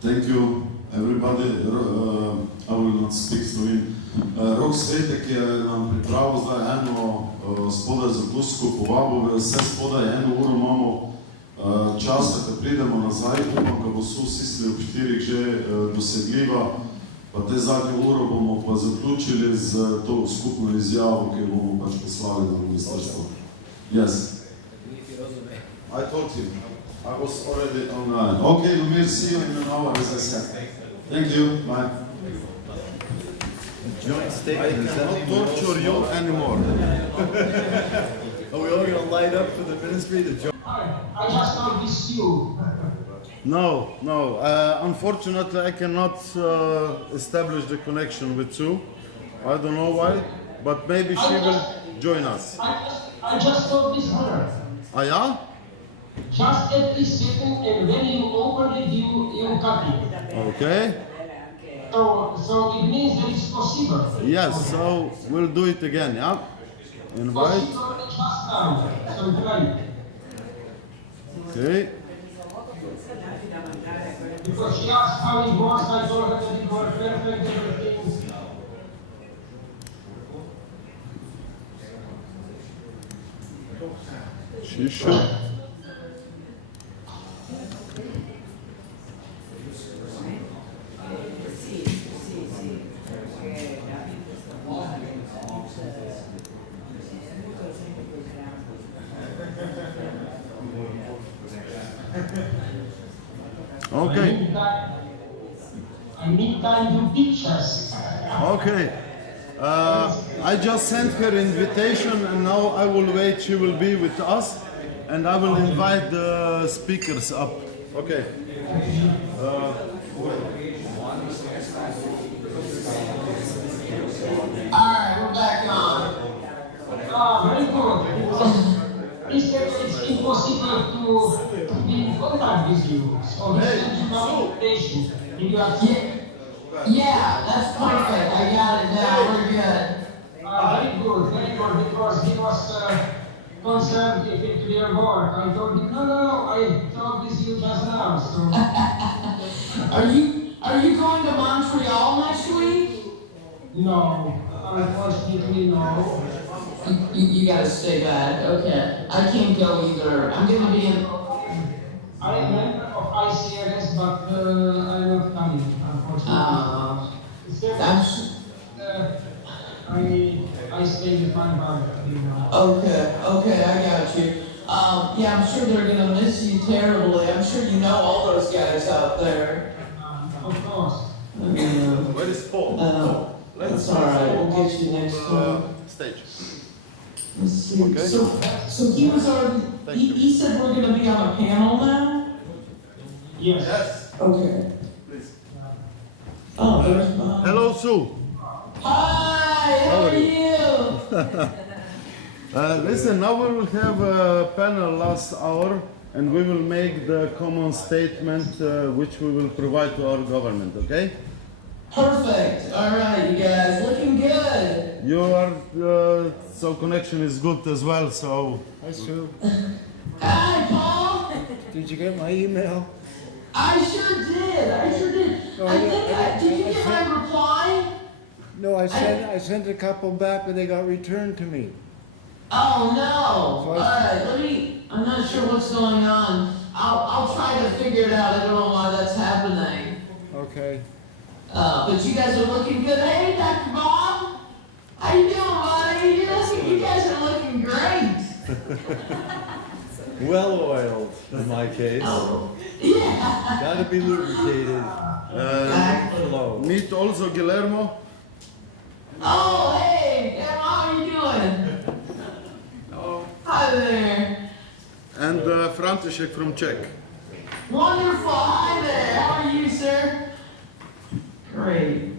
Thank you, everybody. I will not speak Slovene. Rok Svetek je nam pripravil zdaj eno spodaj zakusko povabo, vse spodaj 1 uro imamo časa, da pridemo nazaj, upam, da bo Sisley ob 4 že dosegljiva, pa te zadnje uro bomo pa zaključili z to skupno izjavo, ki jo bomo pač poslali na ministrstvo. Yes. I told you. I was already online. Okay, Lumír, see you in an hour, as I said. Thank you. Bye. Joint statement. I cannot torture you anymore. Are we all going to light up for the ministry? I just want this you. No. Unfortunately, I cannot establish the connection with Sue. I don't know why, but maybe she will join us. I just told this her. Yeah? Just at this second, and when you open it, you cut it. Okay. So it means that it's possible. Yes, so we'll do it again, yeah? Invite. Possible just now. So try it. Okay. Because she asked how it was, I told her that it was perfect, everything. She should. Okay. I need time to pictures. Okay. I just sent her invitation and now I will wait, she will be with us and I will invite the speakers up. Okay. Alright, we're back on. Very good. It's impossible to be in contact with you. So this is not invitation. Yeah, that's perfect. I got it now. We're good. Very good, because he was concerned if it will work. I told him, no, I talked with you just now. So. Are you going to Montreal next week? No, unfortunately no. You gotta stay back. Okay. I can't go either. I'm gonna be in. I am a member of ICRS, but I'm not coming, unfortunately. I stay with my brother. Okay, I got you. Yeah, I'm sure they're gonna miss you terribly. I'm sure you know all those guys out there. Of course. Where is Paul? That's all right. We'll get you next time. Stage. Let's see. Okay. So he was already. He said we're gonna be on a panel now. Yes. Okay. Please. Oh, there's Bob. Hello, Sue. Hi. Hi, how are you? Listen, now we will have a panel last hour, and we will make the common statement which we will provide to our government, okay? Perfect. All right, you guys, looking good. Your so connection is good as well, so... Hi, Sue. Hi, Paul. Did you get my email? I sure did. No, Did you get my reply? No, I sent a couple back, but they got returned to me. Oh no! So Alright, I'm not sure what's going on. I'll try to figure it out. I don't know why that's happening. Okay. But you guys are looking good. Hey, Dr. Bob! How you doing, buddy? You guys are looking great. Well oiled, in my case. Yeah. Gotta be lubricated. Flow. Meet also Guillermo. Oh, hey, how are you doing? Hi there. And František from Czech. Wonderful. Hi there. How are you, sir? Great.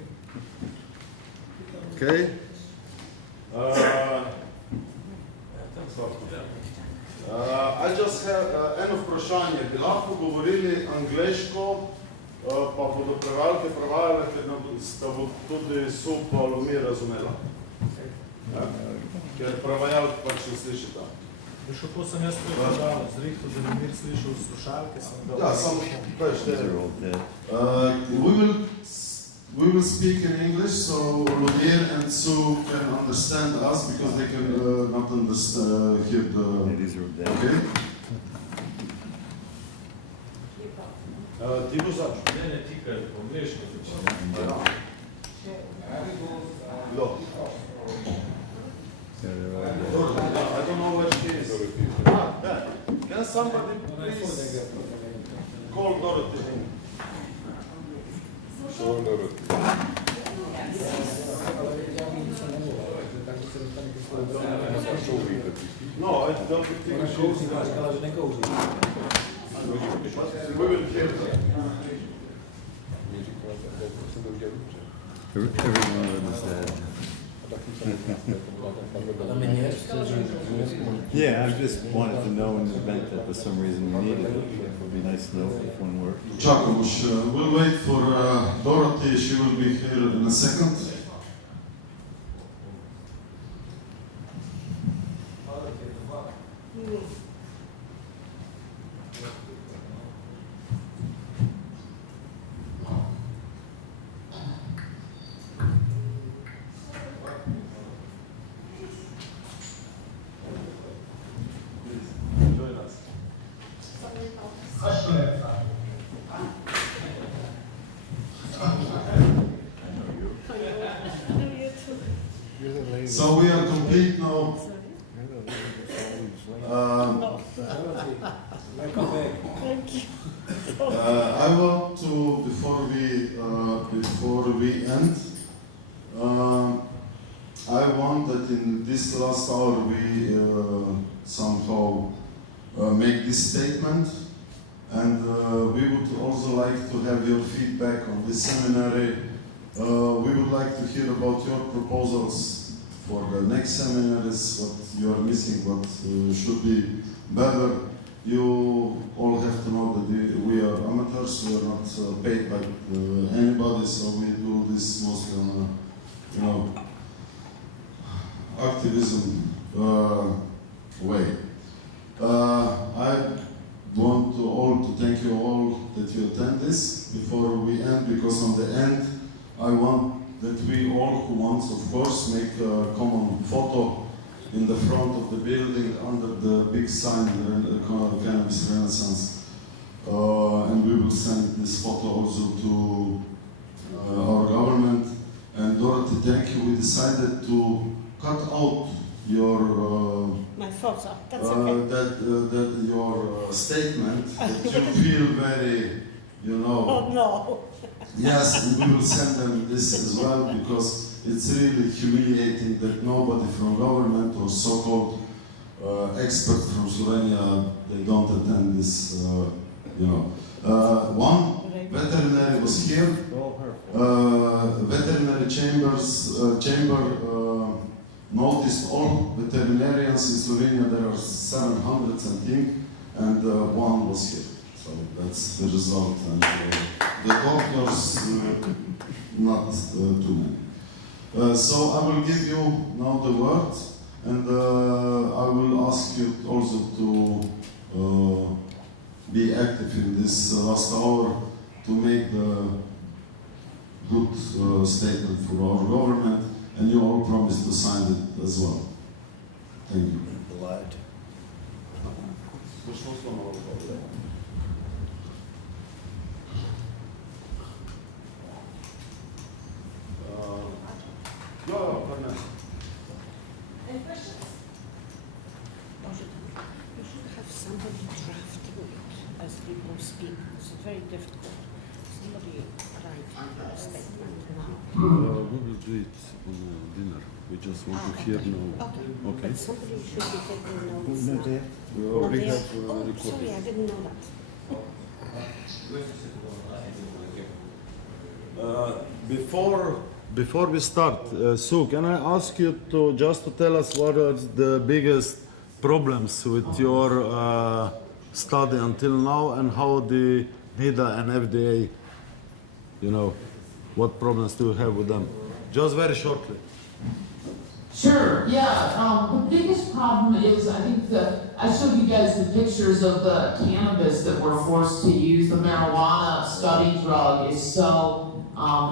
Okay. I just have eno vprašanje. Bi lahko govorili angleško, pa bodo prevajalke prevajale, ker bo tudi Su pa Lumír razumela. Ker prevajalk pač ne slišita. Veš, kako sem jaz prevažal, zrihto, da Lumír slišal slušalke, sem dal. Ja, samo we will speak in English, so Lumír and Su can understand us because they can not understand hear the. Okay. Ti bo začel. Ne, ti kaj, po angleško začel. No. I don't know where she is. There. Can somebody please call Dorothy? No, I don't think she is. We will hear her. Everyone understands. Yeah, I just wanted to know in the event that for some reason we needed it. It would be nice to know if one worked. Čakamo, we'll wait for Dorothy, she will be here in a second. So we are complete now. I want to, before we end, I want that in this last hour we somehow make this statement, and we would also like to have your feedback on this seminary. We would like to hear about your proposals for the next seminaries, what you are missing, what should be better. You all have to know that we are amateurs, we are not paid by anybody, so we do this mostly on a, activism way. I want to thank you all that you attend this before we end, because on the end I want that we all who want, of course, make a common photo in the front of the building under the big sign, Cannabis Renaissance. And we will send this photo also to our government. And Dorothy, thank you. We decided to cut out your my photo. That's okay. that your statement that you feel very, Oh no. Yes, and we will send them this as well, because it's really humiliating that nobody from government or so-called expert from Slovenia, they don't attend this, One Veterinary was here. Veterinary chamber noticed all veterinarians in Slovenia. There are 700 something, and one was here. So that's the result. And the doctors, not too many. So I will give you now the word, and I will ask you also to be active in this last hour to make the good statement for our government, and you all promise to sign it as well. Thank you. Glad. Any questions? You should have somebody drafting it as people speak. It's very difficult. Somebody writing a statement now. We will do it on dinner. We just want to hear now. Okay. Okay. But somebody should be taking notes Not now. there. We already Not there? have Oh, recording. sorry, I didn't know that. Before we start, Sue, can I ask you to just to tell us what are the biggest problems with your study until now, and how the NIDA and FDA, you know, what problems do you have with them? Just very shortly. Sure, yeah. The biggest problem is, I think I showed you guys the pictures of the cannabis that we're forced to use. The marijuana study drug is so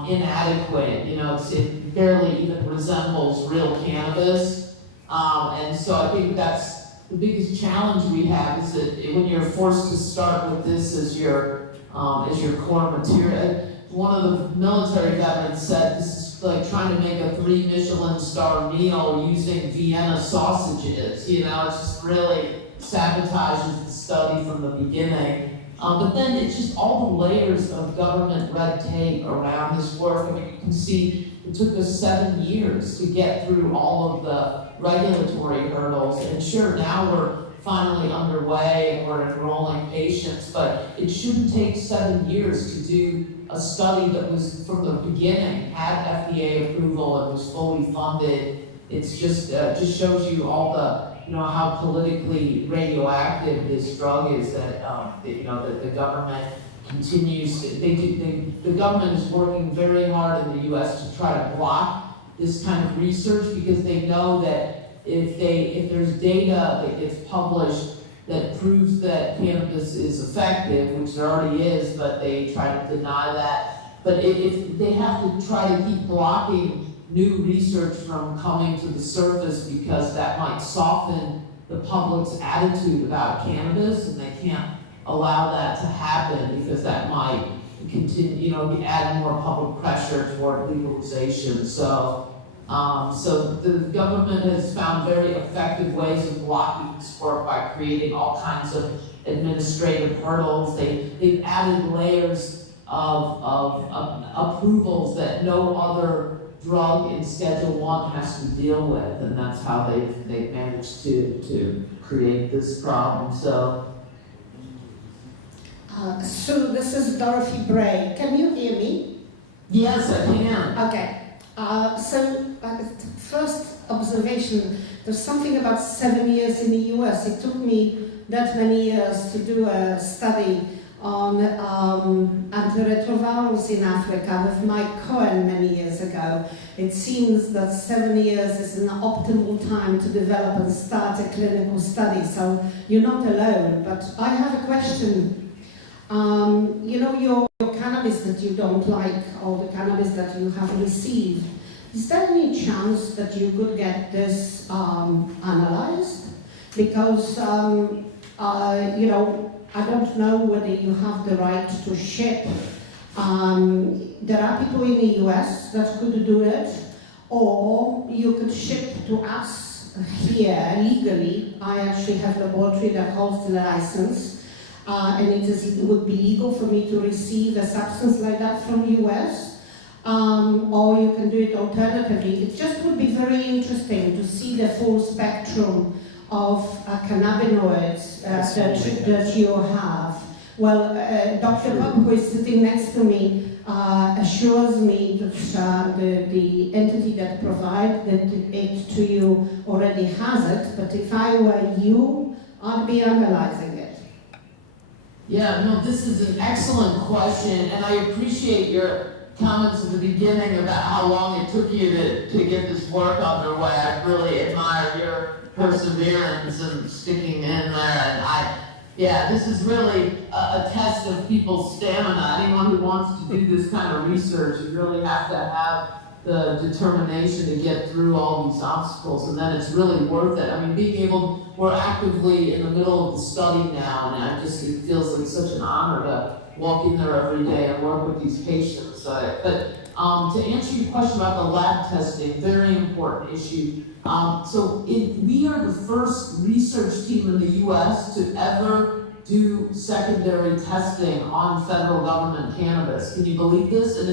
inadequate. You know, it barely even resembles real cannabis. And so I think that's the biggest challenge we have, is that when you're forced to start with this as your core material. One of the military veterans said this is like trying to make a 3 Michelin star meal using Vienna sausages. You know, it just really sabotages the study from the beginning. But then it's just all the layers of government red tape around this work. I mean, you can see it took us 7 years to get through all of the regulatory hurdles. And sure, now we're finally underway and we're enrolling patients, but it shouldn't take 7 years to do a study that was from the beginning, had FDA approval and was fully funded. It's just shows you all the, you know, how politically radioactive this drug is, that you know, that the government continues. The government is working very hard in the U.S. to try to block this kind of research, because they know that if there's data that gets published that proves that cannabis is effective, which there already is, but they try to deny that. But if they have to try to keep blocking new research from coming to the surface, because that might soften the public's attitude about cannabis, and they can't allow that to happen, because that might continue, you know, add more public pressure toward legalization. So the government has found very effective ways of blocking this work by creating all kinds of administrative hurdles. They've added layers of approvals that no other drug in Schedule I has to deal with, and that's how they've managed to create this problem. So this is Dorothy Bray. Can you hear me? Yes, I can. Okay. First observation, there's something about 7 years in the US. It took me that many years to do a study on antiretrovirals in Africa with Mike Cohen many years ago. It seems that 7 years is an optimal time to develop and start a clinical study, so you're not alone. But I have a question. You know, your cannabis that you don't like, or the cannabis that you have received, is there any chance that you could get this analyzed? Because, you know, I don't know whether you have the right to ship. There are people in the US that could do it, or you could ship to us here legally. I actually have a laboratory that holds the license. And it would be legal for me to receive a substance like that from the US, or you can do it alternatively. It just would be very interesting to see the full spectrum of cannabinoids that you have. Well, Dr. Bob, who is sitting next to me, assures me that the entity that provided it to you already has it, but if I were you, I'd be analyzing it. Yeah, no, this is an excellent question, and I appreciate your comments at the beginning about how long it took you to get this work underway. I really admire your perseverance and sticking in there, and this is really a test of people's stamina. Anyone who wants to do this kind of research, you really have to have the determination to get through all these obstacles, and then it's really worth it. I mean, we're actively in the middle of the study now, and it feels like such an honor to walk in there every day and work with these patients. But to answer your question about the lab testing, very important issue. We are the first research team in the US to ever do secondary testing on federal government cannabis. Can you believe this? And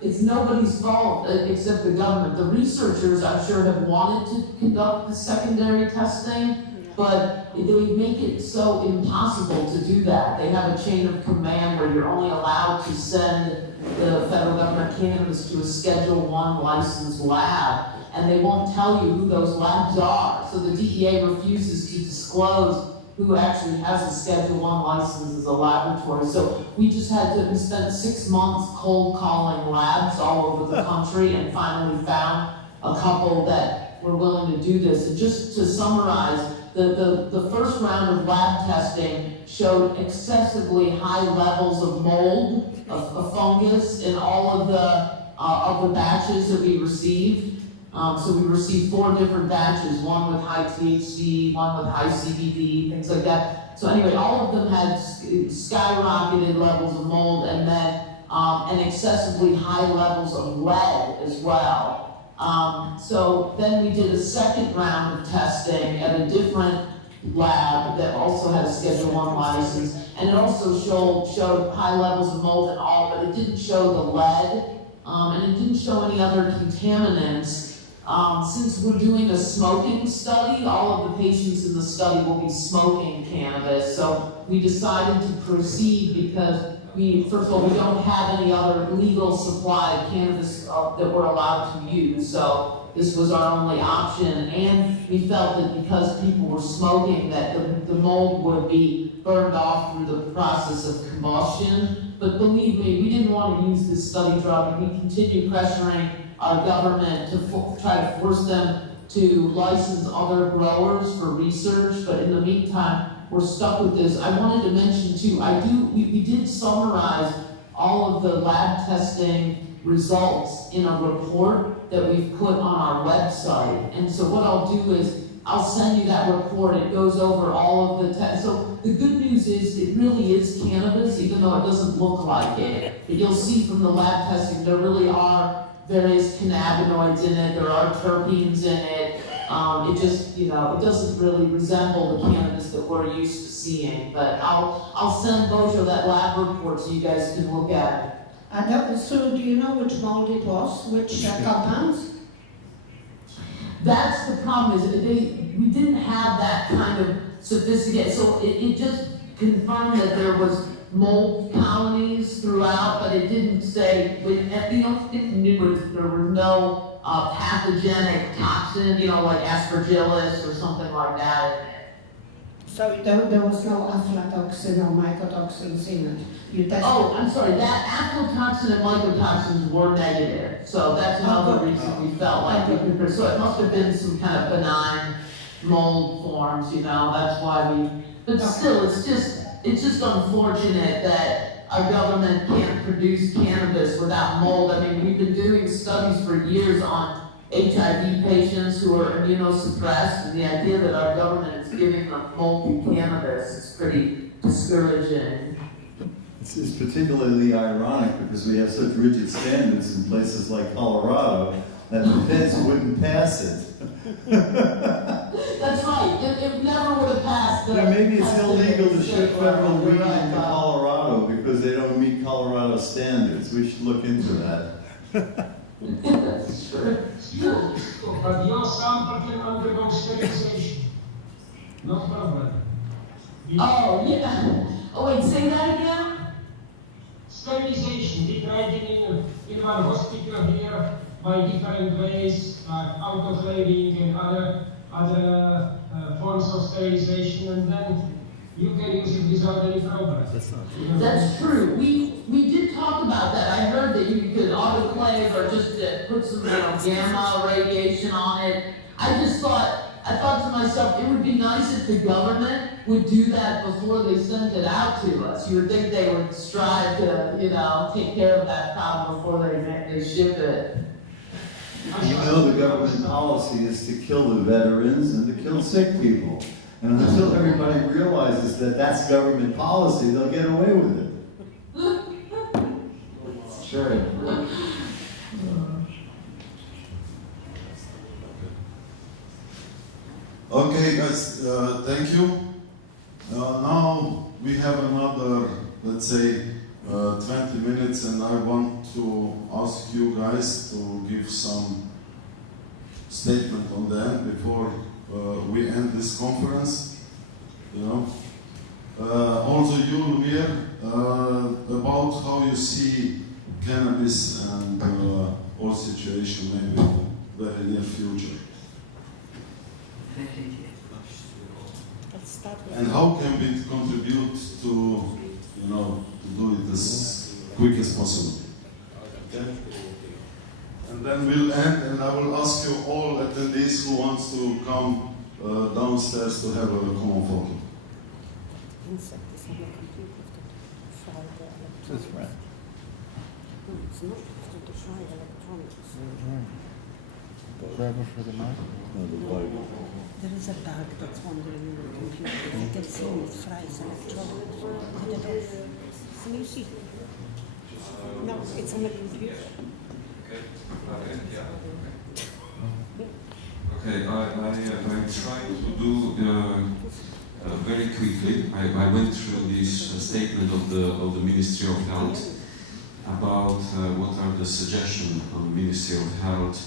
it's nobody's fault except the government. The researchers, I'm sure, have wanted to conduct the secondary testing, but they make it so impossible to do that. They have a chain of command where you're only allowed to send the federal government cannabis to a Schedule I licensed lab, and they won't tell you who those labs are. So the DEA refuses to disclose who actually has a Schedule I license as a laboratory. So we spent 6 months cold calling labs all over the country and finally found a couple that were willing to do this. And just to summarize, the first round of lab testing showed excessively high levels of mold, of fungus in all of the batches that we received. So we received 4 different batches, one with high THC, one with high CBD, things like that. So anyway, all of them had skyrocketed levels of mold and excessively high levels of lead as well. So then we did a second round of testing at a different lab that also had a Schedule I license, and it also showed high levels of mold and all, but it didn't show the lead, and it didn't show any other contaminants. Since we're doing a smoking study, all of the patients in the study will be smoking cannabis. So we decided to proceed because first of all, we don't have any other legal supply of cannabis that we're allowed to use. So this was our only option. And we felt that because people were smoking, that the mold would be burned off through the process of combustion. But believe me, we didn't want to use this study drug, and we continued pressuring our government to try to force them to license other growers for research, but in the meantime, we're stuck with this. I wanted to mention too, we did summarize all of the lab testing results in a report that we've put on our website. And so what I'll do is, I'll send you that report. It goes over all of the tests. So the good news is it really is cannabis, even though it doesn't look like it. But you'll see from the lab testing, there really are various cannabinoids in it, there are terpenes in it. It just, it doesn't really resemble the cannabis that we're used to seeing. But I'll send Bojo that lab report so you guys can look at it. So do you know which mold it was, which compounds? That's the problem, is we didn't have that kind of sophisticated, so it just confirmed that there was mold colonies throughout, but it didn't say, it knew there were no pathogenic toxin, like aspergillus or something like that. So there was no aflatoxin or mycotoxins in it? You tested I'm sorry, that aflatoxin and mycotoxins were negative, so that's another reason we felt like we could, so it must have been some kind of benign mold forms, that's why but still, it's just unfortunate that our government can't produce cannabis without mold. I mean, we've been doing studies for years on HIV patients who are immunosuppressed, and the idea that our government is giving them moldy cannabis is pretty discouraging. It's particularly ironic because we have such rigid standards in places like Colorado that the feds wouldn't pass it. That's right. It never would have passed. Maybe it's illegal to ship federal weed into Colorado because they don't meet Colorado standards. We should look into that. That's true. But your sample can undergo sterilization. No problem. Oh, yeah. Oh wait, say that again? Sterilization. We tried it in one hospital here by different ways, like autoclaving and other forms of sterilization, and then you can use it without any problem. That's true. We did talk about that. I heard that you could autoclave or just put some gamma radiation on it. I thought to myself, it would be nice if the government would do that before they sent it out to us. You would think they would strive to, take care of that problem before they ship it. You know the government policy is to kill the veterans and to kill sick people. And until everybody realizes that that's government policy, they'll get away with it. Sure. Okay, guys, thank you. Now we have another, let's say, 20 minutes, and I want to ask you guys to give some statement on the end before we end this conference. Also you, Lumír, about how you see cannabis and all situation maybe in the very near future. And how can we contribute to, to do it as quick as possible? Okay? And then we'll end, and I will ask you all attendees who wants to come downstairs to have a common photo. It's not to try electronics. Grab for the mic? There is a bag that's wandering in the computer. If you can see it fries electronics. Cut it off. Can you see? No, it's on the computer. Okay, I tried to do very quickly. I went through this statement of the Ministry of Health about what are the suggestions of the Ministry of Health,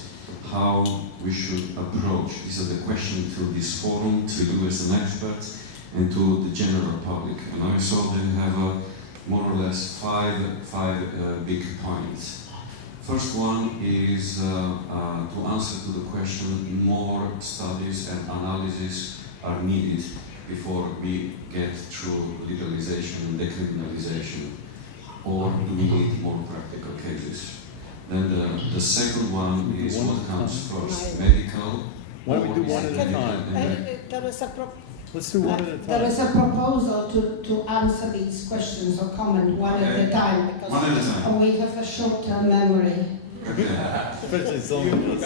how we should approach. These are the questions to this forum, to you as an expert, and to the general public. And I saw they have more or less five big points. First one is to answer to the question, more studies and analysis are needed before we get through legalization and decriminalization, or do we need more practical cases? Then the second one is what comes first, medical? Why don't we do one at a time? Let's do one at a time. There is a proposal to answer these questions or comment one at a time, because one at a time. We have a short-term memory. Especially some of us.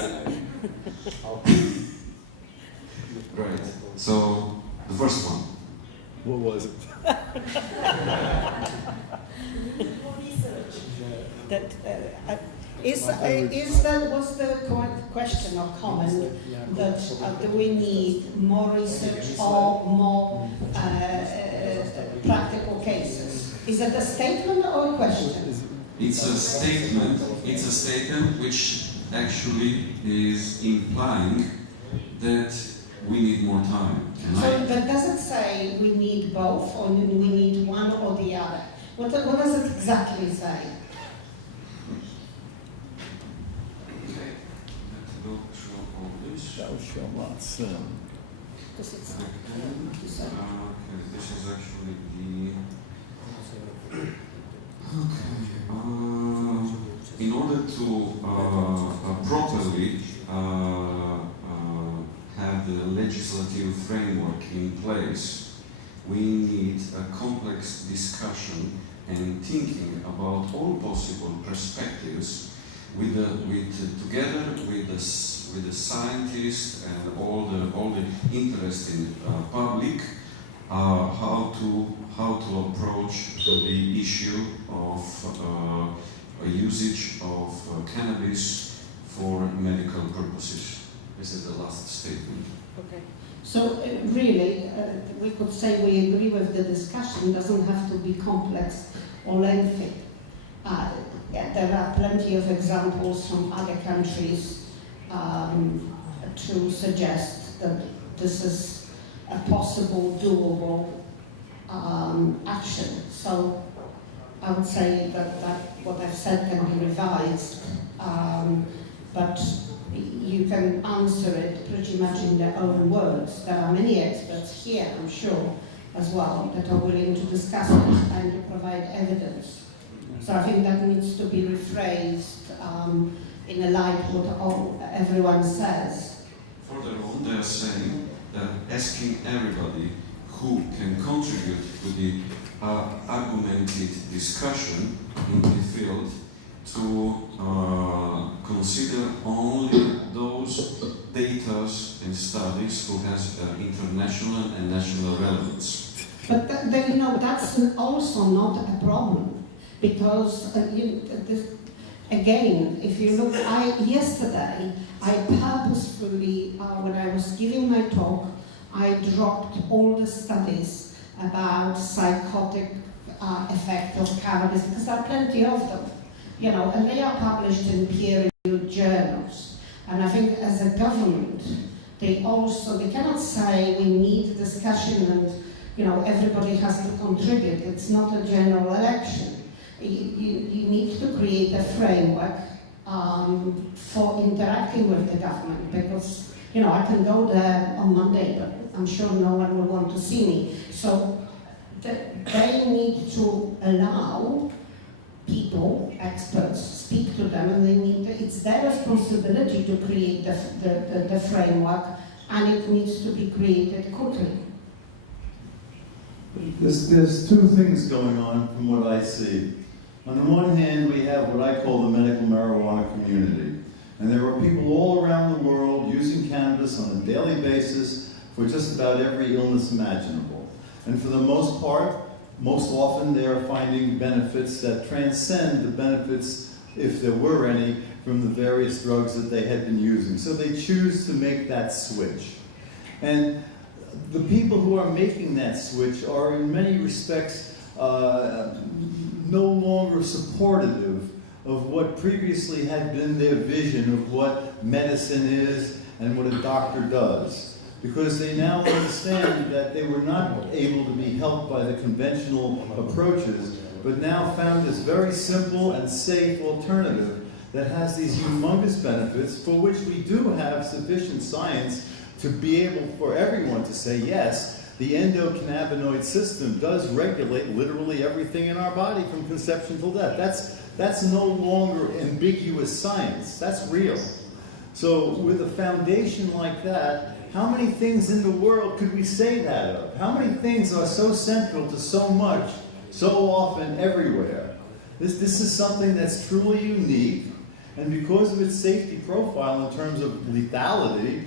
Great. So the first one. What was it? That was the question or comment that do we need more research or more practical cases? Is it a statement or a question? It's a statement. It's a statement which actually is implying that we need more time. So that doesn't say we need both or we need one or the other. What does it exactly say? Okay, let's go through all this. Thou shalt not sin. Because it's Okay, this is actually the... Okay. In order to properly have the legislative framework in place, we need a complex discussion and thinking about all possible perspectives together with the scientists and all the interested public, how to approach the issue of usage of cannabis for medical purposes. This is the last statement. Okay. So really, we could say we agree with the discussion. It doesn't have to be complex or lengthy. There are plenty of examples from other countries to suggest that this is a possible, doable action. So I would say that what I've said can be revised, but you can answer it pretty much in their own words. There are many experts here, I'm sure, as well, that are willing to discuss it and to provide evidence. So I think that needs to be rephrased in a light what everyone says. Further on, they are saying, they're asking everybody who can contribute to the argumented discussion in the field to consider only those data and studies who has international and national relevance. But that's also not a problem, because again, if you look, yesterday I purposefully, when I was giving my talk, I dropped all the studies about psychotic effect of cannabis, because there are plenty of them, and they are published in peer-reviewed journals. And I think as a government, they cannot say we need discussion and everybody has to contribute. It's not a general election. You need to create a framework for interacting with the government, because I can go there on Monday, but I'm sure no one will want to see me. So they need to allow people, experts, speak to them, and it's their responsibility to create the framework, and it needs to be created quickly. There's two things going on from what I see. On the one hand, we have what I call the medical marijuana community. And there are people all around the world using cannabis on a daily basis for just about every illness imaginable. And for the most part, most often they are finding benefits that transcend the benefits, if there were any, from the various drugs that they had been using. So they choose to make that switch. And the people who are making that switch are in many respects no longer supportive of what previously had been their vision of what medicine is and what a doctor does. Because they now understand that they were not able to be helped by the conventional approaches, but now found this very simple and safe alternative that has these humongous benefits, for which we do have sufficient science to be able for everyone to say, yes, the endocannabinoid system does regulate literally everything in our body from conception till death. That's no longer ambiguous science, that's real. So with a foundation like that, how many things in the world could we say that of? How many things are so central to so much, so often, everywhere? This is something that's truly unique, and because of its safety profile in terms of lethality,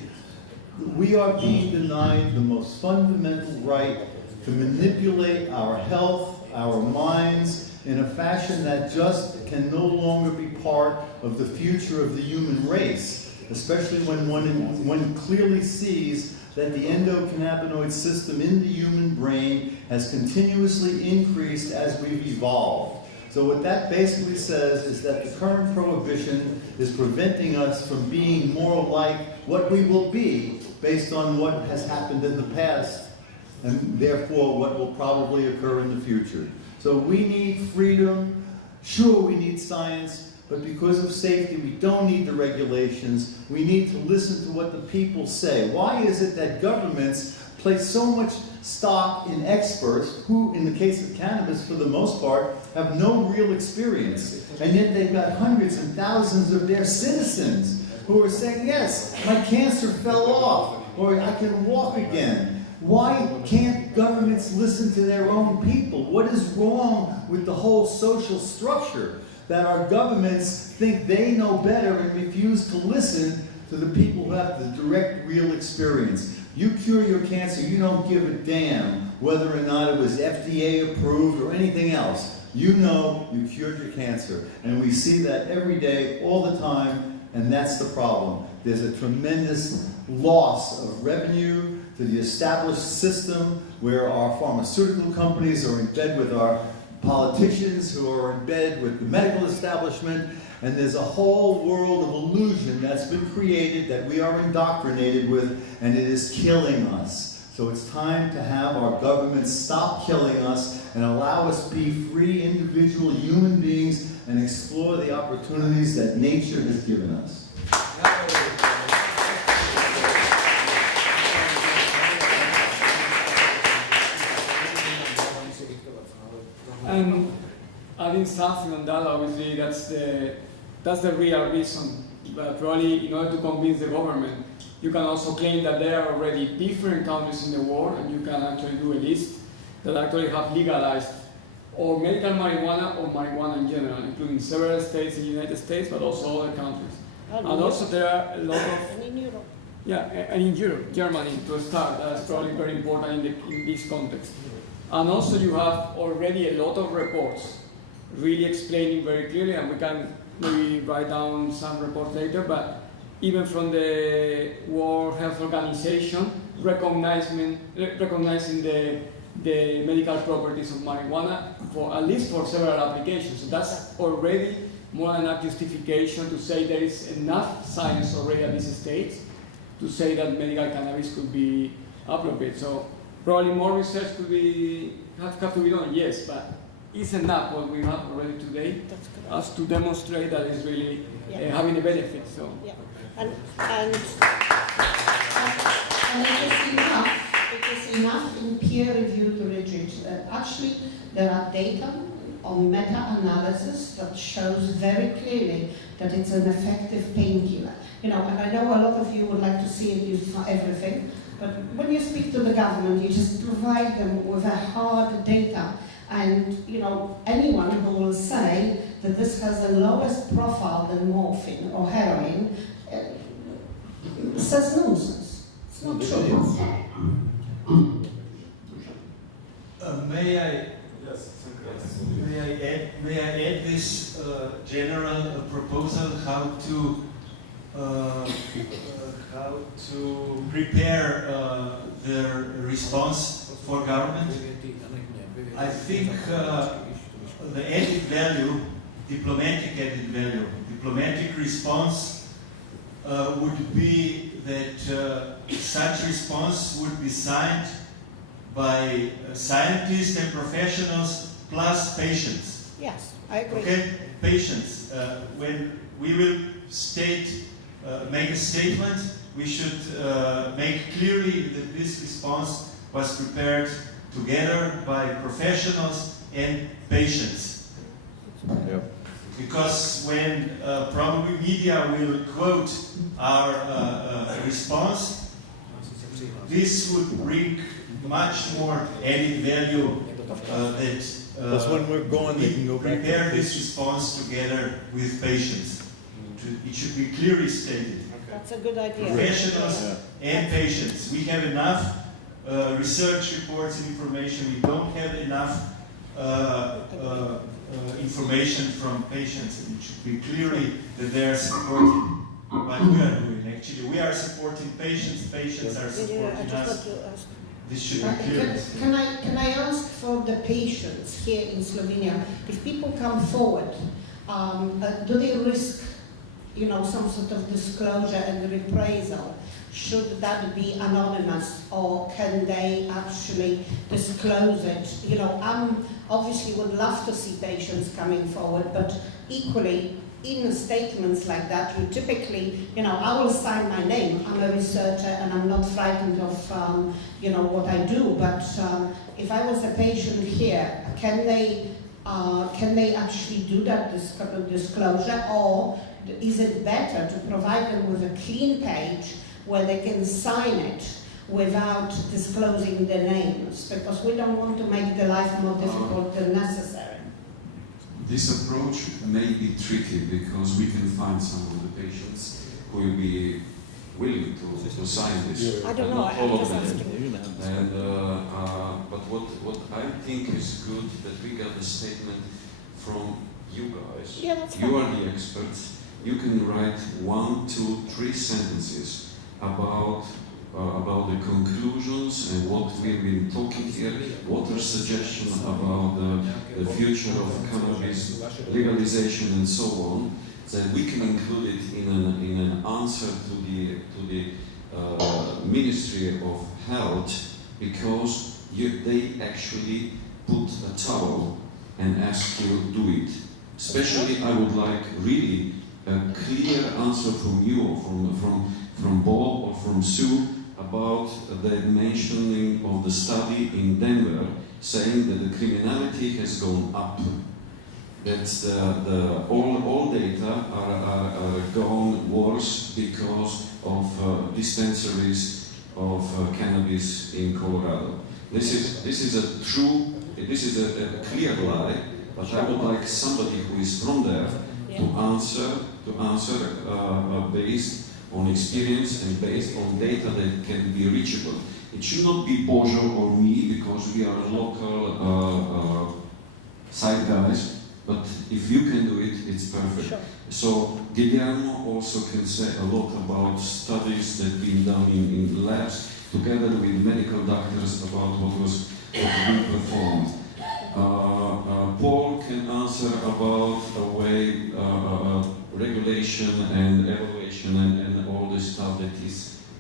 we are being denied the most fundamental right to manipulate our health, our minds, in a fashion that just can no longer be part of the future of the human race, especially when one clearly sees that the endocannabinoid system in the human brain has continuously increased as we've evolved. So what that basically says is that the current prohibition is preventing us from being more like what we will be based on what has happened in the past, and therefore what will probably occur in the future. So we need freedom, sure we need science, but because of safety we don't need the regulations, we need to listen to what the people say. Why is it that governments place so much stock in experts who, in the case of cannabis for the most part, have no real experience, and yet they've got hundreds and thousands of their citizens who are saying, yes, my cancer fell off, or I can walk again. Why can't governments listen to their own people? What is wrong with the whole social structure that our governments think they know better and refuse to listen to the people who have the direct, real experience? You cure your cancer, you don't give a damn whether or not it was FDA approved or anything else. You know you cured your cancer. And we see that every day, all the time, and that's the problem. There's a tremendous loss of revenue to the established system where our pharmaceutical companies are in bed with our politicians who are in bed with the medical establishment, and there's a whole world of illusion that's been created that we are indoctrinated with, and it is killing us. So it's time to have our government stop killing us and allow us to be free individual human beings and explore the opportunities that nature has given us. And adding something on that, obviously, that's the real reason. But probably in order to convince the government, you can also claim that there are already different countries in the world, and you can actually do a list that actually have legalized or medical marijuana or marijuana in general, including several states in the United States, but also other countries. And also there are a lot of... And in Europe. Yeah, and in Europe, Germany, to start, that's probably very important in this context. And also you have already a lot of reports really explaining very clearly, and we can maybe write down some reports later, but even from the World Health Organization, recognizing the medical properties of marijuana, for at least for several applications. So that's already more than enough justification to say there is enough science already at this stage to say that medical cannabis could be appropriate. So probably more research could have to be done, yes, but it's enough what we have already today as to demonstrate that it's really having a benefit. So. Yeah. And it is enough in peer-reviewed literature. Actually, there are data on meta-analysis that shows very clearly that it's an effective painkiller. You know, and I know a lot of you would like to see it used for everything, but when you speak to the government, you just provide them with a hard data. And you know, anyone who will say that this has the lowest profile than morphine or heroin says nonsense. It's not true. May I add this general proposal how to prepare the response for government? I think the added value, diplomatic added value, diplomatic response would be that such response would be signed by scientists and professionals plus patients. Yes, I agree. Okay, patients. When we will make a statement, we should make clearly that this response was prepared together by professionals and patients. Yep. Because when probably media will quote our response, this would bring much more added value that's when we're going, they can go back. Prepare this response together with patients. It should be clearly stated. That's a good idea. Professionals and patients. We have enough research reports and information. We don't have enough information from patients. It should be clearly that they are supporting what we are doing. Actually, we are supporting patients. Patients are supporting us. This should be clear. Can I ask for the patients here in Slovenia, if people come forward, do they risk, you know, some sort of disclosure and reprisal? Should that be anonymous, or can they actually disclose it? You know, I obviously would love to see patients coming forward, but equally, in statements like that, you typically, you know, I will sign my name. I'm a researcher and I'm not frightened of, you know, what I do. But if I was a patient here, can they actually do that disclosure, or is it better to provide them with a clean page where they can sign it without disclosing their names? Because we don't want to make the life more difficult than necessary. This approach may be tricky because we can find some of the patients who will be willing to sign this. I don't know, I'm just asking. And, but what I think is good that we got a statement from you guys. Yeah, that's you fine. are the experts. You can write 1, 2, 3 sentences about the conclusions and what we've been talking here, what are suggestions about the future of cannabis legalization and so on, then we can include it in an answer to the Ministry of Health because they actually put a towel and ask you to do it. Especially, I would like really a clear answer from you, or from Bob or from Sue, about the mentioning of the study in Denver, saying that the criminality has gone up. That all data are gone worse because of dispensaries of cannabis in Colorado. This is a clear lie, but I would like somebody who is from there to answer based on experience and based on data that can be reachable. It should not be Božo or me, because we are local side guys, but if you can do it, it's perfect. Sure. So Guillermo also can say a lot about studies that have been done in labs together with medical doctors about what was being performed. Paul can answer about a way regulation and evaluation and all the stuff that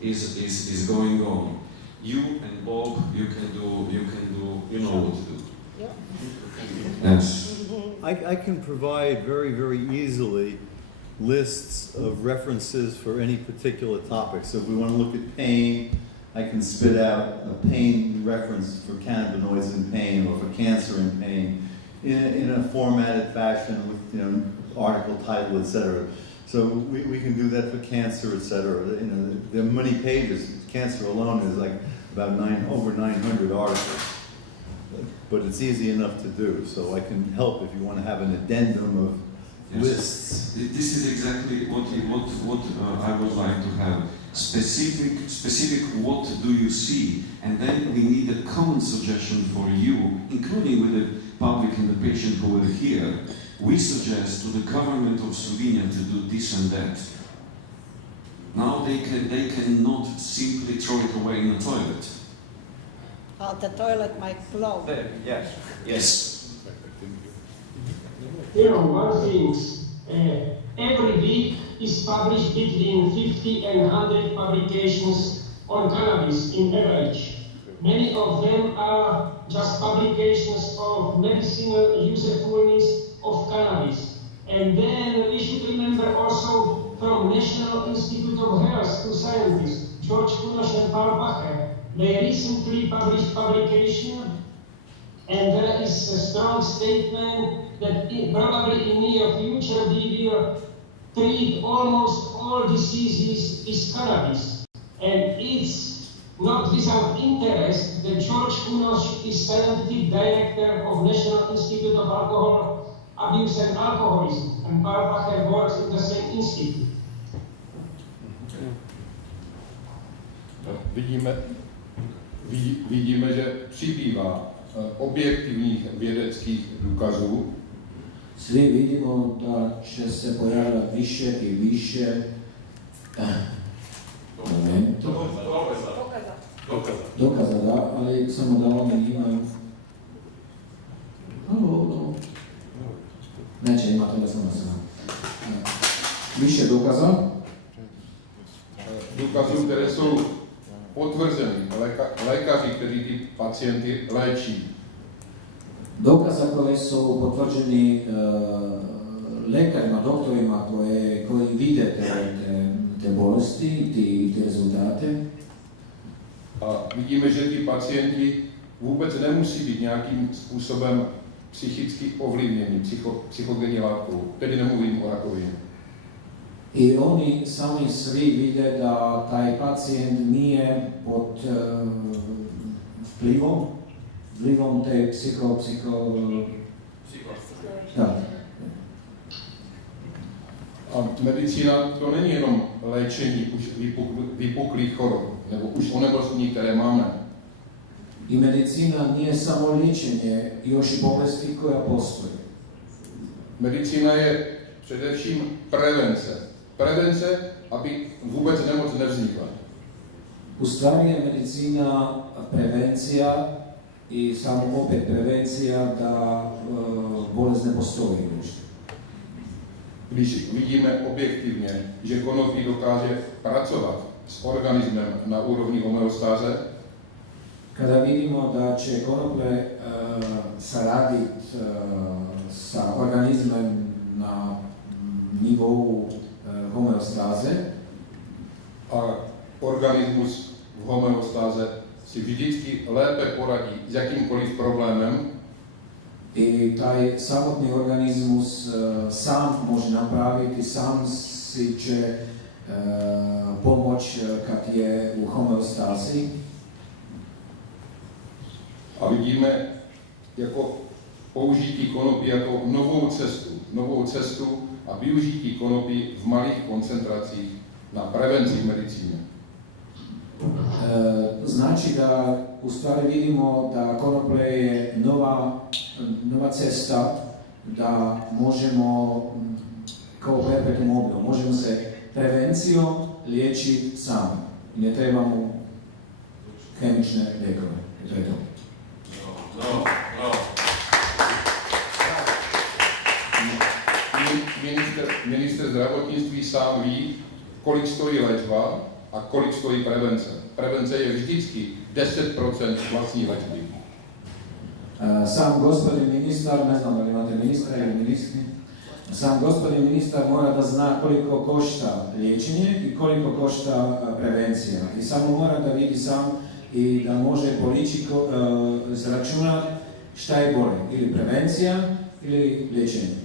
is going on. You and Bob, you can do, you know what to do. Yeah. Yes. I can provide very, very easily lists of references for any particular topic. So if we want to look at pain, I can spit out a pain reference for cannabinoids in pain or for cancer in pain in a formatted fashion with article title, etc. So we can do that for cancer, etc. There are many pages. Cancer alone is like about over 900 articles. But it's easy enough to do, so I can help if you want to have an addendum of lists. This is exactly what I would like to have. Specific what do you see, and then we need a common suggestion for you, including with the public and the patient who are here. We suggest to the government of Slovenia to do this and that. Now they cannot simply throw it away in the toilet. The toilet might flow. Yes. One thing, every week is published between 50 and 100 publications on cannabis in average. Many of them are just publications of medicinal usefulness of cannabis. And then we should remember also from National Institute of Health two scientists, George Hanuš and Paul Bacher. They recently published publication, and there is a strong statement that probably in near future we will treat almost all diseases with cannabis. And it's not without interest that George Hanuš is scientific director of National Institute of Alcohol Abuse and Alcoholism, and Paul Bacher works in the same institute. Vidíme, že přibývá objektivních vědeckých důkazů. Svi vidimo da će se pojavljati više i više dokaza, da, ali samo da oni imaju neće imati da samo više dokaza. Důkazů, které jsou potvrzení lékaři, kteří ty pacienty léčí. Dokaza koji su potvrđeni lekarima, doktorima koji vide te bolesti, te rezultate. A vidíme, že ty pacienti vůbec nemusí být nějakým způsobem psychicky ovlivněni psychogenní látkou. Tedy nemluvím o rakovině. I oni sami svi vide da taj pacijent nije pod vplivom te da. A medicína to není jenom léčení už vypuklých chorob, nebo už onemocnění, které máme. I medicina nije samo liječenje još i bolesti koja postoje. Medicína je především prevence. Prevence, aby vůbec nemoc nevznikla. U stvari je medicina prevencija i samo opet prevencija da bolest ne postoji uopšte. Když vidíme objektivně, že konopí dokáže pracovat s organismem na úrovni homeostáze, kada vidimo da će konoplje saraditi sa organizmom na nivou homeostaze, a organismus v homeostáze si vždycky lépe poradí s jakýmkoliv problémem. I taj samotni organizmus sam može napraviti, sam si će pomoć kad je u homeostazi. A vidíme jako použití konopí jako novou cestu a využití konopí v malých koncentracích na prevencii v medicíne. Znači da u stvari vidimo da konoplje je nova cesta da možemo kao perpetuum mobile, možemo se prevencijom liječiti sami. Ne trebamo kemične lijekove. To je to. Minister zdravotnictví sám ví, kolik stojí léčba a kolik stojí prevence. Prevence je vždycky 10% vlastní léčby. Sam gospodin ministar, ne znam da li imate ministra ili ministri, sam gospodin ministar mora da zna koliko košta liječenje i koliko košta prevencija. I samo mora da vidi sam i da može izračunati šta je bolje, ili prevencija ili liječenje.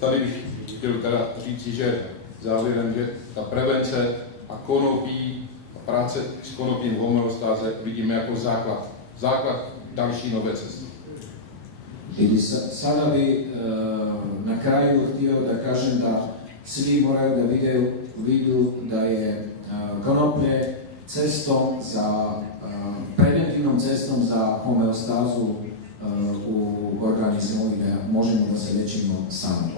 Tady bych chtěl teda říci, že závěrem, že ta prevence a konopí, a práce s konopím v homeostáze vidíme jako základ další nové cesty. I sada bi na kraju htio da kažem da svi moraju da vidu da je konoplje cestom za, preventivnom cestom za homeostazu u organizmu i da možemo da se liječimo sami.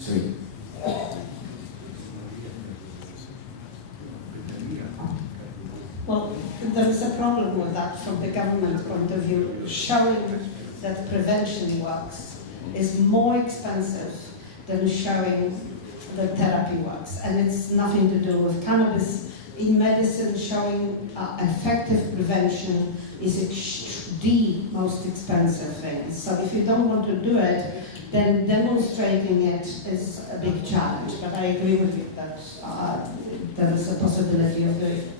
Svi. Well, there is a problem with that from the government point of view. Showing that prevention works is more expensive than showing that therapy works. And it's nothing to do with cannabis. In medicine, showing effective prevention is the most expensive thing. So if you don't want to do it, then demonstrating it is a big challenge. But I agree with you that there is a possibility of doing it.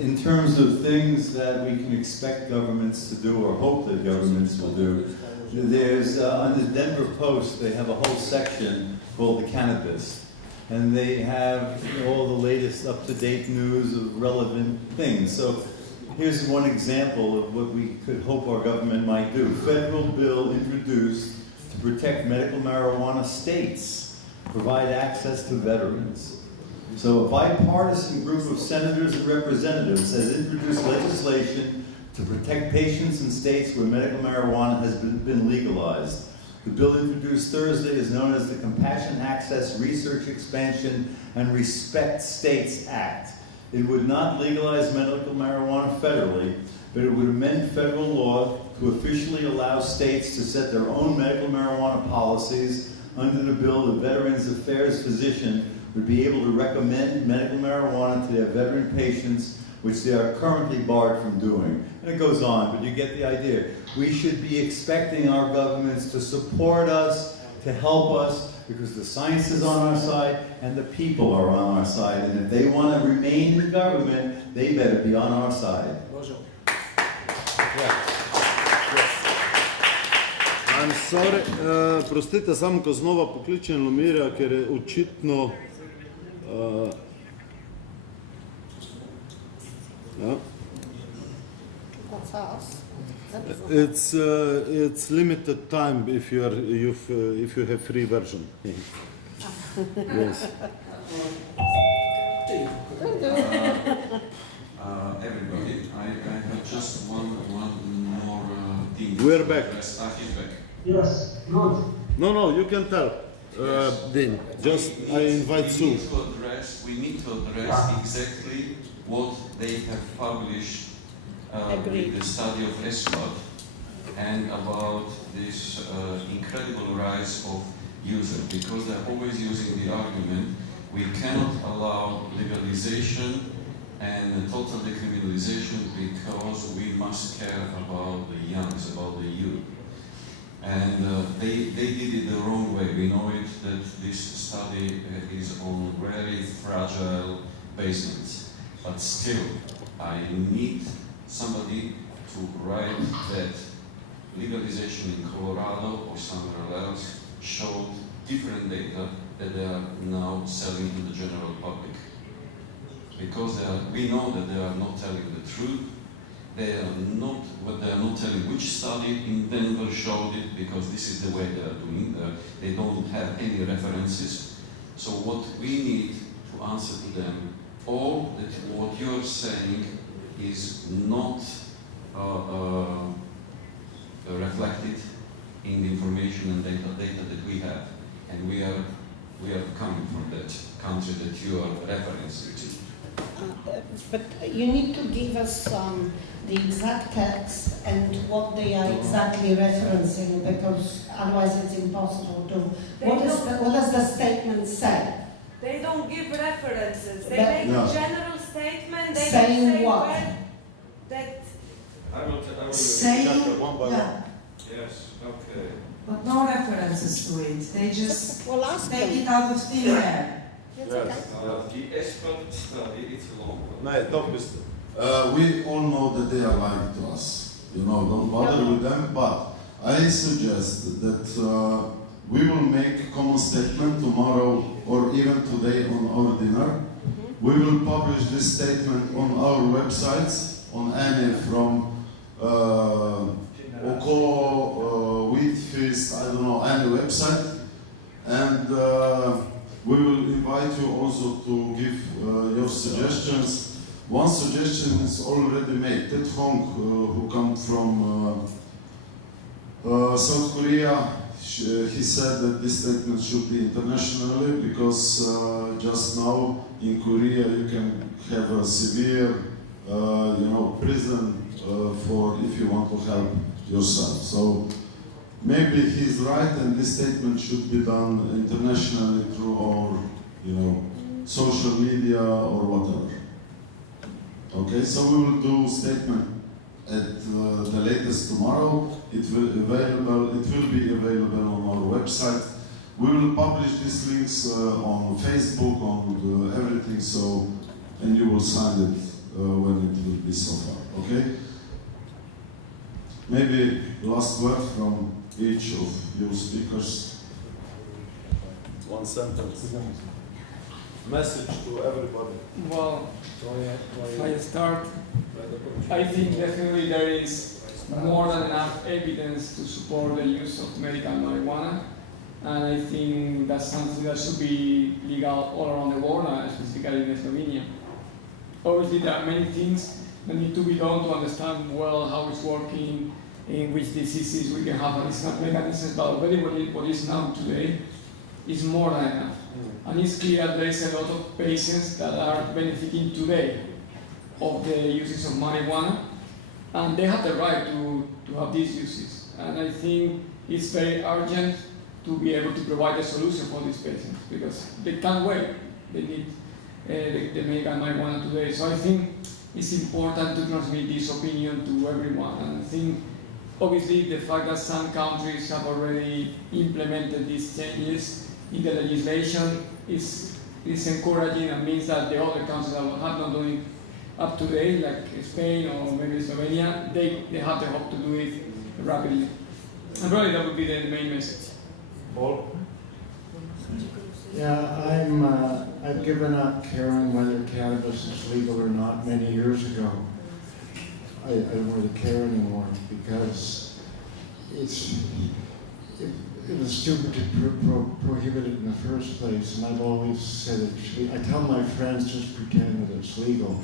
In terms of things that we can expect governments to do or hope that governments will do, there's, on the Denver Post, they have a whole section called the Cannabis. And they have all the latest up-to-date news of relevant things. So here's one example of what we could hope our government might do. Federal bill introduced to protect medical marijuana states, provide access to veterans. So a bipartisan group of senators and representatives has introduced legislation to protect patients in states where medical marijuana has been legalized. The bill introduced Thursday is known as the Compassion Access Research Expansion and Respect States Act. It would not legalize medical marijuana federally, but it would amend federal law to officially allow states to set their own medical marijuana policies. Under the bill, the Veterans Affairs physician would be able to recommend medical marijuana to their veteran patients, which they are currently barred from doing. And it goes on, but you get the idea. We should be expecting our governments to support us, to help us, because the science is on our side and the people are on our side. And if they want to remain in government, they better be on our side. I'm sorry, prostite, samo ko znova pokličem Lumírja, ker je očitno it's limited time if you have free version. Yes. Everybody, I have just one more thing. We're back. He's back. Yes, good. No, you can tell. Dean, just I invite Sue. We need to address exactly what they have published with the study of ESPAD and about this incredible rise of users, because they're always using the argument we cannot allow legalization and total decriminalization because we must care about the youngs, about the youth. And they did it the wrong way. We know it that this study is on very fragile basements. But still, I need somebody to write that legalization in Colorado or somewhere else showed different data that they are now selling to the general public. Because we know that they are not telling the truth. They are not telling which study in Denver showed it, because this is the way they are doing. They don't have any references. So what we need to answer to them, all that what you're saying is not reflected in the information and data that we have, and we are coming from that country that you are referencing to. But you need to give us the exact text and what they are exactly referencing, because otherwise it's impossible to. What does the statement say? They don't give references. They That- make No. a general statement. They Saying don't say what? where that. I will Saying- chapter one by yeah. one. Yes, okay. But no references to it. They just take them. it out of thin air. The expert study, it's long. We all know that they are lying to us. You know, don't bother with them. But I suggest that we will make a common statement tomorrow or even today on our dinner. We will publish this statement on our websites, on any from Oko, Wheatfist, I don't know, any website. And we will invite you also to give your suggestions. One suggestion is already made. That Honk, who comes from South Korea, he said that this statement should be internationally, because just now in Korea you can have a severe, prison for if you want to help yourself. So maybe he's right, and this statement should be done internationally through our, social media or whatever. Okay, so we will do statement at the latest tomorrow. It will be available on our website. We will publish these links on Facebook, on everything. So, and you will sign it when it will be so far. Okay. Maybe last word from each of you speakers. One sentence. Message to everybody. Well, if I start, I think definitely there is more than enough evidence to support the use of medical marijuana, and I think that's something that should be legal all around the world, specifically in Slovenia. Obviously, there are many things that need to be done to understand well how it's working, in which diseases we can have additional mechanisms, but already what is now today is more than enough. And it's clear there is a lot of patients that are benefiting today of the uses of marijuana, and they have the right to have these uses. And I think it's very urgent to be able to provide a solution for these patients, because they can't wait. They need the medical marijuana today. So I think it's important to transmit this opinion to everyone. And I think obviously the fact that some countries have already implemented these changes in the legislation is encouraging, and means that the other countries that have not done it up to date, like Spain or maybe Slovenia, they have the hope to do it rapidly. And probably that would be the main message. Paul? Yeah, I've given up caring whether cannabis is legal or not many years ago. I don't really care anymore, because it was stupid to prohibit it in the first place, and I've always said it. I tell my friends, just pretend that it's legal.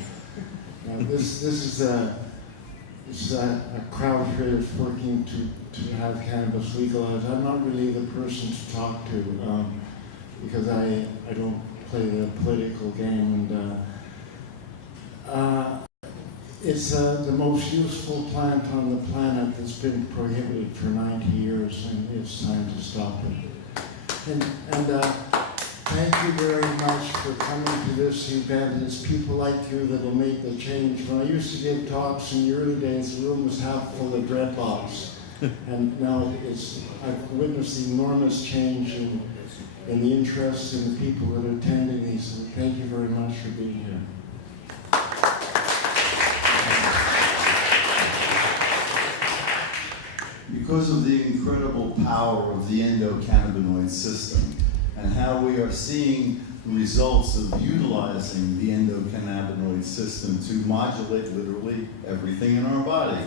Now, this is a crowd here that's working to have cannabis legalized. I'm not really the person to talk to, because I don't play the political game, and it's the most useful plant on the planet that's been prohibited for 90 years, and it's time to stop it. And Thank you very much for coming to this event. It's people like you that will make the change. When I used to give talks in the early days, the room was half full of dreadlocks. And now I've witnessed the enormous change in the interest in the people that are attending these. So thank you very much for being here. Because of the incredible power of the endocannabinoid system and how we are seeing the results of utilizing the endocannabinoid system to modulate literally everything in our body.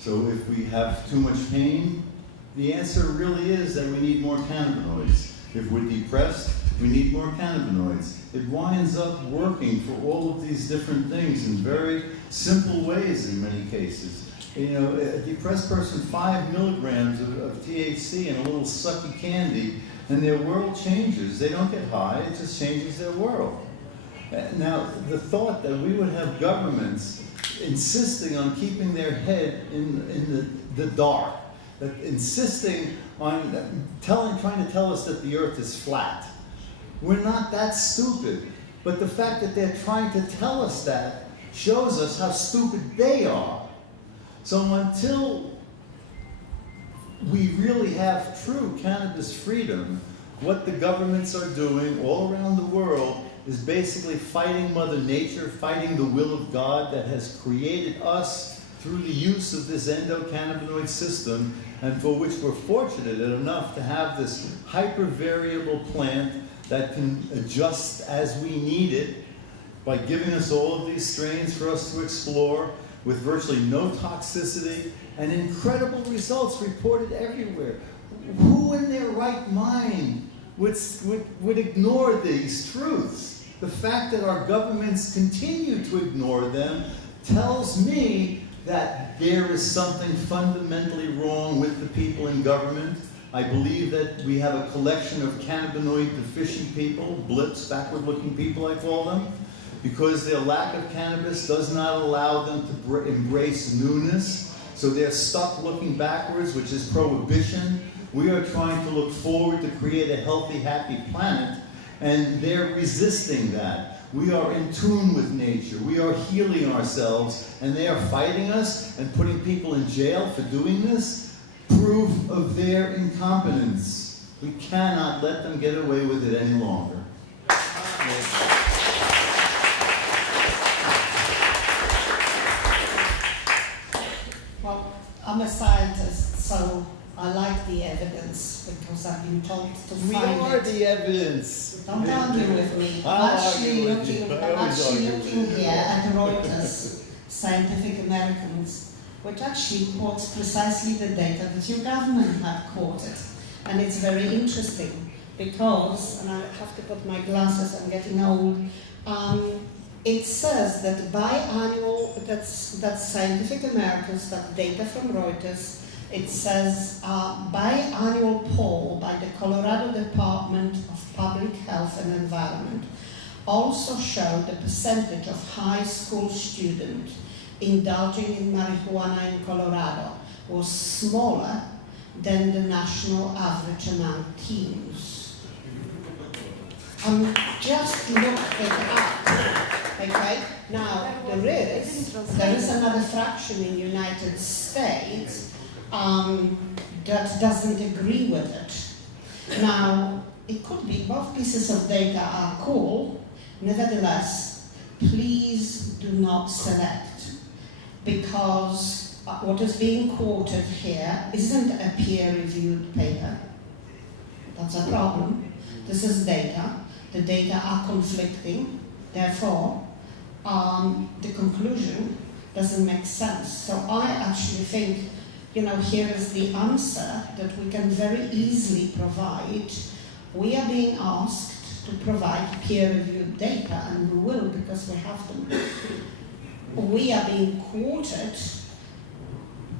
So if we have too much pain, the answer really is that we need more cannabinoids. If we're depressed, we need more cannabinoids. It winds up working for all of these different things in very simple ways in many cases. You know, a depressed person, 5 milligrams of THC and a little sucky candy, and their world changes. They don't get high, it just changes their world. Now, the thought that we would have governments insisting on keeping their head in the dark, that insisting on trying to tell us that the earth is flat. We're not that stupid, but the fact that they're trying to tell us that shows us how stupid they are. So until we really have true cannabis freedom, what the governments are doing all around the world is basically fighting Mother Nature, fighting the will of God that has created us through the use of this endocannabinoid system, and for which we're fortunate enough to have this hyper-variable plant that can adjust as we need it by giving us all of these strains for us to explore, with virtually no toxicity and incredible results reported everywhere. Who in their right mind would ignore these truths? The fact that our governments continue to ignore them tells me that there is something fundamentally wrong with the people in government. I believe that we have a collection of cannabinoid deficient people, blips, backward-looking people I call them, because their lack of cannabis does not allow them to embrace newness. So they're stuck looking backwards, which is prohibition. We are trying to look forward to create a healthy, happy planet, and they're resisting that. We are in tune with nature. We are healing ourselves, and they are fighting us and putting people in jail for doing this. Proof of their incompetence. We cannot let them get away with it any longer. I'm a scientist, so I like the evidence because I've been told to find it. We are the evidence. Don't argue with me. I'm actually looking here at Reuters, Scientific Americans, which actually quotes precisely the data that your government had quoted. And it's very interesting because, and I have to put my glasses, I'm getting old, it says that biannual, that's Scientific Americans, that data from Reuters, it says biannual poll by the Colorado Department of Public Health and Environment also showed the percentage of high school students indulging in marijuana in Colorado was smaller than the national average among teens. Just look it up. Okay, now there is another fraction in the United States that doesn't agree with it. Now, it could be both pieces of data are cool, nevertheless, please do not select, because what is being quoted here isn't a peer-reviewed paper. That's a problem. This is data. The data are conflicting. Therefore, the conclusion doesn't make sense. So I actually think, here is the answer that we can very easily provide. We are being asked to provide peer-reviewed data, and we will because we have them. We are being quoted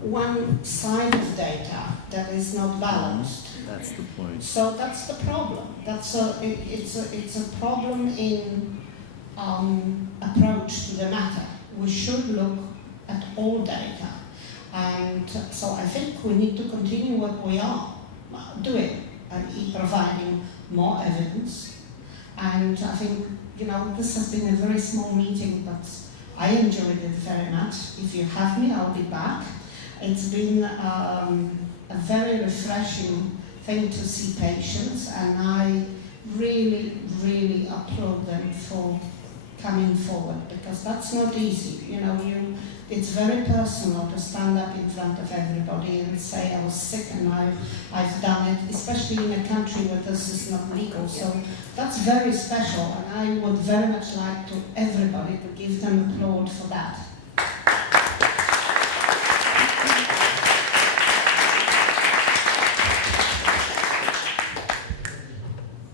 one side of data that is not balanced. That's the point. So that's the problem. It's a problem in approach to the matter. We should look at all data. And so I think we need to continue what we are doing, and providing more evidence And I think, you know, this has been a very small meeting, but I enjoyed it very much. If you have me, I'll be back. It's been a very refreshing thing to see patients, and I really, really applaud them for coming forward, because that's not easy. You know, it's very personal to stand up in front of everybody and say, I was sick and I've done it, especially in a country where this is not legal. So that's very special, and I would very much like to everybody to give them applaud for that.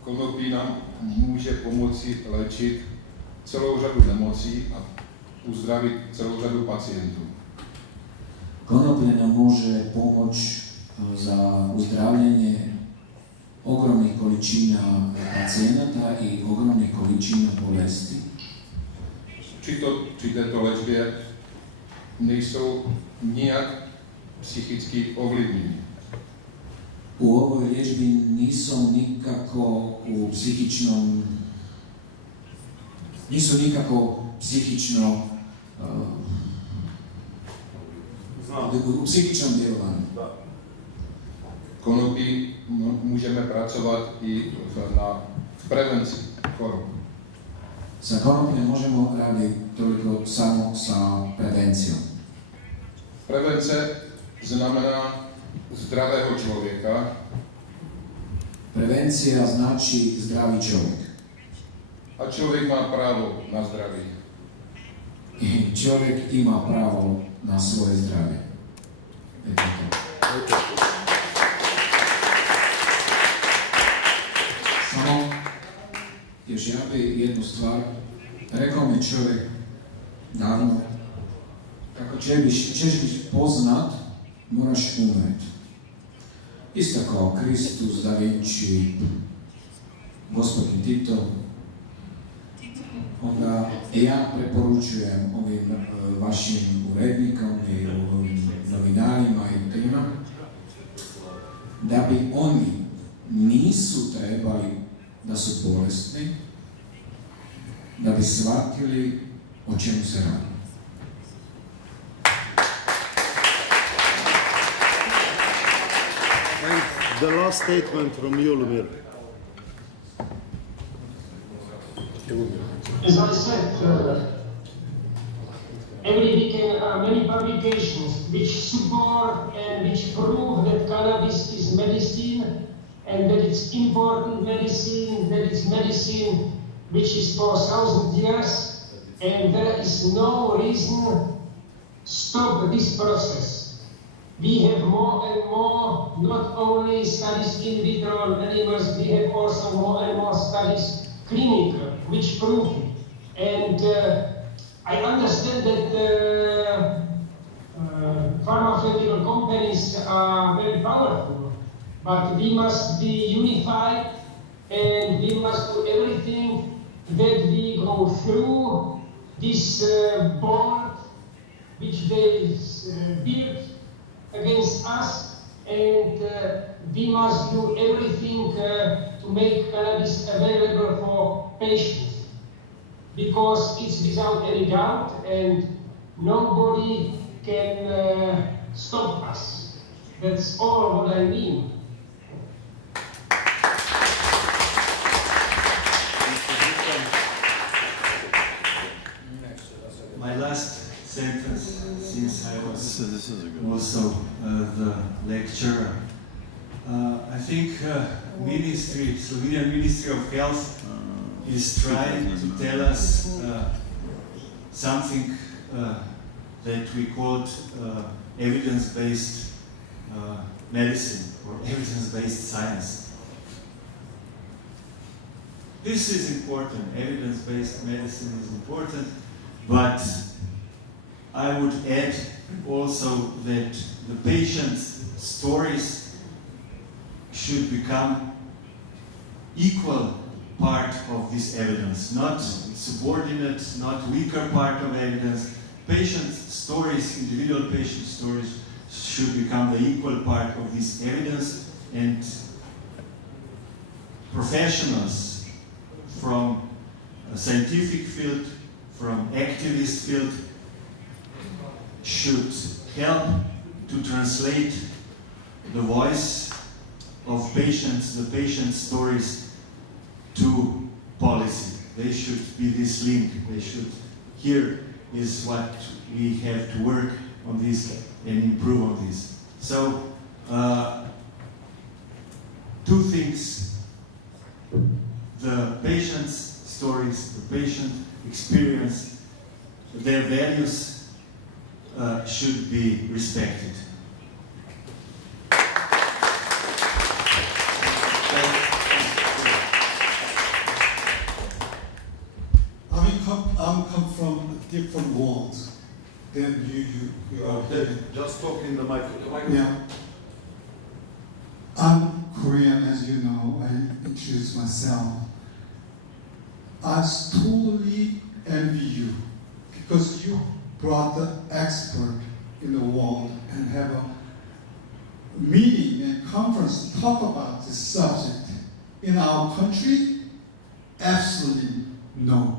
Konopí nám může pomoci léčit celou řadu nemocí a uzdravit celou řadu pacientů. Konoplje nam može pomoći za uzdravljanje ogromnih količina pacijenata i ogromnih količina bolesti. Při této léčbě nejsou nijak psychicky ovlivněni. U ovoj liečbi nisu nikako psihično u psihičnom djelovanju. Konopí můžeme pracovat i na prevenciji chorob. Sa konopljem možemo raditi toliko samo sa prevencijom. Prevence znamená zdravého člověka. Prevencija znači zdravi čovjek. A člověk má právo na zdraví. I čovjek ima pravo na svoje zdravlje. Eto to. Samo još ja bi jednu stvar. Rekao mi čovjek davno, kako ćeš biti poznat, moraš umret. Isto kao Kristus, Da Vinci, gospodin Tito. Onda ja preporučujem ovim vašim urednikom i ovim novinarima i tima da bi oni nisu trebali da su bolesni, da bi shvatili o čemu se radi. And the last statement from you, Lumír. As I said, every weekend many publications which support and which prove that cannabis is medicine and that it's important medicine, that it's medicine which is for 1,000 years, and there is no reason to stop this process. We have more and more, not only studies in vitro on animals, we have also more and more studies clinical, which prove it. And I understand that pharmaceutical companies are very powerful, but we must be unified and we must do everything that we go through this bond which they built against us, and we must do everything to make cannabis available for patients, because it's without any doubt and nobody can stop us. That's all what I mean. My last sentence, since I was also the lecturer. I think Slovenian Ministry of Health is trying to tell us something that we called evidence-based medicine or evidence-based science. This is important, evidence-based medicine is important, but I would add also that the patient's stories should become equal part of this evidence, not subordinate, not weaker part of evidence. Patient stories, individual patient stories should become the equal part of this evidence, and professionals, from a scientific field, from activist field, should help to translate the voice of patients, the patient stories, to policy. They should be this link. They should, here is what we have to work on this and improve on this. So, two things: the patient's stories, the patient experience, their values should be respected. I'm come from a different world than you are. Just talk in the microphone. Yeah. I'm Korean, as you know. I introduced myself. I totally envy you because you brought the expert in the world and have a meeting and conference to talk about this subject. In our country, absolutely no.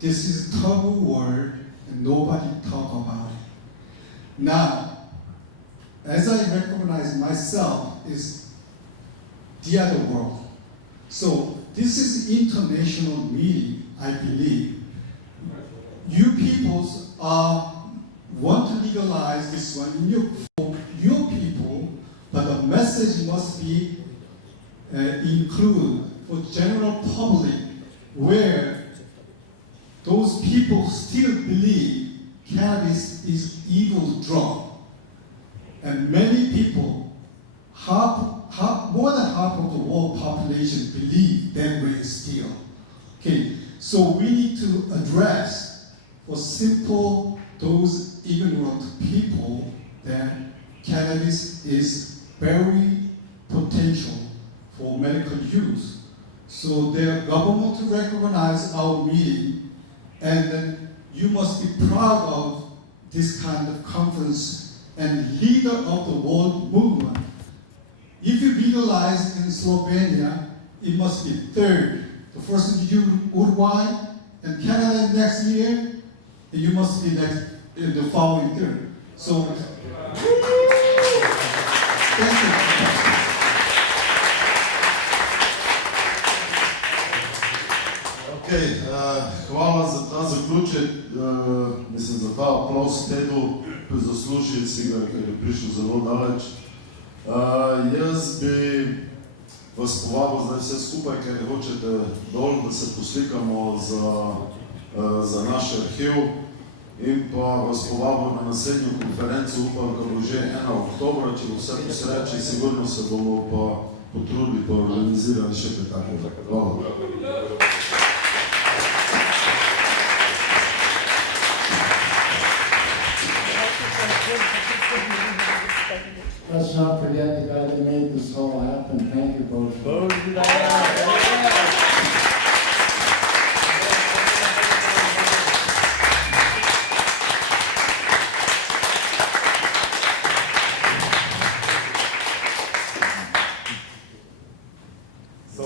This is a taboo word and nobody talk about it. Now, as I recognize myself is the other world. So this is international meeting, I believe. You peoples want to legalize this one for your people, but the message must be included for general public, where those people still believe cannabis is evil drug. And many people, more than half of the world population believe that way still. Okay, so we need to address for simple those ignorant people that cannabis is very potential for medical use. So the government to recognize our meeting, and then you must be proud of this kind of conference and leader of the world movement. If you legalize in Slovenia, it must be third. The first is Uruguay and Canada next year, and you must be next in the following third. So, thank you. Okay, hvala za ta zaključek, mislim za ta aplauz Tedu, zasluži si ga, ker je prišel zelo daleč. Jaz bi vas povabil zdaj vse skupaj, ker hočete dol, da se poslikamo za naš arhiv in pa vas povabil na naslednjo konferenco, upam, da bo že 1. oktobra, če bo vse po sreči, sigurno se bomo pa potrudili pa organizirali še kaj takega. Hvala. Let's not forget the guy that made this all happen. Thank you, Božidar. So,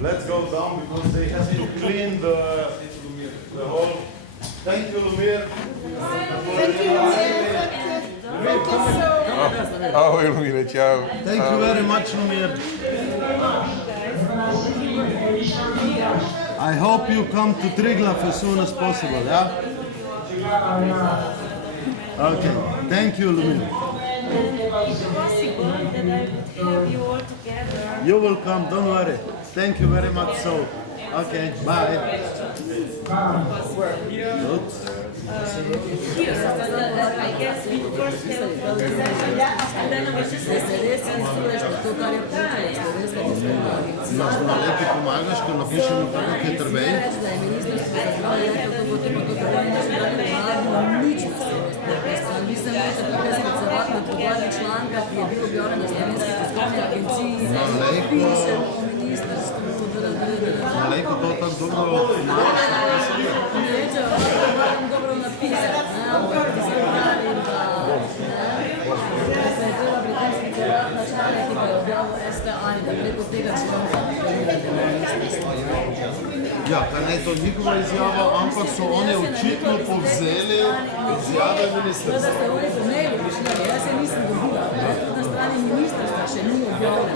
let's go down because they have to clean the whole. Thank you, Lumír. Thank you, Lumír. Lumír, ciao. Thank you very much, Lumír. I hope you come to Triglav as soon as possible, yeah? Okay, thank you, Lumír. You will come, don't worry. Thank you very much, so. Okay, bye. Good. I guess we first have conversation, and then we just Lepi pomagaš, ko napišemo tako hiter vej? Malejko to tako dobro pomagaš napisati? dobro napisati, ampak ti se pravim, da se je treba britanski ceratna članek, ki pa je objavil STA in da preko tega članka je to njihova izjava, ampak so oni očitno povzeli izjave ministrstva. Ne, jaz se nisem dobila, tudi na strani ministrstva še ni objavljeno.